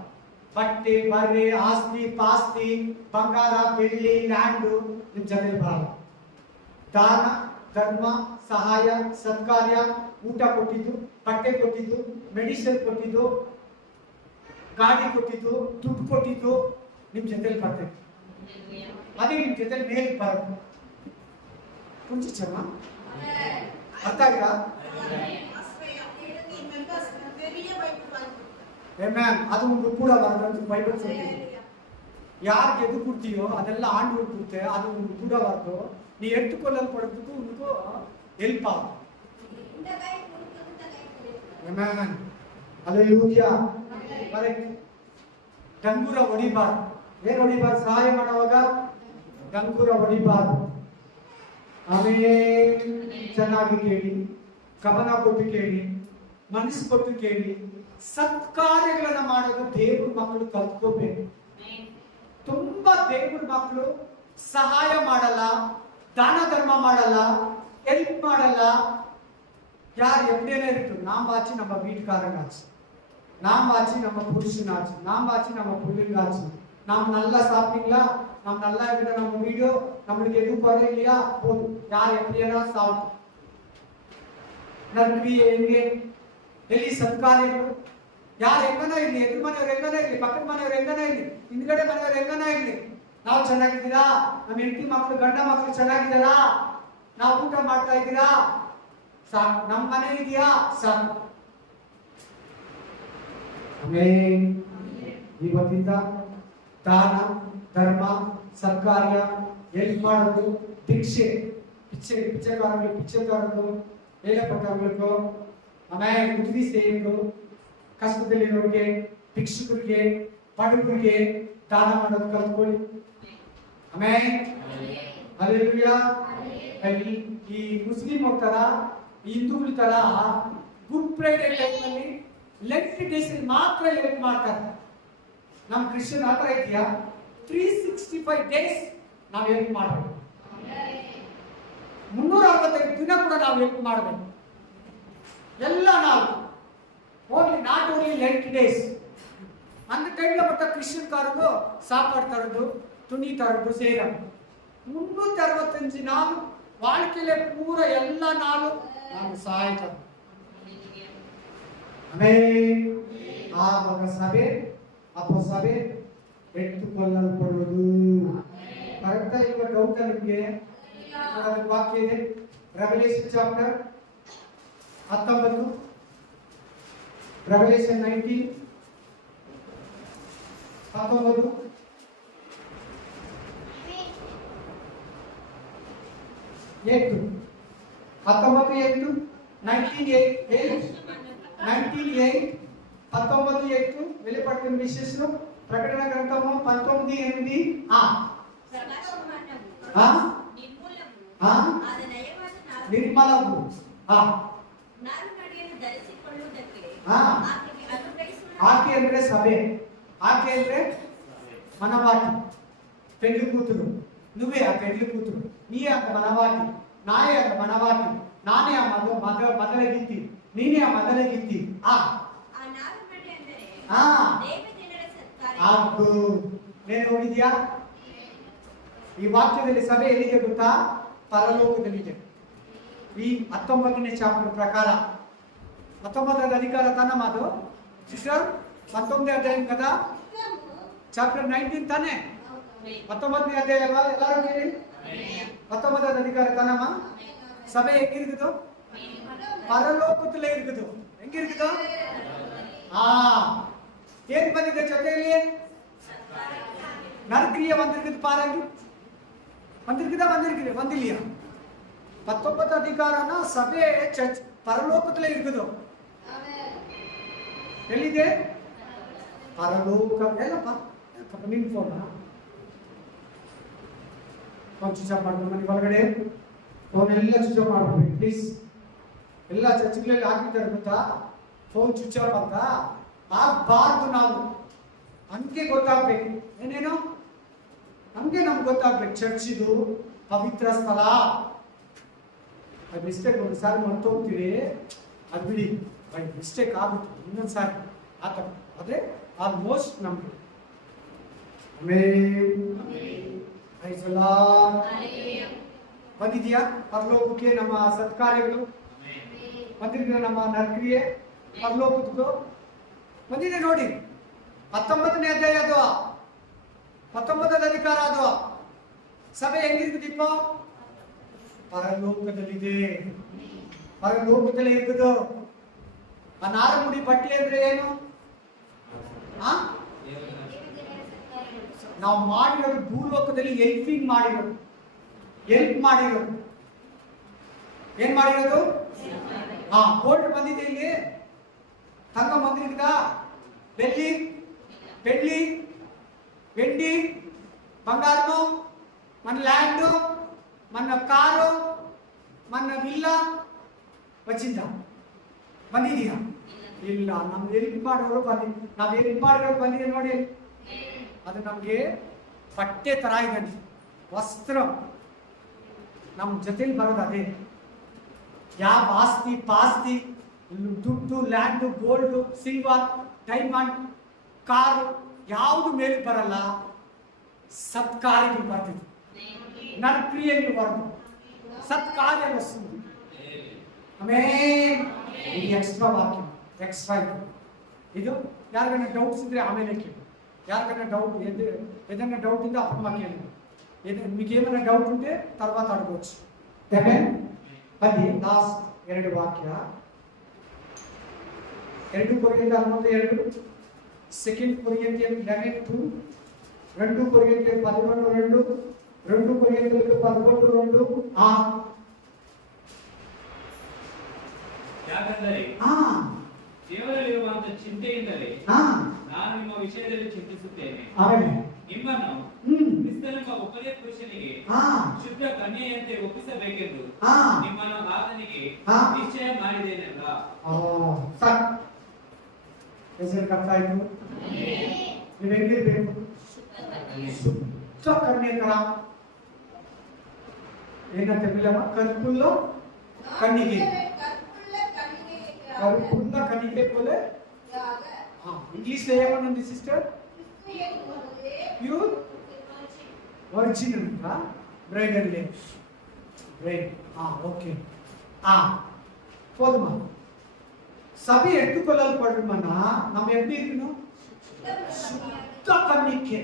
ಬಟ್ಟೆ, ಬರೆ, ಆಸ್ತಿ ಪಾಸ್ತಿ, ಬಂಗಾರ, ಬೆಳ್ಳಿ, ಲ್ಯಾಂಡು ನಿಮ್ ಜೊತೆಲಿ ಬರಲ್ಲ. ದಾನ ಧರ್ಮ, ಸಹಾಯ, ಸತ್ಕಾರ್ಯ, ಊಟ ಕೊಟ್ಟಿದ್ದು, ಬಟ್ಟೆ ಕೊಟ್ಟಿದ್ದು, ಮೆಡಿಸಿನ್ ಕೊಟ್ಟಿದ್ದು, ಗಾಡಿ ಕೊಟ್ಟಿದ್ದು, ದುಡ್ಡು ಕೊಟ್ಟಿದ್ದು ನಿಮ್ ಜೊತೆಲಿ ಬರ್ತೈತೆ. ಅದೇ ನಿಮ್ ಜೊತೆಲಿ ಮೇಲೆ ಬರೋದು. ಕುಂಚಿಚಮ್ಮ ಅರ್ಥ ಆಯ್ತಾ? ಅದು ಒಂದು ಕೂಡ ಬರೋದು ಬೈಬಲ್ சொல்லுது. யாருக்கு எது கொடுத்தியோ அதெல்லாம் ஆண்டவர் கொடுத்த, அது உங்களுக்கு கூட வரதோ, நீ எடுத்துக்கொள்ளப்படுறதுக்கு உனக்கு ஹெல்ப் ஆகும். ಆಮೆನ್. ಹalleluya. ಕರೆಕ್ಟ್. ಡಂಗುರ ಹೊಡಿಬಾರ್ದು. ಏನು ಹೊಡಿಬಾರ್ದು? ಸಹಾಯ ಮಾಡುವಾಗ ಡಂಗುರ ಹೊಡಿಬಾರ್ದು. ಆಮೆನ್. ಚೆನ್ನಾಗಿ ಕೇಳಿ, ಗಮನ ಕೊಟ್ಟು ಕೇಳಿ, ಮನಸ್ಸು ಕೊಟ್ಟು ಕೇಳಿ. ಸತ್ಕಾರ್ಯಗಳನ್ನ ಮಾಡೋದು ದೇವ್ರ ಮಕ್ಕಳು ಕಲ್ತ್ಕೋಬೇಕು. ತುಂಬಾ ದೇವ್ರ ಮಕ್ಕಳು ಸಹಾಯ ಮಾಡಲ್ಲ, ದಾನ ಧರ್ಮ ಮಾಡಲ್ಲ, ஹெல்ப் ಮಾಡಲ್ಲ. யார் எப்படியே இருக்கு, நாம் வாச்சி நம்ம வீட்டுக்காரங்காச்சு, நாம் வாச்சி நம்ம புருஷனாச்சு, நாம் வாச்சி நம்ம பிள்ளைங்காச்சு. நாம் நல்லா சாப்பிட்டீங்களா, நாம் நல்லா இருக்கிற நம்ம வீடியோ, நம்மளுக்கு எதுவும் குறை இல்லையா, போதும். யார் எப்படியா சாப்பிட்டு ನರ್ವಿ ಹೆಂಗೆ ಎಲ್ಲಿ ಸತ್ಕಾರ್ಯಗಳು, ಯಾರು ಹೆಂಗನ ಇರ್ಲಿ, ಎದುರು ಮನೆಯವ್ರು ಹೆಂಗನ ಇರ್ಲಿ, ಪಕ್ಕದ ಮನೆಯವ್ರು ಹೆಂಗನ ಇರ್ಲಿ, ಹಿಂದ್ಗಡೆ ಮನೆಯವ್ರು ಹೆಂಗನ ಇರ್ಲಿ, ನಾವು ಚೆನ್ನಾಗಿದ್ದೀರಾ, ನಮ್ಮ ಹೆಂಡತಿ ಮಕ್ಕಳು ಗಂಡ ಮಕ್ಕಳು ಚೆನ್ನಾಗಿದ್ದಾರಾ, ನಾವು ಊಟ ಮಾಡ್ತಾ ಇದ್ದೀರಾ, ಸಾಕು. ನಮ್ಮ ಮನೆ ಇದೆಯಾ, ಸಾಕು. ಆಮೆನ್. ಇವತ್ತಿಂದ ದಾನ ಧರ್ಮ ಸತ್ಕಾರ್ಯ, ಹೆಲ್ಪ್ ಮಾಡೋದು, ಪಿಚ್ಚೆಕಾರಗಳು ಹೇಳಪಟ್ಟವர்களுக்கு ಆಮೇಲೆ ಉದ್ವಿ ಸೇರಿದ್ರು, ಕಷ್ಟದಲ್ಲಿರೋರಿಗೆ, ಭಿಕ್ಷುಕರಿಗೆ, ಬಡವರಿಗೆ ದಾನ ಮಾಡೋದು ಕಲ್ತ್ಕೊಳ್ಳಿ. ಆಮೇಲೆ ಹಲ್ಲೆಲೂಯಾ. ಈ ಮುಸ್ಲಿಂ ತರ, ಹಿಂದೂಗಳ ತರ ಗುಡ್ ಫ್ರೈಡೆ ಟೈಮಲ್ಲಿ ಲೆಂಟ್ ಡೇಸ್ ಮಾತ್ರ ಹೆಲ್ಪ್ ಮಾಡ್ತಾರೆ. ನಮ್ಮ ಕ್ರಿಶ್ಚಿಯನ್ ಹತ್ರ ಇದೆಯಾ 365 ಡೇಸ್ ನಾವು ಹೆಲ್ಪ್ ಮಾಡಬೇಕು. 365 ದಿನ ಕೂಡ ನಾವು ಹೆಲ್ಪ್ ಮಾಡಬೇಕು. ಎಲ್ಲ ನಾವು only not only lent days. அந்த டைம்ல மட்டும் கிறிஸ்டியன்காரங்க சாப்பாடு தரது, துணி தரது செய்யறாங்க. 365 நாள் வாழ்க்கையில பூரா எல்லா நாளும் ನಾವು ಸಹಾಯ ತರಬೇಕು. ಆಮೆನ್. ಆವಾಗ ಸಭೆ ಅಪಸಭೆ ಎತ್ತುಕೊಳ್ಳಲ್ಪಡುವುದು. ಕರೆಕ್ಟ್ ಈಗ ಡೌಟ್ ನಿಮಗೆ? ವಾಕ್ಯ ಇದೆ, ರೆವಲ್ಯೂಷನ್ ಚಾಪ್ಟರ್ 19, ರೆವಲ್ಯೂಷನ್ 19 19 19:8 వెలుపడుతున్న విశేషం. ప్రకటన గ్రంథము 19:8 ನಿರ್ಮಲವು ಆಕೆ ಅಂದ್ರೆ ಸಭೆ, ಆಕೆ ಅಂದ್ರೆ మనవాటి పెళ్లి కూతురు. నువ్వే ఆ పెళ్లి కూతురు, నీ అంత మనవాటి, నాయే అంత మనవాటి, నానే ఆ మొదలగిత్తి, ನೀನೇ ಆ ಮೊದಲಗಿತ್ತಿ. నేను ನೋಡಿದ್ಯಾ? ಈ ವಾಕ್ಯದಲ್ಲಿ ಸಭೆ ಎಲ್ಲಿದೆ ಗೊತ್ತಾ? ಪರಲೋಕದಲ್ಲಿದೆ. ಈ 19ನೇ ಚಾಪ್ಟರ್ ಪ್ರಕಾರ 19ನೇ ಅಧಿಕಾರ ತನ್ನ ಮಾತು ಸಿಸ್ಟರ್ 19ನೇ ಅಧ್ಯಾಯ కదా, ಚಾಪ್ಟರ್ 19 ತಾನೆ, 19ನೇ ಅಧ್ಯಾಯ ಅಲ್ವಾ? ಎಲ್ಲರೂ ಕೇಳಿ. 19வது அதிகாரம் தானம்மா? சபை எங்க இருக்குதோ? பரலோகத்துல இருக்குதோ. எங்க இருக்குதோ? ಏನ್ ಬಂದಿದೆ ಜೊತೆಯಲ್ಲಿ? ನರಕ್ರಿಯೆ வந்திருக்குது பாருங்க. வந்திருக்குதா? வந்தில்லையா? 19வது அதிகாரம்னா சபை சர்ச் பரலோகத்துல இருக்குதோ. ಎಲ್ಲಿದೆ? ಪರಲೋಕ. ಎಲ್ಲಪ್ಪ ನಿನ್ ಫೋನ್ ಸ್ವಿಚ್ ಆಫ್ ಮಾಡ್ಕೊಂಡು ಮನೆ ಒಳಗಡೆ ಫೋನ್ ಎಲ್ಲ ಸ್ವಿಚ್ ಆಫ್ ಮಾಡ್ಬಿಡ್ಬೇಕು ಪ್ಲೀಸ್. ಎಲ್ಲ ಚರ್ಚ್ಗಳಲ್ಲಿ ಹಾಕಿದ್ದಾರೆ ಗೊತ್ತಾ, ಫೋನ್ ಸ್ವಿಚ್ ಆಫ್ ಅಂತ. ಆಗಬಾರ್ದು. ನಾವು ನಮ್ಗೆ ಗೊತ್ತಾಗ್ಬೇಕು ಏನೇನು, ನಮ್ಗೆ ಗೊತ್ತಾಗ್ಬೇಕು ಚರ್ಚ್ ಇದು ಪವಿತ್ರ ಸ್ಥಳ. ಅದು ಮಿಸ್ಟೇಕ್ ಒಂದ್ಸಾರಿ ಮರ್ತೋಗ್ತೀವಿ, ಅದು ಬಿಡಿ, ಮಿಸ್ಟೇಕ್ ಆಗುತ್ತೆ ಇನ್ನೊಂದ್ಸಾರಿ ಆತ. ಅದೇ ಆಲ್ಮೋಸ್ಟ್ ನಮ್ಗೆ ಬಂದಿದೆಯಾ ಪರಲೋಕಕ್ಕೆ ನಮ್ಮ ಸತ್ಕಾರ್ಯಗಳು? ಬಂದಿದ್ರೆ ನಮ್ಮ ನರಕ್ರಿಯೆ ಪರಲೋಕದ್ದು ಬಂದಿದೆ ನೋಡಿ. 19ನೇ ಅಧ್ಯಾಯ ಅದು, 19வது ಅಧಿಕಾರ ಅದು. ಸಭೆ ಹೆಂಗಿರ್ತಿಪ್ಪ? ಪರಲೋಕದಲ್ಲಿದೆ, ಪರಲೋಕದಲ್ಲಿ ಇರ್ತದೋ. ಆ ನಾರಮುಡಿ ಪಟ್ಟಿ ಅಂದ್ರೆ ಏನು? ನಾವು ಮಾಡಿರೋದು ಭೂಲೋಕದಲ್ಲಿ ಹೆಲ್ಪಿಂಗ್ ಮಾಡಿರೋದು, ಹೆಲ್ಪ್ ಮಾಡಿರೋದು. ಏನ್ ಮಾಡಿರೋದು? ಗೋಲ್ಡ್ ಬಂದಿದೆ ಇಲ್ಲಿ, ತಂಗ ಬಂದಿರುತ್ತಾ, ಬೆಳ್ಳಿ వెండి బంగారము, మన ల్యాండ్, మన కారు, మన విల్లా వచ్చిందా? ಬಂದಿದೆಯಾ? ಇಲ್ಲ. ನಮ್ಗೆ ಹೆಲ್ಪ್ ಮಾಡೋರು ನಾವು ಹೆಲ್ಪ್ ಮಾಡಿರೋರು ಬಂದಿದೆ ನೋಡಿ. ಅದು ನಮಗೆ ಬಟ್ಟೆ ತರ ಇದೆ, ವಸ್ತ್ರ ನಮ್ಮ ಜೊತೆಲಿ ಬರೋದು ಅದೇ. ಯಾವ ಆಸ್ತಿ ಪಾಸ್ತಿ, ದುಡ್ಡು, land, gold, silver, diamond, car ಯಾವುದು ಮೇಲೆ ಬರಲ್ಲ. ಸತ್ಕಾರ್ಯಗಳು ಬರ್ತಿದೆ, ನರಕ್ರಿಯೆಗಳು ಬರೋದು, ಸತ್ಕಾರ್ಯ ವస్తుంది. ಆಮೇಲೆ ಇದು ಎಕ್ಸ್ಟ್ರಾ ವಾಕ್ಯ, ಎಕ್ಸ್ಟ್ರಾ ಇದು. ಯಾರಿಗನ್ನ ಡೌಟ್ಸ್ ಇದ್ರೆ ಆಮೇಲೆ ಕೇಳಿ. ಯಾರಿಗನ್ನ డౌట్ ఏదైనా డౌట్ ఉంటే అప్పుడు మాకు మీకు ఏమైనా డౌట్ ఉంటే తర్వాత అడగవచ్చు. అది లాస్ట్ 2 వాక్య, 2 కొరింథీయుల 2, 2 కొరింథీయుల 11:2, 2 కొరింథీయుల 11:2, 2 కొరింథీయుల 11:2. ಯಾಕಂದರೆ ದೇವರಲ್ಲಿರುವಂತ ಚಿಂತೆಯಿಂದಲೇ ನಾನು ನಿಮ್ಮ ವಿಷಯದಲ್ಲಿ ಚಿಂತಿಸುತ್ತೇನೆ. ನಿಮ್ಮನ್ನು ಕ್ರಿಸ್ತನೆಂಬ ಒಬ್ಬನೇ ಪುರುಷನಿಗೆ ಶುದ್ಧ ಕನ್ಯೆಯಂತೆ ಒಪ್ಪಿಸಬೇಕೆಂದು ನಿಮ್ಮನ್ನು ಆತನಿಗೆ ನಿಶ್ಚಯ ಮಾಡಿದ್ದೇನಲ್ಲ. ನೀವೆಂಗಿರ್ಬೇಕು? ಶುದ್ಧ ಕನ್ಯೆ ತರ. ಏನಂತ ಹೇಳಿಲ್ಲಮ್ಮ? ಕರ್ಪುಲ್ಲ ಕನ್ನಿಗೆ, ಕರ್ಪುಲ್ಲ ಕನ್ನಿಗೆ ಬೋಲೆ. ಇಂಗ್ಲಿಷ್ ಏಮನ್ನುಂది ಸಿಸ್ಟರ್? ಪ್ಯೂರ್ ವರ್ಜಿನ್ ಅಂತ. ಬ್ರೈಡ್ ಅಲ್ಲಿ ಬ್ರೈಡ್. ಓಕೆ. போதுமா? சபை எடுத்துக்கொள்ளப்படுமானா நம்ம எப்படி இருக்கணும்? சுத்த கன்னிக்கை,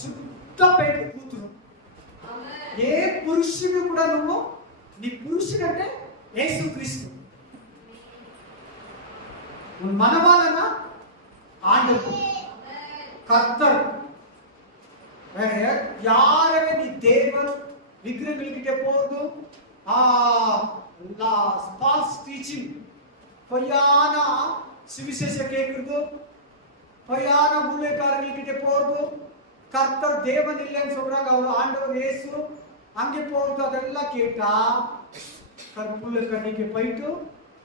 சுத்த పెళ్లి కూతురు. ఏ పురుషుడు కూడా నువ్వు, నీ పురుషుడు అంటే యేసుక్రీస్తు. உன் மனவாளன ஆண்டவர் கர்த்தர். யாரவே நீ தேவன் விக்கிரகங்கள்கிட்ட போறது, false teaching, பொய்யான சுவிசேஷம் கேட்கறது, பொய்யான ஊழியக்காரங்கள்கிட்ட போறது. கர்த்தர் தேவன் இல்லைன்னு சொல்றாங்க, அவர் ஆண்டவர் இயேசு. அங்கே போறது அதெல்லாம் கேட்டா ಕರ್ಪುಲ್ಲ ಕನ್ನಿಗೆ போயிட்டு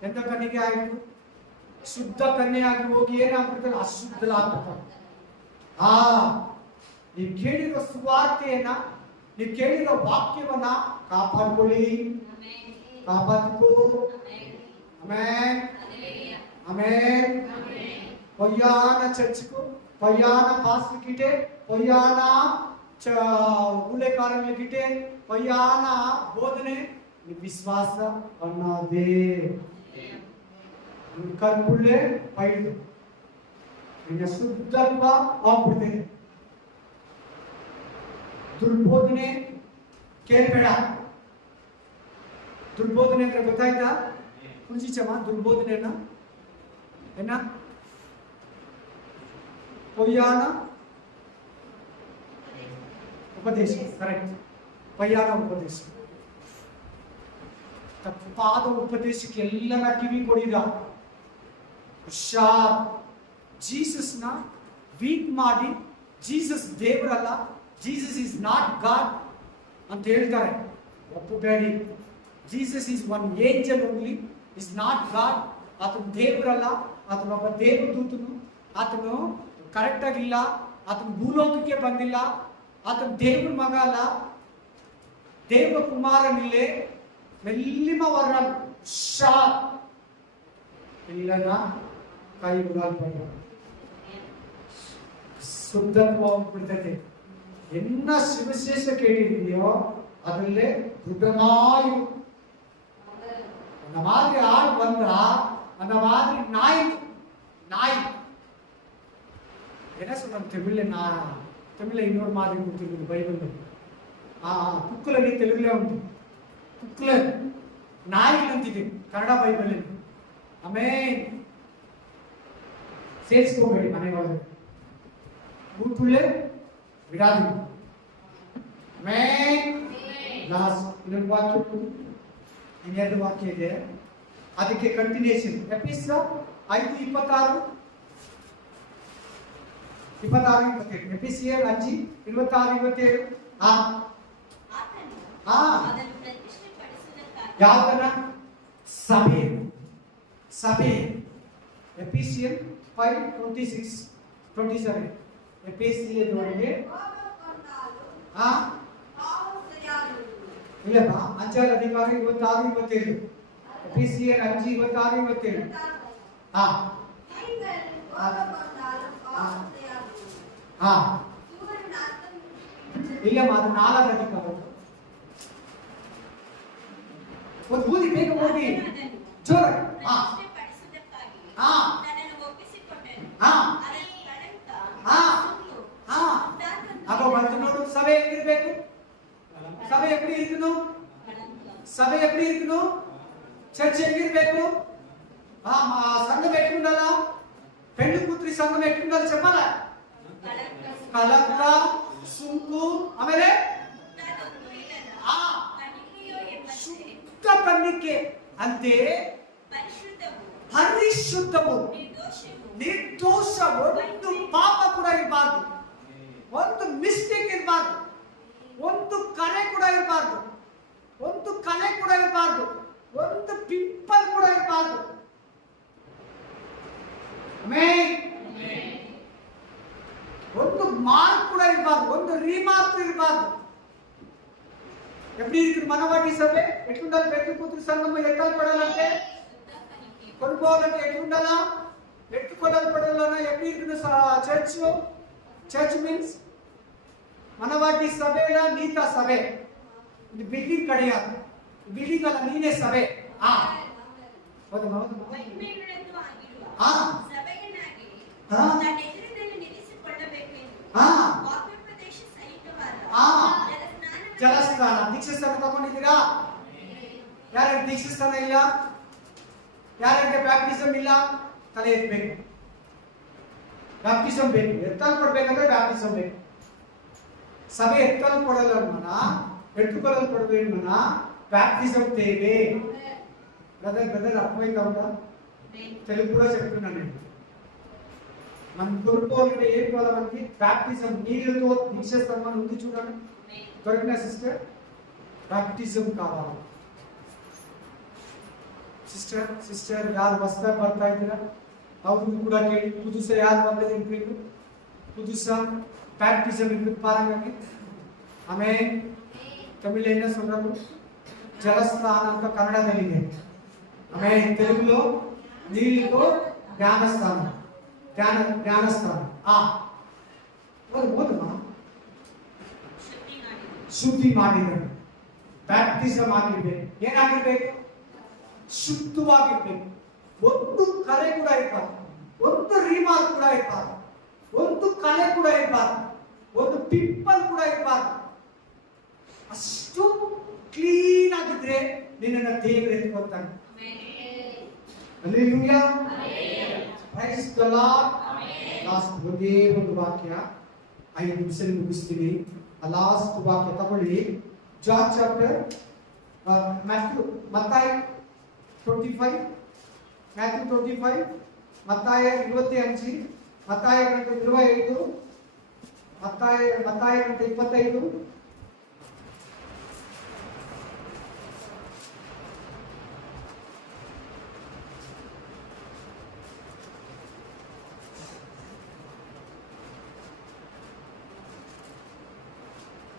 ಎಂತ ಕನ್ನಿಗೆ ಆಯ್ತು? ಶುದ್ಧ ಕನ್ಯೆಯಾಗಿ ಹೋಗಿ ಏನಾಗ್ಬಿಡ್ತಾರೆ? ಅಶುದ್ಧಲಾಗ್ಬಿಡ್ತಾರೆ. ನೀವು ಕೇಳಿರೋ ಸುವಾರ್ತೆಯನ್ನ, ನೀವು ಕೇಳಿರೋ ವಾಕ್ಯವನ್ನ ಕಾಪಾಡ್ಕೊಳ್ಳಿ, ಕಾಪಾಡ್ಕೋ. ಆಮೇನ್, ಆಮೇನ್. పొయ్యాన చర్చ్కు, పొయ్యాన పాస్టర్కిటే, పొయ్యాన ఊళ్ళేకారులకిటే, పొయ్యాన బోధನೆ ವಿಶ್ವಾಸ ಅನ್ನೋದೇ. ಕರ್ಪುಳ್ಳೆ ಪೈದು ನಿನ್ನ ಶುದ್ಧತ್ವ ಆಗ್ಬಿಡ್ತೇನೆ. ದುರ್ಬೋಧನೆ ಕೇಳ್ಬೇಡ. ದುರ್ಬೋಧನೆ ಅಂದ್ರೆ ಗೊತ್ತಾಯ್ತಾ? ಕುಂಜಿಚಮ್ಮ ದುರ್ಬೋಧನೆಯನ್ನ ಏನ ಪೊಯ್ಯಾನ ಉಪದೇಶ. ಕರೆಕ್ಟ್. ಪಯ್ಯಾನ ಉಪದೇಶ, ತಪ್ಪಾದ ಉಪದೇಶಕ್ಕೆ ಎಲ್ಲರ ಕಿವಿ ಕೊಡಿದ. ಹುಷಾರ್. ಜೀಸಸ್ನ ವೀಕ್ ಮಾಡಿ ಜೀಸಸ್ ದೇವರಲ್ಲ, ಜೀಸಸ್ ಇಸ್ ನಾಟ್ ಗಾಡ್ ಅಂತ ಹೇಳ್ತಾರೆ. ಒಪ್ಪಬೇಡಿ. Jesus is one angel only, is not God. ಆತನು ದೇವರಲ್ಲ, ಆತನೊಬ್ಬ ದೇವದೂತನು. ಆತನು ಕರೆಕ್ಟ್ ಆಗಿಲ್ಲ, ಆತನು ಭೂಲೋಕಕ್ಕೆ ಬಂದಿಲ್ಲ, ಆತನು ದೇವ್ರ ಮಗ ಅಲ್ಲ, ದೇವ ಕುಮಾರನಿಲ್ಲೇ ಮೆಲ್ಲಿಮ ವರ ಶಾ ಇಲ್ಲದ ಕೈಗೊಳ್ಳಲ್ಪಡ ಶುದ್ಧತ್ವ ಬಿಡ್ತೈತೆ. என்ன சுவிசேஷ கேட்டிருக்கியோ அதிலே துட்டமாய் அந்த மாதிரி ஆள் வந்தா அந்த மாதிரி நாய் என்ன சொல்றாங்க தமிழ்ல இன்னொரு மாதிரி கொடுத்துருக்கு பைபிள். ಕುಕ್ಕಲಲ್ಲಿ ತೆಲುಗುಲೇ ಉಂಟು. ಕುಕ್ಕಲ ನಾಯಿಗಳು ಅಂತಿದೆ ಕನ್ನಡ ಬೈಬಲ್. ಆಮೇಲೆ ಸೇರಿಸ್ಕೋಬೇಡಿ ಮನೆ ಒಳಗೆ. ಕೂತುಳ್ಳೆ ಬಿಡಾದಿ. ಇನ್ನೊಂದು ವಾಕ್ಯ, ಇನ್ನೆರಡು ವಾಕ್ಯ ಇದೆ, ಅದಕ್ಕೆ ಕಂಟಿನ್ಯೂಷನ್. ಎಪಿಸ 5:26 27. ಎಪಿಸಿಯರ್ 5:26-27. ಯಾವ್ದನ್ನ? ಸಭೆ. ಎಪಿಸಿಯರ್ 5:26-27. ಎಪಿಸಿಯದೊಳಗೆ ಇಲ್ಲಪ್ಪ 5ನೇ ಅಧಿಕಾರ 26-27. ಎಪಿಸಿಯರ್ 5:26-27. ಇಲ್ಲಮ್ಮ ಅದು 4ನೇ ಅಧಿಕಾರ. ಒಂದು ಓದಿ, ಬೇಗ ಓದಿ ಜೋರ. ಅಪ್ಪ ಬಂತು ನೋಡು. ಸಭೆ ಹೆಂಗಿರ್ಬೇಕು? ಸಭೆ ಎಪ್ಪಡಿ ಇರ್ಕನು? ಚರ್ಚ್ ಹೆಂಗಿರ್ಬೇಕು? ಸಂಘం ఎట్లుండాల? పెళ్లి కూతురి సంఘం ఎట్లుండాలి చెప్పాలా? కలక సుంకు ಆಮೇಲೆ ಶುದ್ಧ ಕನ್ನಿಕೆ ಅಂತೆ ಪರಿಶುದ್ಧವು ನಿರ್ದೋಷ. ಒಂದು ಪಾಪ ಕೂಡ ಇರಬಾರ್ದು, ಒಂದು ಮಿಸ್ಟೇಕ್ ಇರಬಾರ್ದು, ಒಂದು ಕಲೆ ಕೂಡ ಇರಬಾರ್ದು, ಒಂದು ಪಿಂಪಲ್ ಕೂಡ ಇರಬಾರ್ದು. ಒಂದು ಮಾರ್ಕ್ ಕೂಡ ಇರಬಾರ್ದು, ಒಂದು ರಿಮಾರ್ಕ್ ಇರಬಾರ್ದು. எப்படி இருக்கு மனவாட்டி சபை? எட்டுண்டால் பெற்று கூத்துரு சங்கம் எட்டால் படலante கொள்போலante எட்டுண்டால எட்டு கொடல் படலனா எப்படி இருக்கு சர்ச் மீன்ஸ் மனவாட்டி சபைல நீதா சபை. இது பில்டிங் கிடையாது, பில்டிங் ಅಲ್ಲ, ನೀನೇ ಸಭೆ. ಹೌದು ಜಲಸ್ಥಾನ. ದೀಕ್ಷಾಸ್ಥಾನ ತಗೊಂಡಿದ್ದೀರಾ? ಯಾರಿಗೆ ದೀಕ್ಷಾಸ್ಥಾನ ಇಲ್ಲ? ಯಾರಿಗೆ ಬ್ಯಾಪ್ಟಿಸಮ್ ಇಲ್ಲ? ತಲೆ ಎತ್ತಬೇಕು. ಬ್ಯಾಪ್ಟಿಸಮ್ ಬೇಕು. ಎತ್ತಲ್ಪಡ್ಬೇಕಂದ್ರೆ ಬ್ಯಾಪ್ಟಿಸಮ್ ಬೇಕು. ಸಭೆ ಎತ್ತಲ್ಪಡೋದನ್ನ ಎತ್ತುಕೊಳ್ಳಲ್ಪಡೋದನ್ನ బ్యాప్టిజం తేవే. బ్రదర్ అర్థమైందా? తెలుగు కూడా చెప్తున్నాను నేను. మన గురుపోలిన ఏం కావాలి మనకి? బ్యాప్టిజం. నీళ్ళతో దీక్షాస్థానం ఉంది చూడండి, దొరికిన సిస్టర్. ಬ್ಯಾಪ್ಟಿಸಂ ಕಾవాలి. ಸಿಸ್ಟರ್ ಯಾರು ಹೊಸದಾಗಿ ಬರ್ತಾ ಇದ್ದೀರಾ ಅವ್ರಿಗೂ ಕೂಡ ಕೇಳಿ, ಪುದುಸ ಯಾರು ಬಂದಿದ್ದೀರಿ, ಪುದುಸ ಬ್ಯಾಪ್ಟಿಸಂ ಇರ್ಬೇಕು ಪಾರಂಗಾಗಿ. ಆಮೇಲೆ ತಮಿಳು ಏನ சொல்றாங்க? ಜಲಸ್ಥಾನ ಅಂತ ಕನ್ನಡದಲ್ಲಿದೆ. ಆಮೇಲೆ ತೆಲುಗುలో ನೀರಿಗೂ ಜ್ಞಾನಸ್ಥಾನ. ಶುದ್ಧಿ ಮಾಡಿದ್ರು. ಬ್ಯಾಪ್ಟಿಸಮ್ ಆಗಿರ್ಬೇಕು. ಏನಾಗಿರ್ಬೇಕು? ಶುದ್ಧವಾಗಿರ್ಬೇಕು. ಒಂದು ಕರೆ ಕೂಡ ಇರ್ಬಾರ್ದು, ಒಂದು ರಿಮಾರ್ಕ್ ಕೂಡ ಇರ್ಬಾರ್ದು. ಒಂದು ಕಲೆ ಕೂಡ ಇರಬಾರ್ದು, ಒಂದು ಪಿಂಪಲ್ ಕೂಡ ಇರಬಾರ್ದು. ಅಷ್ಟು ಕ್ಲೀನ್ ಆಗಿದ್ರೆ ನಿನ್ನನ್ನು ದೇವರು ಎತ್ಕೊಳ್ತಾನೆ. Hallelujah, praise the lord. Last ಒಂದೇ ಒಂದು ವಾಕ್ಯ, 5 ನಿಮಿಷ ಮುಗಿಸ್ತೀನಿ. ಆ ಲಾಸ್ಟ್ ವಾಕ್ಯ ತಗೊಳ್ಳಿ. ಜಾನ್ ಚಾಪ್ಟರ್ ಮತ್ತಾಯ 25, ಮ್ಯಾಥ್ಯೂ 25, ಮತ್ತಾಯ 25, ಮತ್ತಾಯ 25, ಮತ್ತಾಯ 25.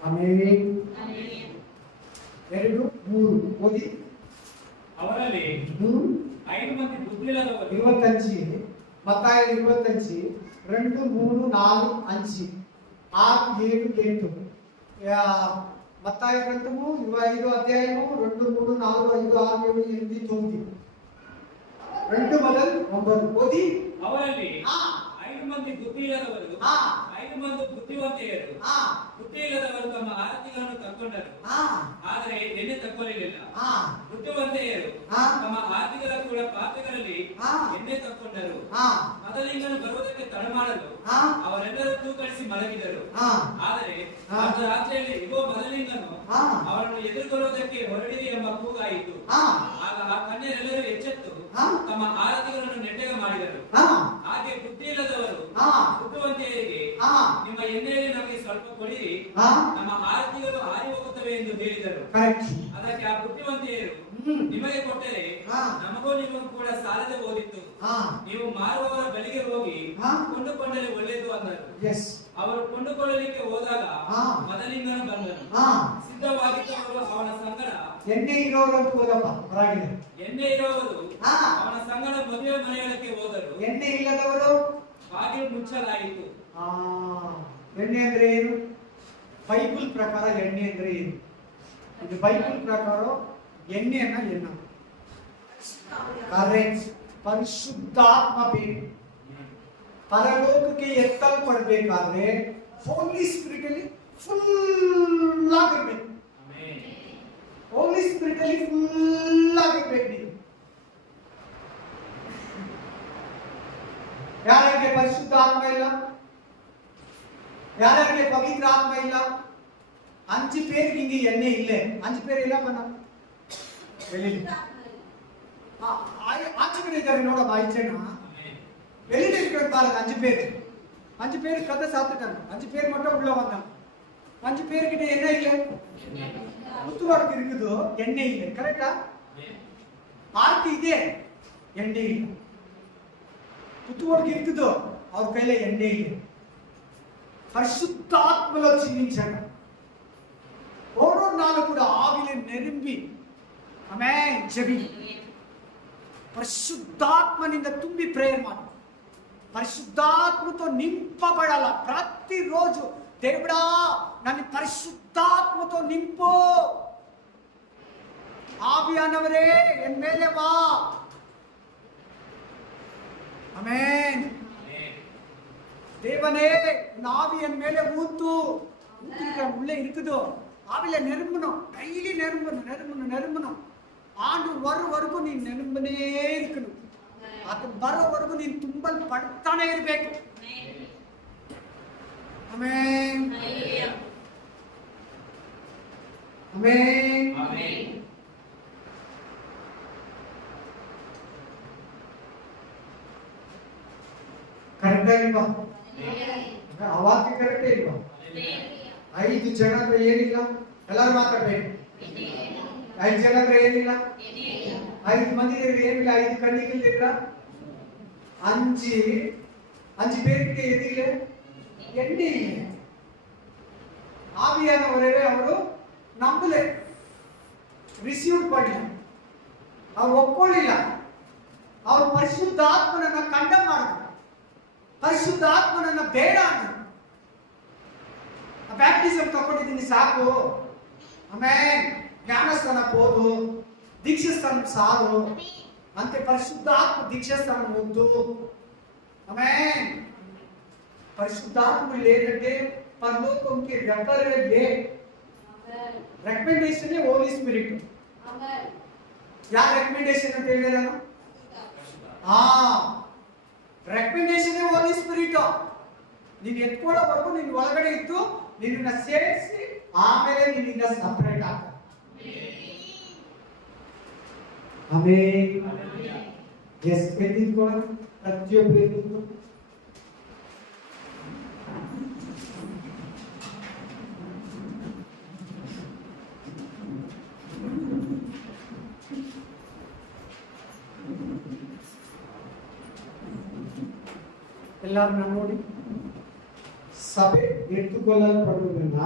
ಆಮೇಲೆ 2, 3 ಓದಿ. ಅವರಲ್ಲಿ 5 ಮಂದಿ ಬುದ್ಧಿಯಿಲ್ಲದವರು 25, మత్తాయి 25, 2, 3, 4, 5, 6, 7, 8. మత్తాయి గ్రంథము 25 అధ్యాయము 2, 3, 4, 5, 6, 7, 8, 9. 2 మొదలు 9 ఓది. ಅವರಲ್ಲಿ 5 ಮಂದಿ ಬುದ್ಧಿಯಿಲ್ಲದವರು 5 ಮಂದಿ ಬುದ್ಧಿವಂತೆಯರು. ಬುದ್ಧಿಯಿಲ್ಲದವರು ತಮ್ಮ ಆರತಿಗಳನ್ನು ತಕ್ಕೊಂಡರು, ಆದರೆ ಎಣ್ಣೆ ತಕ್ಕೊಳ್ಳಲಿಲ್ಲ. ಬುದ್ಧಿವಂತೆಯರು ತಮ್ಮ ಆರತಿಗಳ ಕೂಡ ಪಾತ್ರೆಗಳಲ್ಲಿ ಎಣ್ಣೆ ತಕ್ಕೊಂಡರು. ಮದಲಿಂಗನು ಬರುವುದಕ್ಕೆ ತಡ ಮಾಡಲು ಅವರೆಲ್ಲರೂ ತೂಕಡಿಸಿ ಮಲಗಿದರು. ಆದರೆ ರಾತ್ರಿಯಲ್ಲಿ ಇಗೋ ಮದಲಿಂಗನು ಅವರನ್ನು ಎದುರುಗೊಳ್ಳುವುದಕ್ಕೆ ಹೊರಡಿರಿ ಎಂಬ ಕೂಗಾಯಿತು. ಆಗ ಆ ಕನ್ಯರೆಲ್ಲರೂ ಎಚ್ಚೆತ್ತು ತಮ್ಮ ಆರತಿಗಳನ್ನು ನೆಟ್ಟಗೆ ಮಾಡಿದರು. ಹಾಗೆ ಬುದ್ಧಿಯಿಲ್ಲದವರು ಬುದ್ಧಿವಂತೆಯರಿಗೆ, ನಿಮ್ಮ ಎಣ್ಣೆಯಲ್ಲಿ ನಮಗೆ ಸ್ವಲ್ಪ ಕೊಡಿರಿ, ನಮ್ಮ ಆರತಿಗಳು ಹಾರಿ ಹೋಗುತ್ತವೆ ಎಂದು ಹೇಳಿದರು. ಅದಕ್ಕೆ ಆ ಬುದ್ಧಿವಂತೆಯರು, ನಿಮಗೆ ಕೊಟ್ಟರೆ ನಮಗೂ ನಿಮಗೂ ಕೂಡ ಸಾಲದೆ ಹೋದಿತ್ತು. ನೀವು ಮಾರುವವರ ಬಳಿಗೆ ಹೋಗಿ ಕೊಂಡುಕೊಂಡರೆ ಒಳ್ಳೆಯದು ಅಂದರು. ಅವರು ಕೊಂಡುಕೊಳ್ಳಲಿಕ್ಕೆ ಹೋದಾಗ ಮದಲಿಂಗನು ಬಂದನು. ಸಿದ್ಧವಾಗಿದ್ದವರು ಅವನ ಸಂಗಡ, ಎಣ್ಣೆ ಇರೋರು ಅವನ ಸಂಗಡ ಮದುವೆ ಮನೆಗಳಿಗೆ ಹೋದರು. ಎಣ್ಣೆ ಇಲ್ಲದವರು ಬಾಗಿಲು ಮುಚ್ಚಲಾಯಿತು. ಎಣ್ಣೆ ಅಂದ್ರೆ ಏನು? ಬೈಬಲ್ ಪ್ರಕಾರ ಎಣ್ಣೆ ಅಂದ್ರೆ ಏನು? ಇದು ಬೈಬಲ್ ಪ್ರಕಾರ ಎಣ್ಣೆಯನ್ನ ಕರೆಂಟ್, ಪರಿಶುದ್ಧಾತ್ಮ ಬೇಕು. ಪರಲೋಕಕ್ಕೆ ಎತ್ತಲ್ಪಡಬೇಕಾದ್ರೆ ಹೋಲಿ ಸ್ಪಿರಿಟ್ ಅಲ್ಲಿ ಫುಲ್ ಆಗಿರ್ಬೇಕು. ಹೋಲಿ ಸ್ಪಿರಿಟ್ ಅಲ್ಲಿ ಫುಲ್ ಆಗಿರ್ಬೇಕು ನೀವು. ಯಾರಿಗೆ ಪರಿಶುದ್ಧ ಆತ್ಮ ಇಲ್ಲ, ಯಾರಿಗೆ ಪವಿತ್ರ ಆತ್ಮ ಇಲ್ಲ, 5 பேருக்கு இங்க எண்ணெய் இல்லை. 5 பேர் ಇಲ್ಲ ಮನ வெளியில ஆச்சு கிடைக்காரு நோட ஆயிச்சேனா வெளியில இருக்கிறது பாருங்க. 5 பேர் கதை சாப்பிட்டுட்டாங்க. 5 பேர் மட்டும் உள்ள வந்தாங்க. 5 பேர்கிட்ட என்ன இல்லை? முத்துவாருக்கு இருக்குது, எண்ணெய் இல்லை. கரெக்டா? ஆர்த்தி ಇದೆ, எண்ணெய் இல்லை. ముత్తువారికి இருக்குது, ಅವ್ರ ಕೈಲೇ ಎಣ್ಣೆ ಇದೆ. పరిశుద్ధాత్మలో జీవించండి. ఓరో నాలు కూడా ఆవిని నెరింపి ఆమేన్ చెవి పరిశుద్ధాత్మనింದ ತುಂಬಿ ಪ್ರೇಯರ್ ಮಾಡಿ, పరిశుద్ధాత్మతో నింపబడాల. ప్రతిరోజు దేవుడా నన్ను పరిశుద్ధాత్మతో నింపు, ஆவியானவரே என் மேலே வா. ஆமென். தேவனே நாவி என் மேலே ஊத்து. உள்ளே இருக்குதோ ஆவில நெரும்பணும், கையில நெரும்பணும். ஆண்டு வரைக்கும் நீ நெரும்பನೇ இருக்கணும். ಅದು ಬರೋವರೆಗೂ ನೀನು ತುಂಬಲ್ ಪಡ್ತಾನೆ ಇರಬೇಕು. Amen, amen, amen. ಕರೆಕ್ಟ್ ಆಗಿಲ್ವಾ? ಆ ವಾಕ್ಯ ಕರೆಕ್ಟೇ ಇಲ್ವಾ? 5 ಜನ ಅಂದ್ರೆ ಏನಿಲ್ಲ, ಎಲ್ಲರೂ ಮಾತಾಡ್ಬೇಕು. 5 ಜನ ಅಂದ್ರೆ ಏನಿಲ್ಲ, 5 ಮಂದಿ ಏನಿಲ್ಲ, 5 ಕಣ್ಣಿಗಿಲ್ಲ. 5 பேருக்கு எதிரில எண்ணெய் இல்லை. ஆவியானவரே ಅವರು ನಂಬಲೆ, ರಿಸೀವ್ ಮಾಡಲಿಲ್ಲ, ಅವರು ಒಪ್ಕೊಳ್ಳಿಲ್ಲ. ಅವರು ಪರಿಶುದ್ಧಾತ್ಮನನ್ನ ಕಂಡಮ್ ಮಾಡಿದ್ರು, ಪರಿಶುದ್ಧಾತ್ಮನನ್ನ ಬೇಡ ಅಂದ್ರು. ಬ್ಯಾಪ್ಟಿಸಮ್ ತಗೊಂಡಿದ್ದೀನಿ ಸಾಕು, ಆಮೇಲೆ ಜ್ಞಾನಸ್ಥಾನ ಹೋದು, ದೀಕ್ಷಾಸ್ಥಾನ ಸಾರು ಅಂತೆ. ಪರಿಶುದ್ಧಾತ್ಮ ದೀಕ್ಷಾಸ್ಥಾನ ಒಂದು. ಆಮೆನ್. పరిశుద్ధాత్ముడు లేదంటే పరలోకంకి రెఫరెన్స్ లే. ರೆಕಮೆಂಡೇಶನ್ ಹೋಲಿ ಸ್ಪಿರಿಟ್. ಯಾರ ರೆಕಮೆಂಡೇಶನ್ ಅಂತ ಹೇಳಿದ ನಾನು? ರೆಕಮೆಂಡೇಶನ್ ಹೋಲಿ ಸ್ಪಿರಿಟ್. ನೀನು ಎತ್ಕೊಳ್ಳೋವರೆಗೂ ನಿನ್ನ ಒಳಗಡೆ ಇದ್ದು ನಿನ್ನ ಸೇರಿಸಿ ಆಮೇಲೆ ನಿನ್ನಿಂದ ಸಪರೇಟ್ ಆಗ್ತದೆ. ಆಮೇಲೆ ಎಸ್ ಎದ್ದಿದ್ಕೊಳ್ಳೋಣ ಪ್ರತಿಯೊಬ್ಬರು ಎದ್ದಿದ್ದು. ಎಲ್ಲರನ್ನ ನೋಡಿ. ಸಭೆ ಎತ್ತುಕೊಳ್ಳಲ್ಪಡುವುದನ್ನ,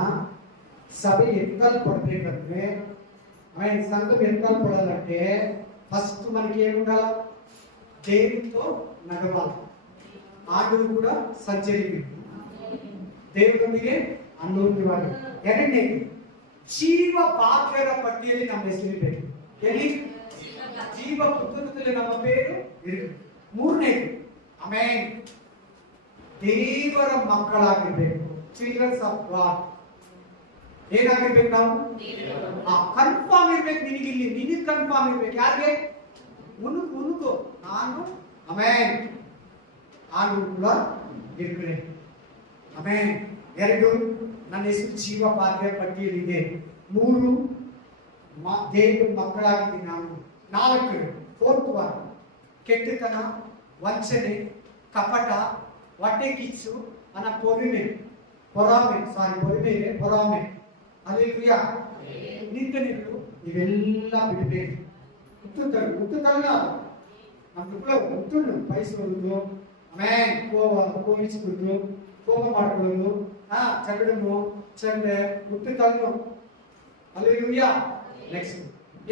ಸಭೆ ಎತ್ತಲ್ಪಡ್ಬೇಕಂದ್ರೆ సంఘం ఎత్తల్పడాలంటే ఫస్ట్ మనకి ఏముండాలి? దేవుడితో నడవాలి. ఆడులు కూడా సర్జరీ ದೇವರೊಂದಿಗೆ ಅನ್ನೋನ್ಯವಾಗಿ. ಎರಡನೇದು ಜೀವ ಭಾಗ್ಯದ ಪಟ್ಟಿಯಲ್ಲಿ ನಮ್ಮ ಹೆಸರಿರಬೇಕು. ಎಲ್ಲಿ? ಜೀವ ಪುಸ್ತಕದಲ್ಲಿ ನಮ್ಮ ಪೇರು ಇರಬೇಕು. ಮೂರನೇದು ಆಮೇನ್ ದೇವರ ಮಕ್ಕಳಾಗಿರ್ಬೇಕು. Children's of god. ಏನಾಗಿರ್ಬೇಕು ನಾವು? ಕನ್ಫರ್ಮ್ ಇರ್ಬೇಕು. ನಿನಗಿಲ್ಲಿ ನಿನಗೆ ಕನ್ಫರ್ಮ್ ಇರ್ಬೇಕು. ಯಾರಿಗೆ? ಉನುಕು ನಾನು ಆಮೇನ್ ಆಡು ಕೂಡ ಇರ್ಕಡೆ. ಆಮೇನ್. ಎರಡು, ನನ್ನ ಹೆಸರು ಜೀವ ಭಾಗ್ಯ ಪಟ್ಟಿಯಲ್ಲಿದೆ. ಮೂರು, ದೇವರ ಮಕ್ಕಳಾಗಿದ್ದೀನಿ ನಾನು. ನಾಲ್ಕು, ಫೋರ್ತ್ ಒನ್, ಕೆಟ್ಟತನ, ವಂಚನೆ, ಕಪಟ, ಹೊಟ್ಟೆ ಕಿಚ್ಚು, ಪೊರಿಮೆ, ಅಲ್ಲೆಲೂಯಾ. ನಿಂದನೆಗಳು ಇವೆಲ್ಲ ಬಿಡಬೇಕು. ಹುಟ್ಟುತ್ತಲ್ಲ ನಮ್ಮ ಹುಟ್ಟನ್ನು ಬಯಸುವುದು, ಆಮೇಲೆ ಕೋವಿಸ್ಬಿಡುದು, ಕೋಪ ಮಾಡ್ಕೊಳ್ಳೋದು, ಚಗಡನ್ನು ಚಂಡೆ ಹುಟ್ಟುತ್ತಲ್ಲ. ಅಲ್ಲೆಲೂಯಾ. ನೆಕ್ಸ್ಟ್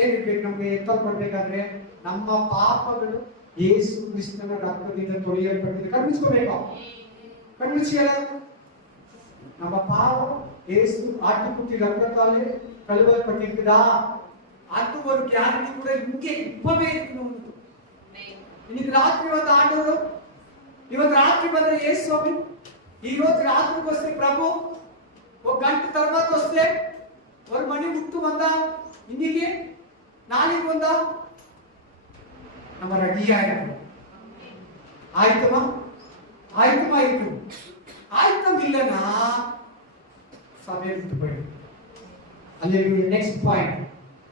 ಏನಿರ್ಬೇಕು? ನಮಗೆ ಎತ್ತಲ್ಪಡ್ಬೇಕಾದ್ರೆ ನಮ್ಮ ಪಾಪಗಳು ಯೇಸು ಕ್ರಿಸ್ತನ ರಕ್ತದಿಂದ ತೊಳೆಯಲ್ಪಟ್ಟಿದೆ. ಕಣ್ಮಿಸ್ಕೋಬೇಕು. ಕಣ್ಮಿಸಿಯಲ್ಲ. நம்ம பாவம் இயேசு ஆட்டுக்குட்டி ரத்தத்தாலே கழுவப்பட்டிருக்குதா? அது ஒரு கேரண்டி கூட இங்கே இப்பவே இருக்கணும். இன்னைக்கு ರಾತ್ರಿ ಒಂದು ಆಡೋರು, ಇವತ್ತು ರಾತ್ರಿ ಬಂದ್ರೆ ಯೇಸು ಸ್ವಾಮಿ, ಇವತ್ತು ರಾತ್ರಿಗೆ ವಸ್ತೆ ಪ್ರಭು, ఒక గంట తర్వాత వస్తే ஒரு மணி முட்டு வந்தா, இன்னைக்கு நாளைக்கு வந்தா நம்ம ரெடியா இருக்கணும். ஆயிட்டுமா? ஆயிட்டுமா இருக்கணும். ಆಯ್ತಂ ಇಲ್ಲನಾ ಸಭೆ ಬಿಟ್ಟು ಬಿಡಿ. ಅಲ್ಲಿ ನೆಕ್ಸ್ಟ್ ಪಾಯಿಂಟ್,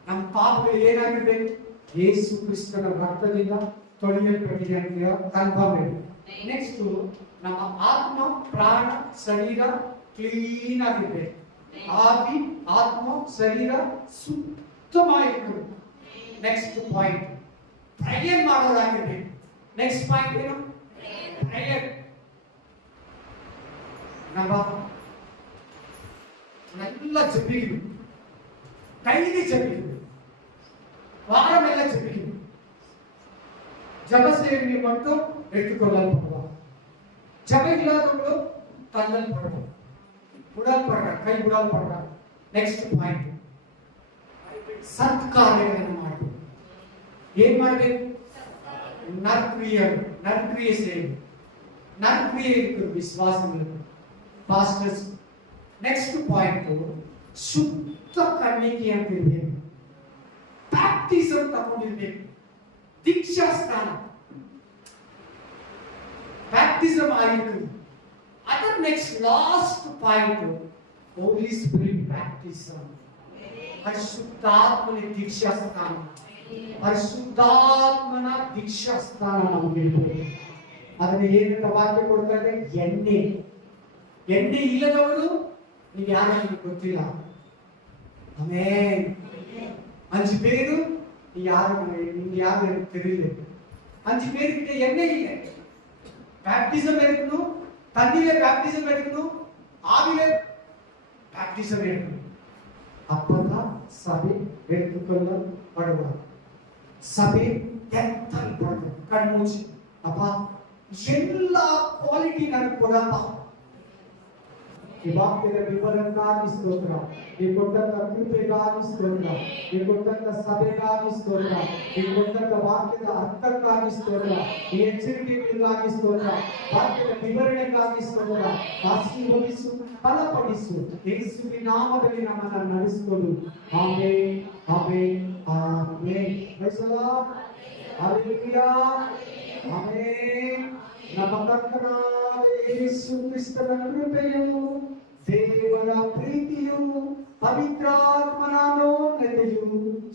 ನಮ್ಮ ಪಾಪಗಳು ಏನಾಗಿರ್ಬೇಕು? ಯೇಸು ಕ್ರಿಸ್ತನ ರಕ್ತದಿಂದ ತೊಳೆಯಲ್ಪಟ್ಟಿದೆ ಅಂತ ಕನ್ಫರ್ಮ್ ಇರಬೇಕು. ನೆಕ್ಸ್ಟ್, ನಮ್ಮ ಆತ್ಮ, ಪ್ರಾಣ, ಶರೀರ ಕ್ಲೀನ್ ಆಗಿರ್ಬೇಕು. ಆವಿ, ಆತ್ಮ, ಶರೀರ ಸುತ್ತವಾಗಿರ್ಬೇಕು. ನೆಕ್ಸ್ಟ್ ಪಾಯಿಂಟ್, ಪ್ರೇಯರ್ ಮಾಡೋದಾಗಿರ್ಬೇಕು. ನೆಕ್ಸ್ಟ್ ಪಾಯಿಂಟ್ ಏನು? ಪ್ರೇಯರ್. நல்லா ஜெபிக்கணும். கைலி ஜெபிக்கணும். வாரமெல்லாம் ஜெபிக்கணும். ஜெப சேவையை மட்டும் எடுத்துக்கொள்ளலாம். ஜெபம் இல்லாதவங்களும் தள்ளல் படுறாங்க, உடல் படுறாங்க, கை உடல் படுறாங்க. ನೆಕ್ಸ್ಟ್ ಪಾಯಿಂಟ್, ಸತ್ಕಾರ್ಯಗಳನ್ನು ಮಾಡಬೇಕು. ಏನ್ ಮಾಡಬೇಕು? ನರ್ಕ್ರಿಯೆ ಸೇವೆ, ನರ್ಕ್ರಿಯೆ ಇರ್ಬೇಕು ವಿಶ್ವಾಸಗಳು. ಪಾಸ್ಟರ್ಸ್. ನೆಕ್ಸ್ಟ್ ಪಾಯಿಂಟ್, ಶುದ್ಧ ಕಣ್ಣಿಕೆ ಅಂತ ಇರಬೇಕು. ಬ್ಯಾಪ್ಟಿಸಮ್ ತಗೊಂಡಿರ್ಬೇಕು. ದೀಕ್ಷಾ ಸ್ನಾನ, ಬ್ಯಾಪ್ಟಿಸಮ್ ಆಗಿರ್ತದೆ. ಅದರ ನೆಕ್ಸ್ಟ್ ಲಾಸ್ಟ್ ಪಾಯಿಂಟ್, ಹೋಲಿ ಸ್ಪಿರಿಟ್ ಬ್ಯಾಪ್ಟಿಸಮ್. ಪರಿಶುದ್ಧಾತ್ಮನ ದೀಕ್ಷಾ ಸ್ನಾನ. ಪರಿಶುದ್ಧಾತ್ಮನ ದೀಕ್ಷಾ ಸ್ನಾನ ನಮಗೆ ಇರಬೇಕು. ಅದನ್ನ ಏನಂತ ವಾಕ್ಯ ಕೊಡ್ತಾರೆ? ಎಣ್ಣೆ. ಎಣ್ಣೆ ಇಲ್ಲದವರು ನೀವು ಯಾರು ಗೊತ್ತಿಲ್ಲ. ಆಮೇನ್. 5 பேரு நீங்க யாரு எனக்கு தெரியல. 5 பேர்கிட்ட எண்ணெய் இல்லை. பேப்டிசம் எடுக்கணும், தண்ணியில பேப்டிசம் எடுக்கணும், ஆவில பேப்டிசம் எடுக்கணும். அப்பதான் சபை எடுத்துக்கொள்ளப்படுவார். சபை எத்தல்படும். கண்மூச்சு. அப்பா எல்லா குவாலிட்டி ನನಗೆ ಕೊಡಪ್ಪ. ಈ ವಾಕ್ಯದ ವಿವರಕ್ಕಾಗಿ ಸ್ತೋತ್ರ. ಈ ಕೊಟ್ಟಂತ ಕೃಪೆಗಾಗಿ ಸ್ತೋತ್ರ. ಈ ಕೊಟ್ಟಂತ ಸಭೆಗಾಗಿ ಸ್ತೋತ್ರ. ಈ ಕೊಟ್ಟಂತ ವಾಕ್ಯದ ಅರ್ಥಕ್ಕಾಗಿ ಸ್ತೋತ್ರ. ಈ ಎಚ್ಚರಿಕೆಗಳಿಗಾಗಿ ಸ್ತೋತ್ರ. ವಾಕ್ಯದ ವಿವರಣೆಗಾಗಿ ಸ್ತೋತ್ರ. ಆಶೀರ್ವದಿಸು, ಬಲಪಡಿಸು. ಯೇಸುವಿನ ನಾಮದಲ್ಲಿ ನಮ್ಮನ್ನು ನಡೆಸಿಕೊಡು. Amen, amen, amen. Praise the lord. Hallelujah. Amen. ನಮ್ಮ ಕರ್ತನಾದ ಯೇಸು ಕ್ರಿಸ್ತನ ಕೃಪೆಯು, ದೇವರ ಪ್ರೀತಿಯು, ಪವಿತ್ರಾತ್ಮನ ಅನ್ಯೋನ್ಯತೆಯು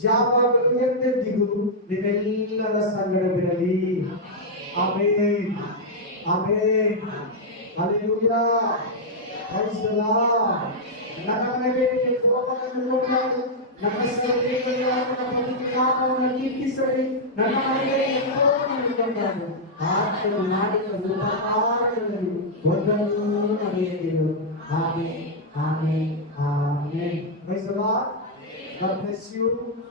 ಯಾವಾಗಲೂ ಎಂದೆಂದಿಗೂ ನಿಮ್ಮೆಲ್ಲರ ಸಂಗಡವಿರಲಿ. Amen, amen. Hallelujah. Praise the lord. ನನ್ನ ಮನೆಗೆ ಕೋಪವನ್ನು ಕೊಡಬೇಡಿ, ನನ್ನ ಸೇವೆಯಲ್ಲಿ ನನ್ನ ಪವಿತ್ರಾತ್ಮವನ್ನು ಕೀರ್ತಿಸಲಿ. ನನ್ನ ಮನೆಗೆ ಕೋಪವನ್ನು ಕೊಡಬೇಡಿ, ಆತನು ಮಾಡಿದ ಉಪಕಾರಗಳಲ್ಲಿ ಒಂದನ್ನೂ ಮರೆಯದಿರು. Amen, amen, amen. Praise the lord. God bless you.